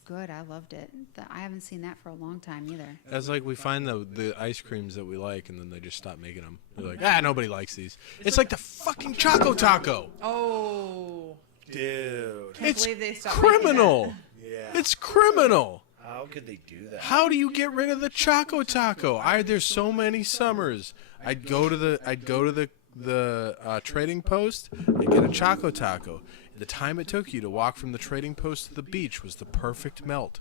good. I loved it. I haven't seen that for a long time either. That's like we find the ice creams that we like, and then they just stop making them. They're like, nobody likes these. It's like the fucking Choco Taco. Oh, Dude. can't It's believe they stopped making criminal. Yeah. It's criminal. How could they do that? How do you get rid of the Choco Taco? There's so many summers. I'd go to the trading post and get a Choco Taco. The time it took you to walk from the trading post to the beach was the perfect melt.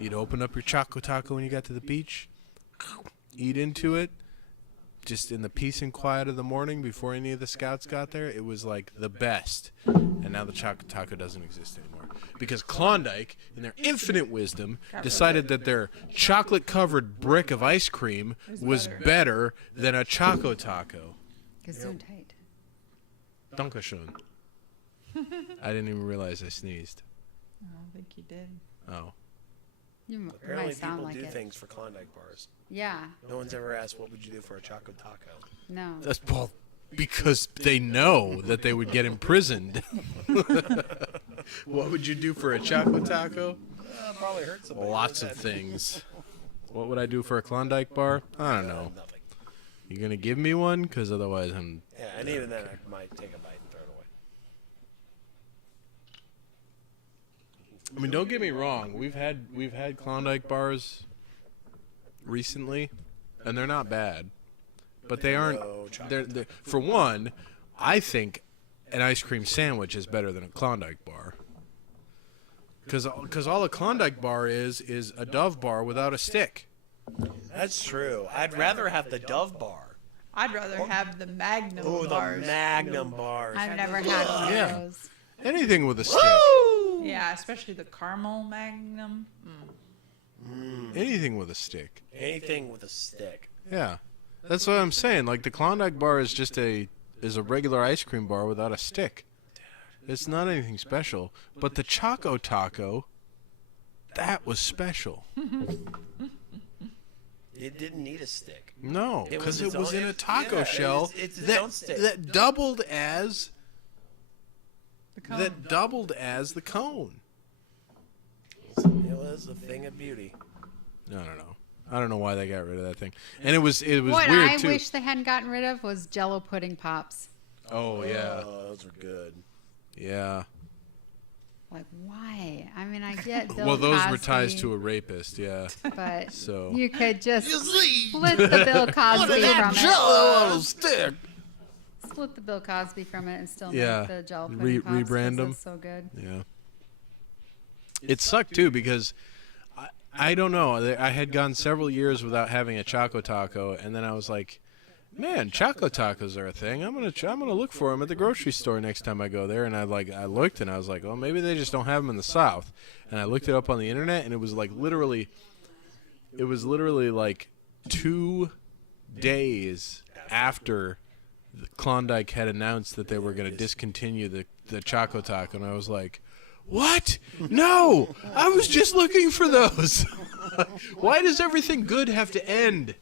You'd open up your Choco Taco when you got to the beach, eat into it, just in the peace and quiet of the morning before any of the scouts got there. It was like the best. And now the Choco Taco doesn't exist anymore. Because Klondike, in their infinite wisdom, decided that their chocolate-covered brick of ice cream was better than a Choco Taco. Gesundheit. Dankeschön. I didn't even realize I sneezed. I don't think you did. Oh. You Apparently, might sound people like do it. things for Klondike bars. Yeah. No one's ever asked, what would you do for a Choco Taco? No. That's well, because they know that they would get imprisoned. What would you do for a Choco Taco? Probably hurt somebody. Lots of things. What would I do for a Klondike bar? I don't know. Nothing. You gonna give me one? Because otherwise I'm... Yeah, and even then, I might take a bite and throw it away. I mean, don't get me wrong. We've had Klondike bars recently, and they're not bad, but they aren't. No chocolate. They're for one, I think an ice cream sandwich is better than a Klondike bar. Because all a Klondike bar is a Dove bar without a stick. That's true. I'd rather have the Dove bar. I'd rather have the Magnum Oh, the bars. Magnum bars. I've never had one Yeah. of those. Anything with a stick. Yeah, especially the caramel Magnum. Anything with a stick. Anything with a stick. Yeah, that's what I'm saying. Like the Klondike bar is just a regular ice cream bar without a stick. It's not anything special. But the Choco Taco, that was special. It didn't need a stick. No, It because was it was its in own- a taco yeah, shell it's its own stick. that doubled as The cone. the cone. It was a thing of beauty. I don't know. I don't know why they got rid of that thing. And it was What weird I too. wish they hadn't gotten rid of was Jello pudding pops. Oh yeah, Oh, those were good. yeah. Like, why? I mean, I get Bill Well, those were Cosby, ties to a rapist. Yeah. but So. you could just split the Bill Cosby from it. stick. Split the Bill Cosby from it and still Yeah. make the Jello Re- pudding pops. 'Cause rebrand 'em. that's so good. Yeah. It sucked too because I don't know. I had gone several years without having a Choco Taco, and then I was like, "Man, Choco Tacos are a thing. I'm gonna look for them at the grocery store next time I go there." And I looked, and I was like, "Oh, maybe they just don't have them in the South." And I looked it up on the internet, and it was literally like 2 days after the Klondike had announced that they were going to discontinue the Choco Taco, and I was like, "What? No! I was just looking for those. Why does everything good have to end?"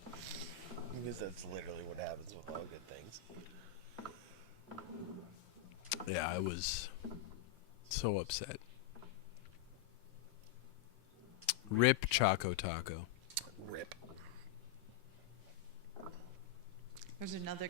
Because that's literally what happens with all good things. Yeah, I was so upset. Rip Choco Taco. Rip. There's another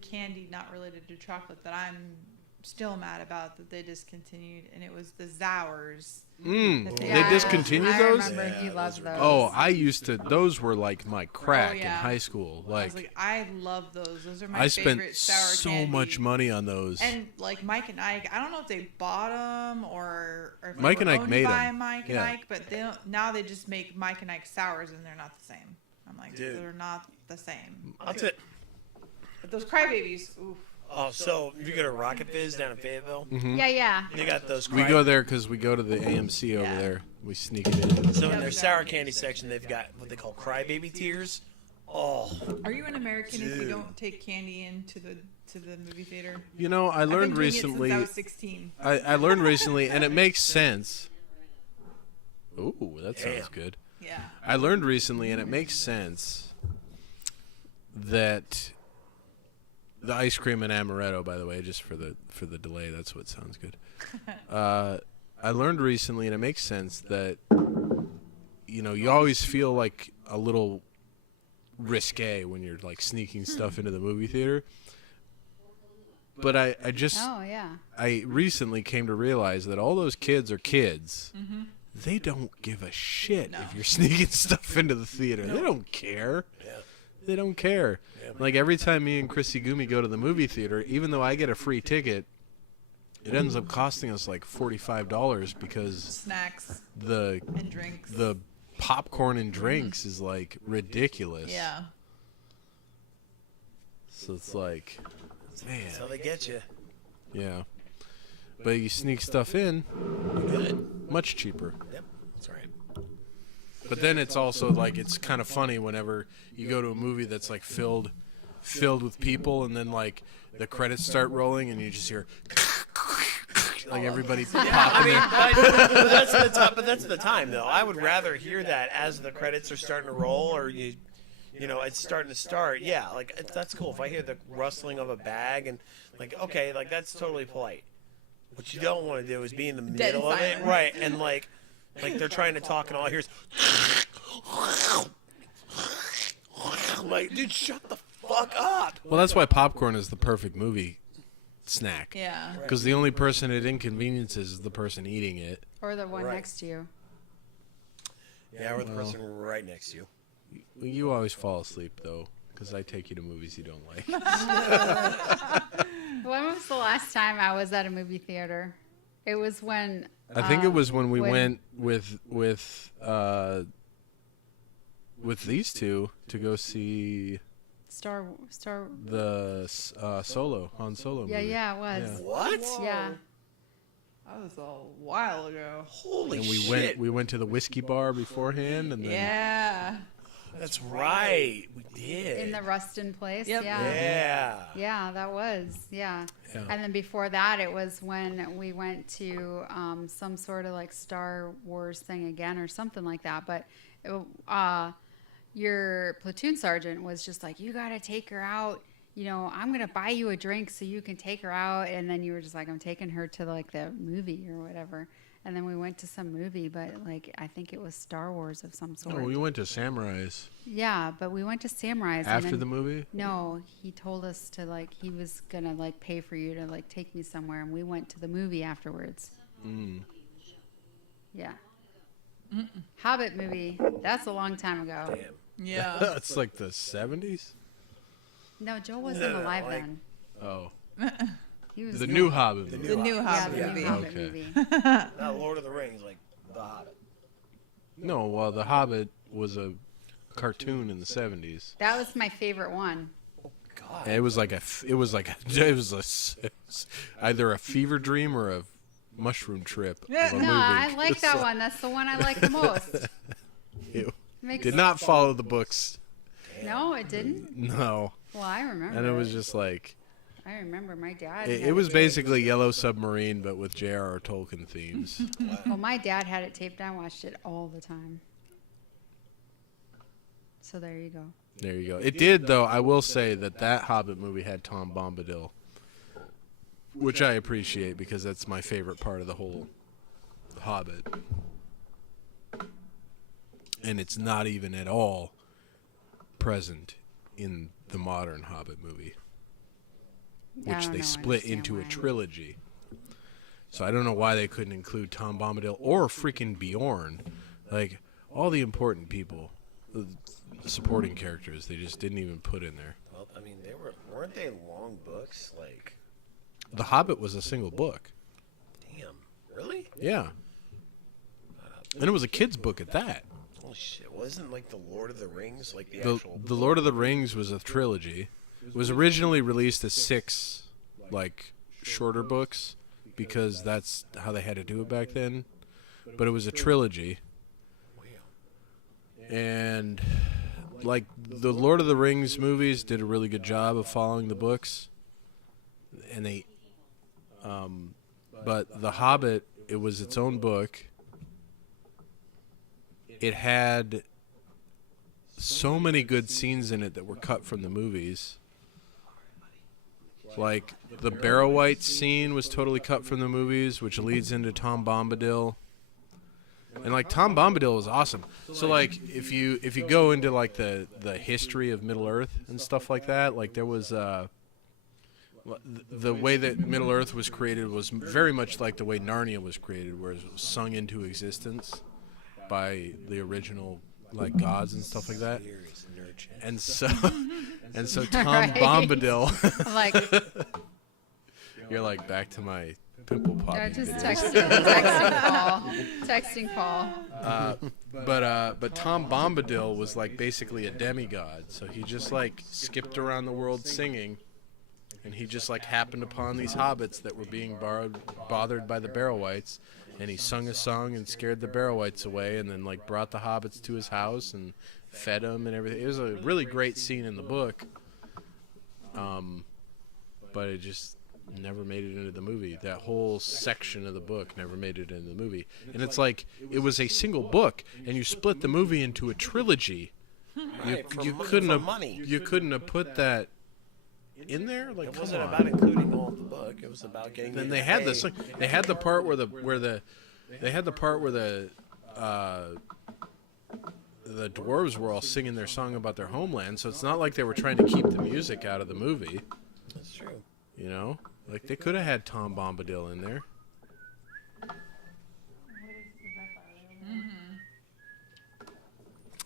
candy not related to chocolate that I'm still mad about that they discontinued, and it was the Zours. That They discontinued I those? remember he loved those. Oh, I used to. Those were like my crack in yeah. high school. I was like, I love those. Those are my I spent favorite sour so candy. much money on those. And like Mike and Ike, I don't know if they bought them or if Mike they and were Ike owned made by 'em. Mike Yeah. and Ike, but now they just make Mike and Ike sours, and they're not the same. I'm like, Dude. they're not the same. That's it. But those crybabies, oof. Oh, so if you go to Rocket Fizz down in Fayetteville, Yeah. they got those. we go there because we go to the AMC over Yeah. there. We sneak it in. So in their sour candy section, they've got what they call crybaby tears. Oh, Are you an American if you Dude. don't take candy into the movie theater? You know, I I've been learned doing recently. it since I was 16. I learned recently, and it makes sense. Ooh, that sounds Damn. good. Yeah. I learned recently, and it makes sense that the ice cream and amaretto, by the way, just for the delay, that's what sounds good. I learned recently, and it makes sense that you always feel like a little risque when you're like sneaking stuff into the movie theater. But I just Oh yeah. I recently came to realize that all those kids are kids. They don't give a shit if you're sneaking stuff into the theater. They don't care. yeah. They don't care. Like every time me and Chrissy Gumi go to the movie theater, even though I get a free ticket, it ends up costing us like $45 because Snacks the and drinks. the popcorn and drinks is like ridiculous. Yeah. So it's like, man, That's how they get you. yeah. But you sneak stuff in, Good. much cheaper. Yep. That's right. But then it's also like it's kind of funny whenever you go to a movie that's like filled filled with people, and then like the credits start rolling, and you just hear like everybody popping there. But that's the time though. I would rather hear that as the credits are starting to roll, or you know, it's starting to start. Yeah, like that's cool. If I hear the rustling of a bag and like, okay, like that's totally polite. What you don't want to do is be in the Dead middle of it, silence. right? And like they're trying to talk, and all I hear is I'm like, dude, shut the fuck up. Well, that's why popcorn is the perfect movie snack. Yeah. Because the only person it inconveniences is the person eating it. Or the one Right. next to you. Yeah, or the person right next to you. You always fall asleep though, because I take you to movies you don't like. When was the last time I was at a movie theater? It was when I think it was when we when- went with these two to go see Star. the Solo Han Solo movie. Yeah, it was. What? Yeah. That was a while ago. Holy And we shit. went to the whiskey bar beforehand, and then Yeah. That's right. We did. In the Rustin place. Yep. Yeah. Yeah. Yeah, that was. Yeah. Yeah. And then before that, it was when we went to some sort of like Star Wars thing again or something like that. But your platoon sergeant was just like, you got to take her out. You know, I'm going to buy you a drink so you can take her out. And then you were just like, I'm taking her to like the movie or whatever. And then we went to some movie, but like, I think it was Star Wars of some sort. no, we went to Samurai's Yeah, but we went to Samurai's. and after then- the movie. No, he told us to like he was gonna like pay for you to like take me somewhere, and we went to the movie afterwards. Yeah. Hobbit movie. That's a long time ago. Damn. Yeah. That's like the 70s. No, Joe wasn't No, alive like- then. Oh, He was the young. new Hobbit movie. The new Yeah, Hobbit the movie. new Hobbit Okay. movie. Not Lord of the Rings, like The Hobbit. No, well, the Hobbit was a cartoon in the 70s. That was my favorite one. God. And it was like either a fever dream or a mushroom trip. Of a No, movie. I like that So one. That's the one I like the most. It Makes, did not follow the books. No, it didn't. No, Well, I remember. and it was just like I remember my dad. it had was taped. basically Yellow Submarine, but with J.R.R. Tolkien themes. Well, my dad had it taped. I watched it all the time. So there you go. There you go. It did, though. I will say that Hobbit movie had Tom Bombadil, which I appreciate because that's my favorite part of the whole Hobbit. And it's not even at all present in the modern Hobbit movie, I which don't they know, split understand into a why. trilogy. So I don't know why they couldn't include Tom Bombadil or freaking Bjorn. Like, all the important people, the supporting characters, they just didn't even put in there. Well, I mean, weren't they long books? Like, The Hobbit was a single book. damn, really? Yeah. And it was a kid's book at that. Holy shit! Wasn't like the Lord of the Rings like the The actual? Lord of the Rings was a trilogy. It was originally released as 6, like, shorter books because that's how they had to do it back then. But it was a trilogy. And, like, the Lord of the Rings movies did a really good job of following the books. And they, but The Hobbit, it was its own book. It had so many good scenes in it that were cut from the movies. Like, the Barrow-White scene was totally cut from the movies, which leads into Tom Bombadil. And, like, Tom Bombadil was awesome. So, like, if you go into, like, the history of Middle-earth and stuff like that, like, there was the way that Middle-earth was created was very much like the way Narnia was created, where it was sung into existence by the original, like, gods and stuff like that. Serious nerd shit. And so Tom Right. Bombadil, I'm like, you're like, back to my pimple I popping just videos. texting Paul. But Tom Bombadil was like basically a demigod. So he just like skipped around the world singing, and he just like happened upon these hobbits that were being bothered by the Barrow-Whites, and he sung a song and scared the Barrow-Whites away, and then like brought the hobbits to his house and fed them and everything. It was a really great scene in the book. but it just never made it into the movie. That whole section of the book never made it into the movie. And it's like it was a single book, and you split the movie into a trilogy. You couldn't have put that in there. Like, It come wasn't on. about including all of the book. It was about getting. Then you they to had pay. this. They had the part where the dwarves were all singing their song about their homeland. So it's not like they were trying to keep the music out of the movie. That's true. You know, like they could have had Tom Bombadil in there.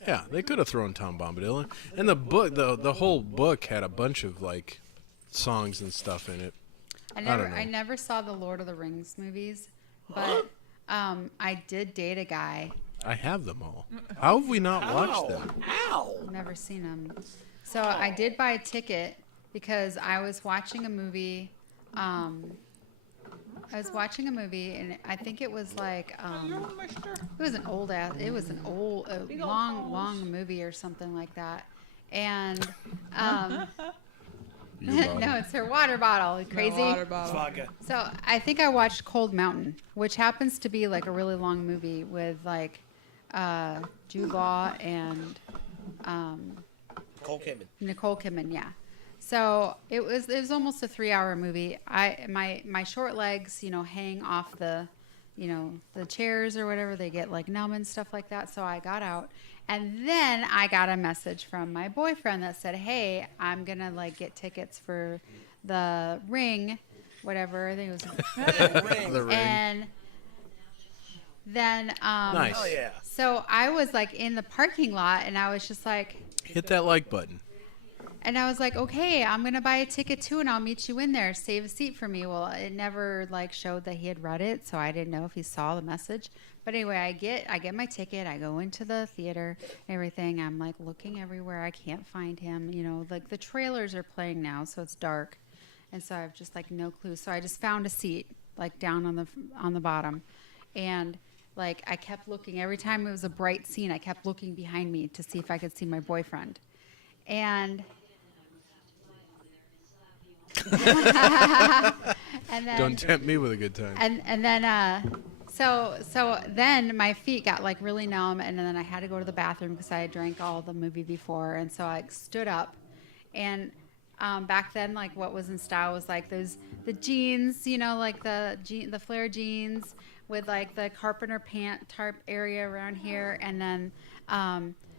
Yeah, they could have thrown Tom Bombadil in. And the book, the whole book had a bunch of like songs and stuff in it. I don't know. never saw the Lord of the Rings movies, but I did date a guy. I have them all. How have we not watched them? Ow! I've never seen them. So I did buy a ticket because I was watching a movie. And I think it was like it was an old long movie or something like that. And no, it's her water bottle. Crazy. Water bottle. Vodka. So I think I watched Cold Mountain, which happens to be like a really long movie with like Jude Law and Cole Kidman. Nicole Kidman. Yeah. So it was almost a 3-hour movie. My short legs, hang off the chairs or whatever. They get like numb and stuff like that. So I got out, and then I got a message from my boyfriend that said, "Hey, I'm gonna like get tickets for the Ring, whatever. I think it was The Ring. And then Nice. Oh yeah. So I was like in the parking lot, and I was just like. Hit that like button. And I was like, okay, I'm going to buy a ticket too, and I'll meet you in there. Save a seat for me. Well, it never like showed that he had read it, so I didn't know if he saw the message. But anyway, I get my ticket. I go into the theater, everything. I'm like looking everywhere. I can't find him. Like the trailers are playing now, so it's dark. And so I have just like no clue. So I just found a seat like down on the bottom. And like I kept looking. Every time it was a bright scene, I kept looking behind me to see if I could see my boyfriend. And and then, Don't tempt me with a good time. and then so then my feet got like really numb, and then I had to go to the bathroom because I had drank all the movie before, and so I stood up. And back then, like what was in style was like the jeans, like the flare jeans with like the carpenter pant tarp area around here, and then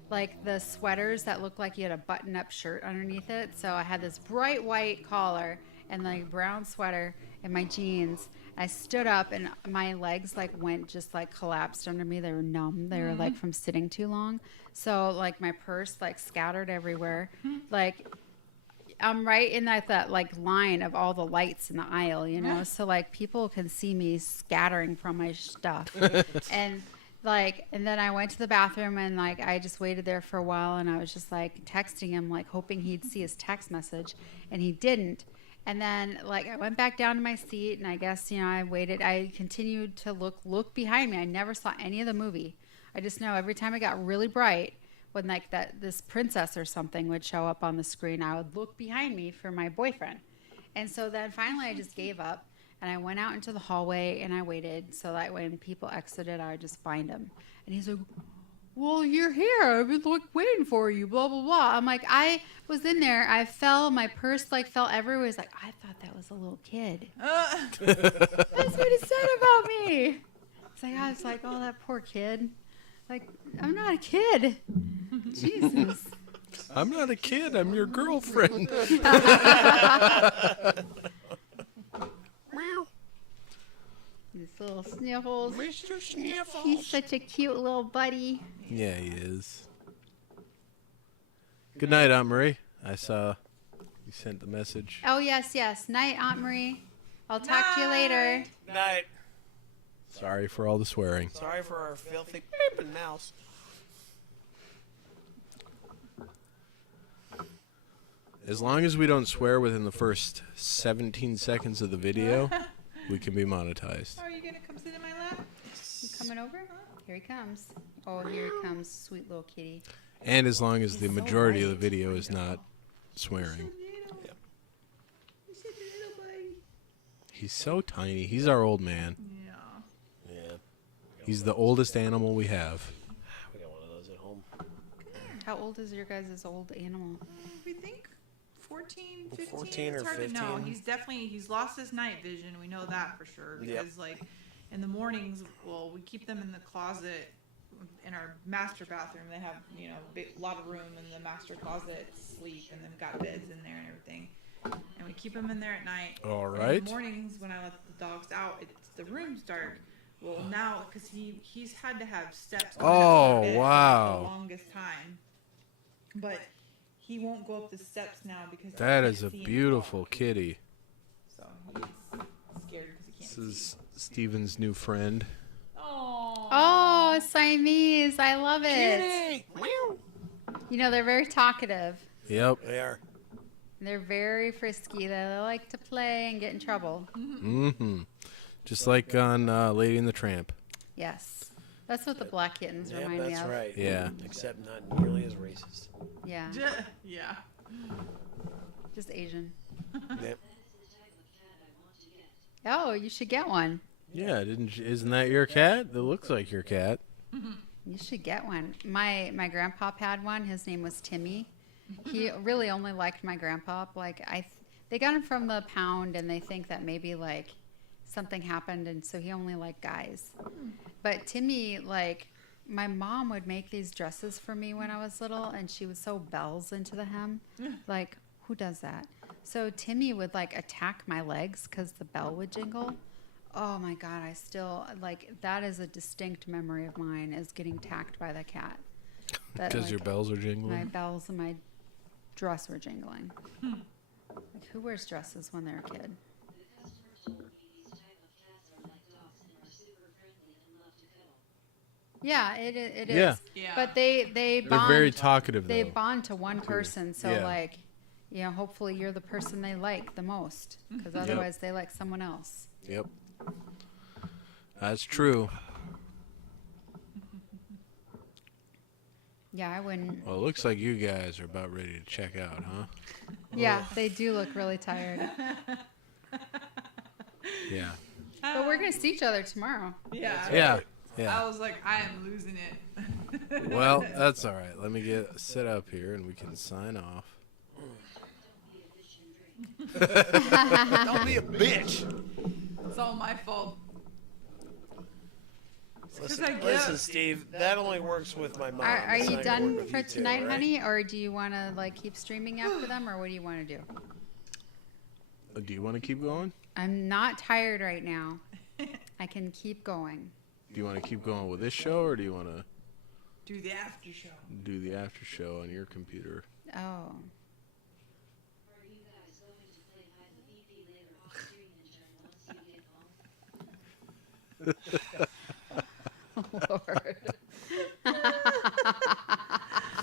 like the sweaters that looked like you had a button-up shirt underneath it. So I had this bright white collar and like brown sweater and my jeans. I stood up and my legs like just collapsed under me. They were numb. They were like from sitting too long. So like my purse like scattered everywhere. Like I'm right in that like line of all the lights in the aisle, so like people can see me scattering from my stuff. And then I went to the bathroom, and like I just waited there for a while, and I was just like texting him, like hoping he'd see his text message, and he didn't. And then like I went back down to my seat, and I guess I waited. I continued to look behind me. I never saw any of the movie. I just know every time it got really bright, when like this princess or something would show up on the screen, I would look behind me for my boyfriend. And so then finally I just gave up. And I went out into the hallway and I waited so that when people exited, I would just find him. And he's like, well, you're here. I've been waiting for you, blah, blah, blah. I'm like, I was in there. I fell. My purse like fell everywhere. He's like, I thought that was a little kid. That's what he said about me. It's like, I was like, oh, that poor kid. Like, I'm not a kid. Jesus. I'm not a kid. I'm your girlfriend. These little sniffles. Mr. Sniffles. He's such a cute little buddy. Yeah, he is. Good night, Aunt Marie. I saw you sent the message. Oh, yes. Night, Aunt Marie. I'll talk to you later. Night. Sorry for all the swearing. Sorry for our filthy beeping mouse. As long as we don't swear within the first 17 seconds of the video, we can be monetized. Are you gonna come sit in my lap? You coming over? Here he comes. Oh, here he comes, sweet little kitty. And as long as the majority of the video is not swearing. He's so tiny. He's our old man. Yeah. Yeah. He's the oldest animal we have. We got one of those at home. How old is your guys' old animal? We think 14, 15. 14 it's or hard to know. 15. He's lost his night vision. We know that for sure. Yep. Because like in the mornings, well, we keep them in the closet in our master bathroom. They have, you know, a lot of room in the master closet to sleep, and they've got beds in there and everything. And we keep them in there at night. All And right. in the mornings when I let the dogs out, the room's dark. Well, now because he's had to have steps. going up Oh, to bed for, like, wow. the longest time, but he won't go up the steps now because he That can't is a see beautiful anything. kitty. So he's scared because he This can't is Steven's new friend. see. Oh. Oh, Siamese. I love it. You know, they're very talkative. Yep. They are. They're very frisky. They like to play and get in trouble. Mm-hmm. Just like on Lady and the Tramp. Yes. That's what the black kittens Yeah, remind me that's of. right. Yeah. Except not nearly as racist. Yeah. Yeah. Just Asian. Yep. Oh, you should get one. Yeah, isn't that your cat? It looks like your cat. You should get one. My grandpa had one. His name was Timmy. He really only liked my grandpa. Like they got him from the pound, and they think that maybe like something happened, and so he only liked guys. But Timmy, like my mom would make these dresses for me when I was little, and she would sew bells into the hem. Like who does that? So Timmy would like attack my legs because the bell would jingle. Oh my God, I still like that is a distinct memory of mine is getting attacked by the cat. That, Because like, your bells are my jingling. bells and my dress were jingling. Like who wears dresses when they're a kid? Yeah, it is. Yeah. Yeah. But they They're bond. very talkative, They though. bond to one person, so Yeah. like, you know, hopefully you're the person they like the most, because otherwise they like someone else. Yep. That's true. Yeah, I wouldn't. Well, it looks like you guys are about ready to check out, huh? Yeah, they do look really tired. Yeah. But we're gonna see each other tomorrow. Yeah. Yeah. I Yeah. was like, I am losing it. Well, that's all right. Let me get set up here, and we can sign off. Don't be a bitch. It's all my fault. Listen, I get- listen, Steve. That only works with my mom. Are It's you not gonna work done with for you two, tonight, all right? honey, or do you want to like keep streaming after them, or what do you want to do? Do you want to keep going? I'm not tired right now. I can keep going. Do you want to keep going with this show, or do you want to Do the after show. do the after show on your computer? Oh. Are you guys going to play hide the BP later off stream and once you get home? Lord.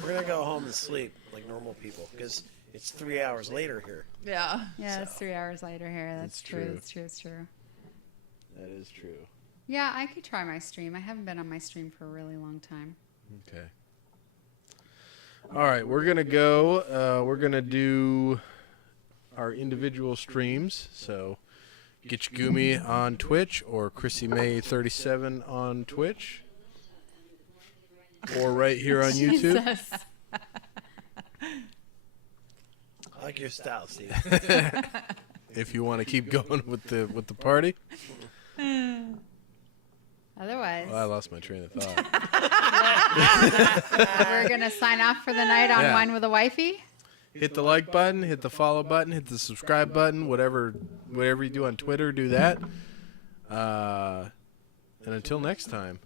We're gonna go home and sleep like normal people because it's 3 hours later here. Yeah. Yeah, it's 3 hours later here. That's It's true. true. It's true. It's true. That is true. Yeah, I could try my stream. I haven't been on my stream for a really long time. Okay. All right, we're gonna go. We're gonna do our individual streams. So, get your Gumi on Twitch or Chrissy May 37 on Twitch, or right here on YouTube. Jesus. I like your style, Steve. If you want to keep going with the party. Otherwise, Well, I lost my train of thought. we're gonna sign off for the night on Yeah. Wine with a Wifey. Hit the like button, hit the follow button, hit the subscribe button, whatever you do on Twitter, do that. And until next time,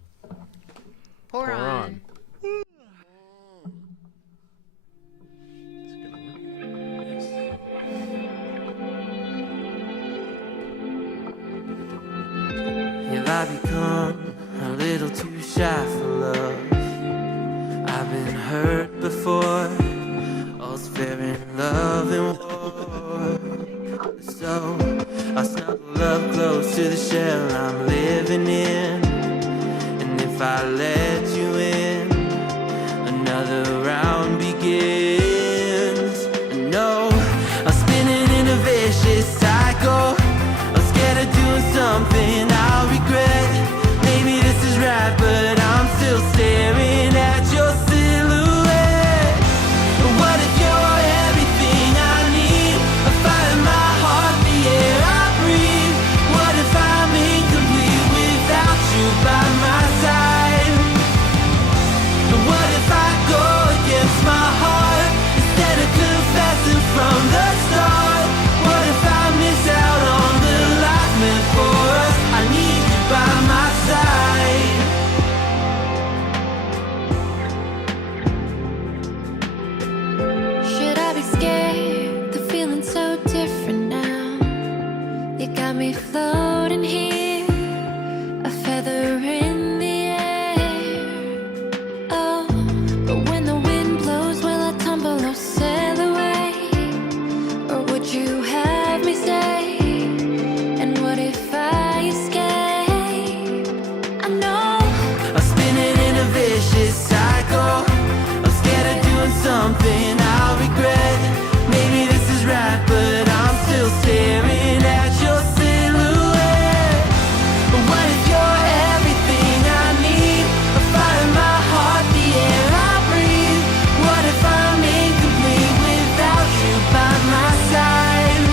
Pour, pour on. on. It's gonna work. Have I become a little too shy for love? I've been hurt before. All's fair in love and war. So I snuggle up close to the shell I'm living in. And if I let you in, another round begins. No, I'm spinning in a vicious cycle. I'm scared of something I'll regret. Maybe this is right, but I'm still staring at your silhouette. What if you're everything I need? A fire in my heart, the air I breathe. What if I'm incomplete without you by my side? What if I go against my heart instead of confessing from the start? What if I miss out on the life meant for us? I need you by my side. Should I be scared? The feeling's so different now. You got me floating here, a feather in the air. Oh, but when the wind blows, will I tumble or sail away? Or would you have me stay? And what if I escape? I know I'm spinning in a vicious cycle. I'm scared of doing something I'll regret. Maybe this is right, but I'm still staring at your silhouette. What if you're everything I need? A fire in my heart, the air I breathe. What if I'm incomplete without you by my side?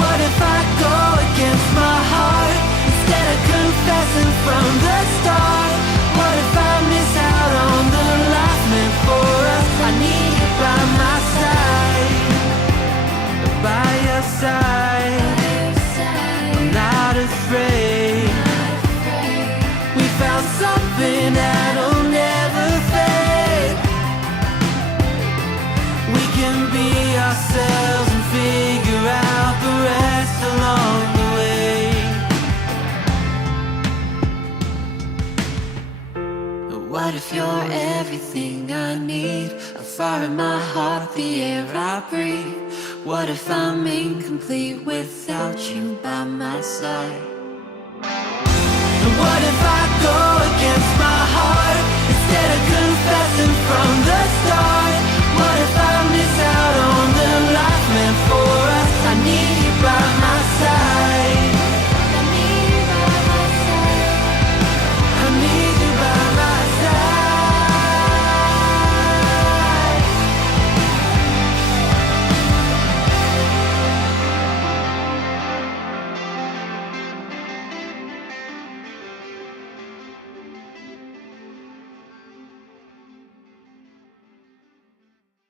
What if I go against my heart instead of confessing from the start? What if I miss out on the life meant for us? I need you by my side, by your side. I'm not afraid. We found something that'll never fade. We can be ourselves and figure out the rest along the way. What if you're everything I need? A fire in my heart, the air I breathe. What if I'm incomplete without you by my side? What if I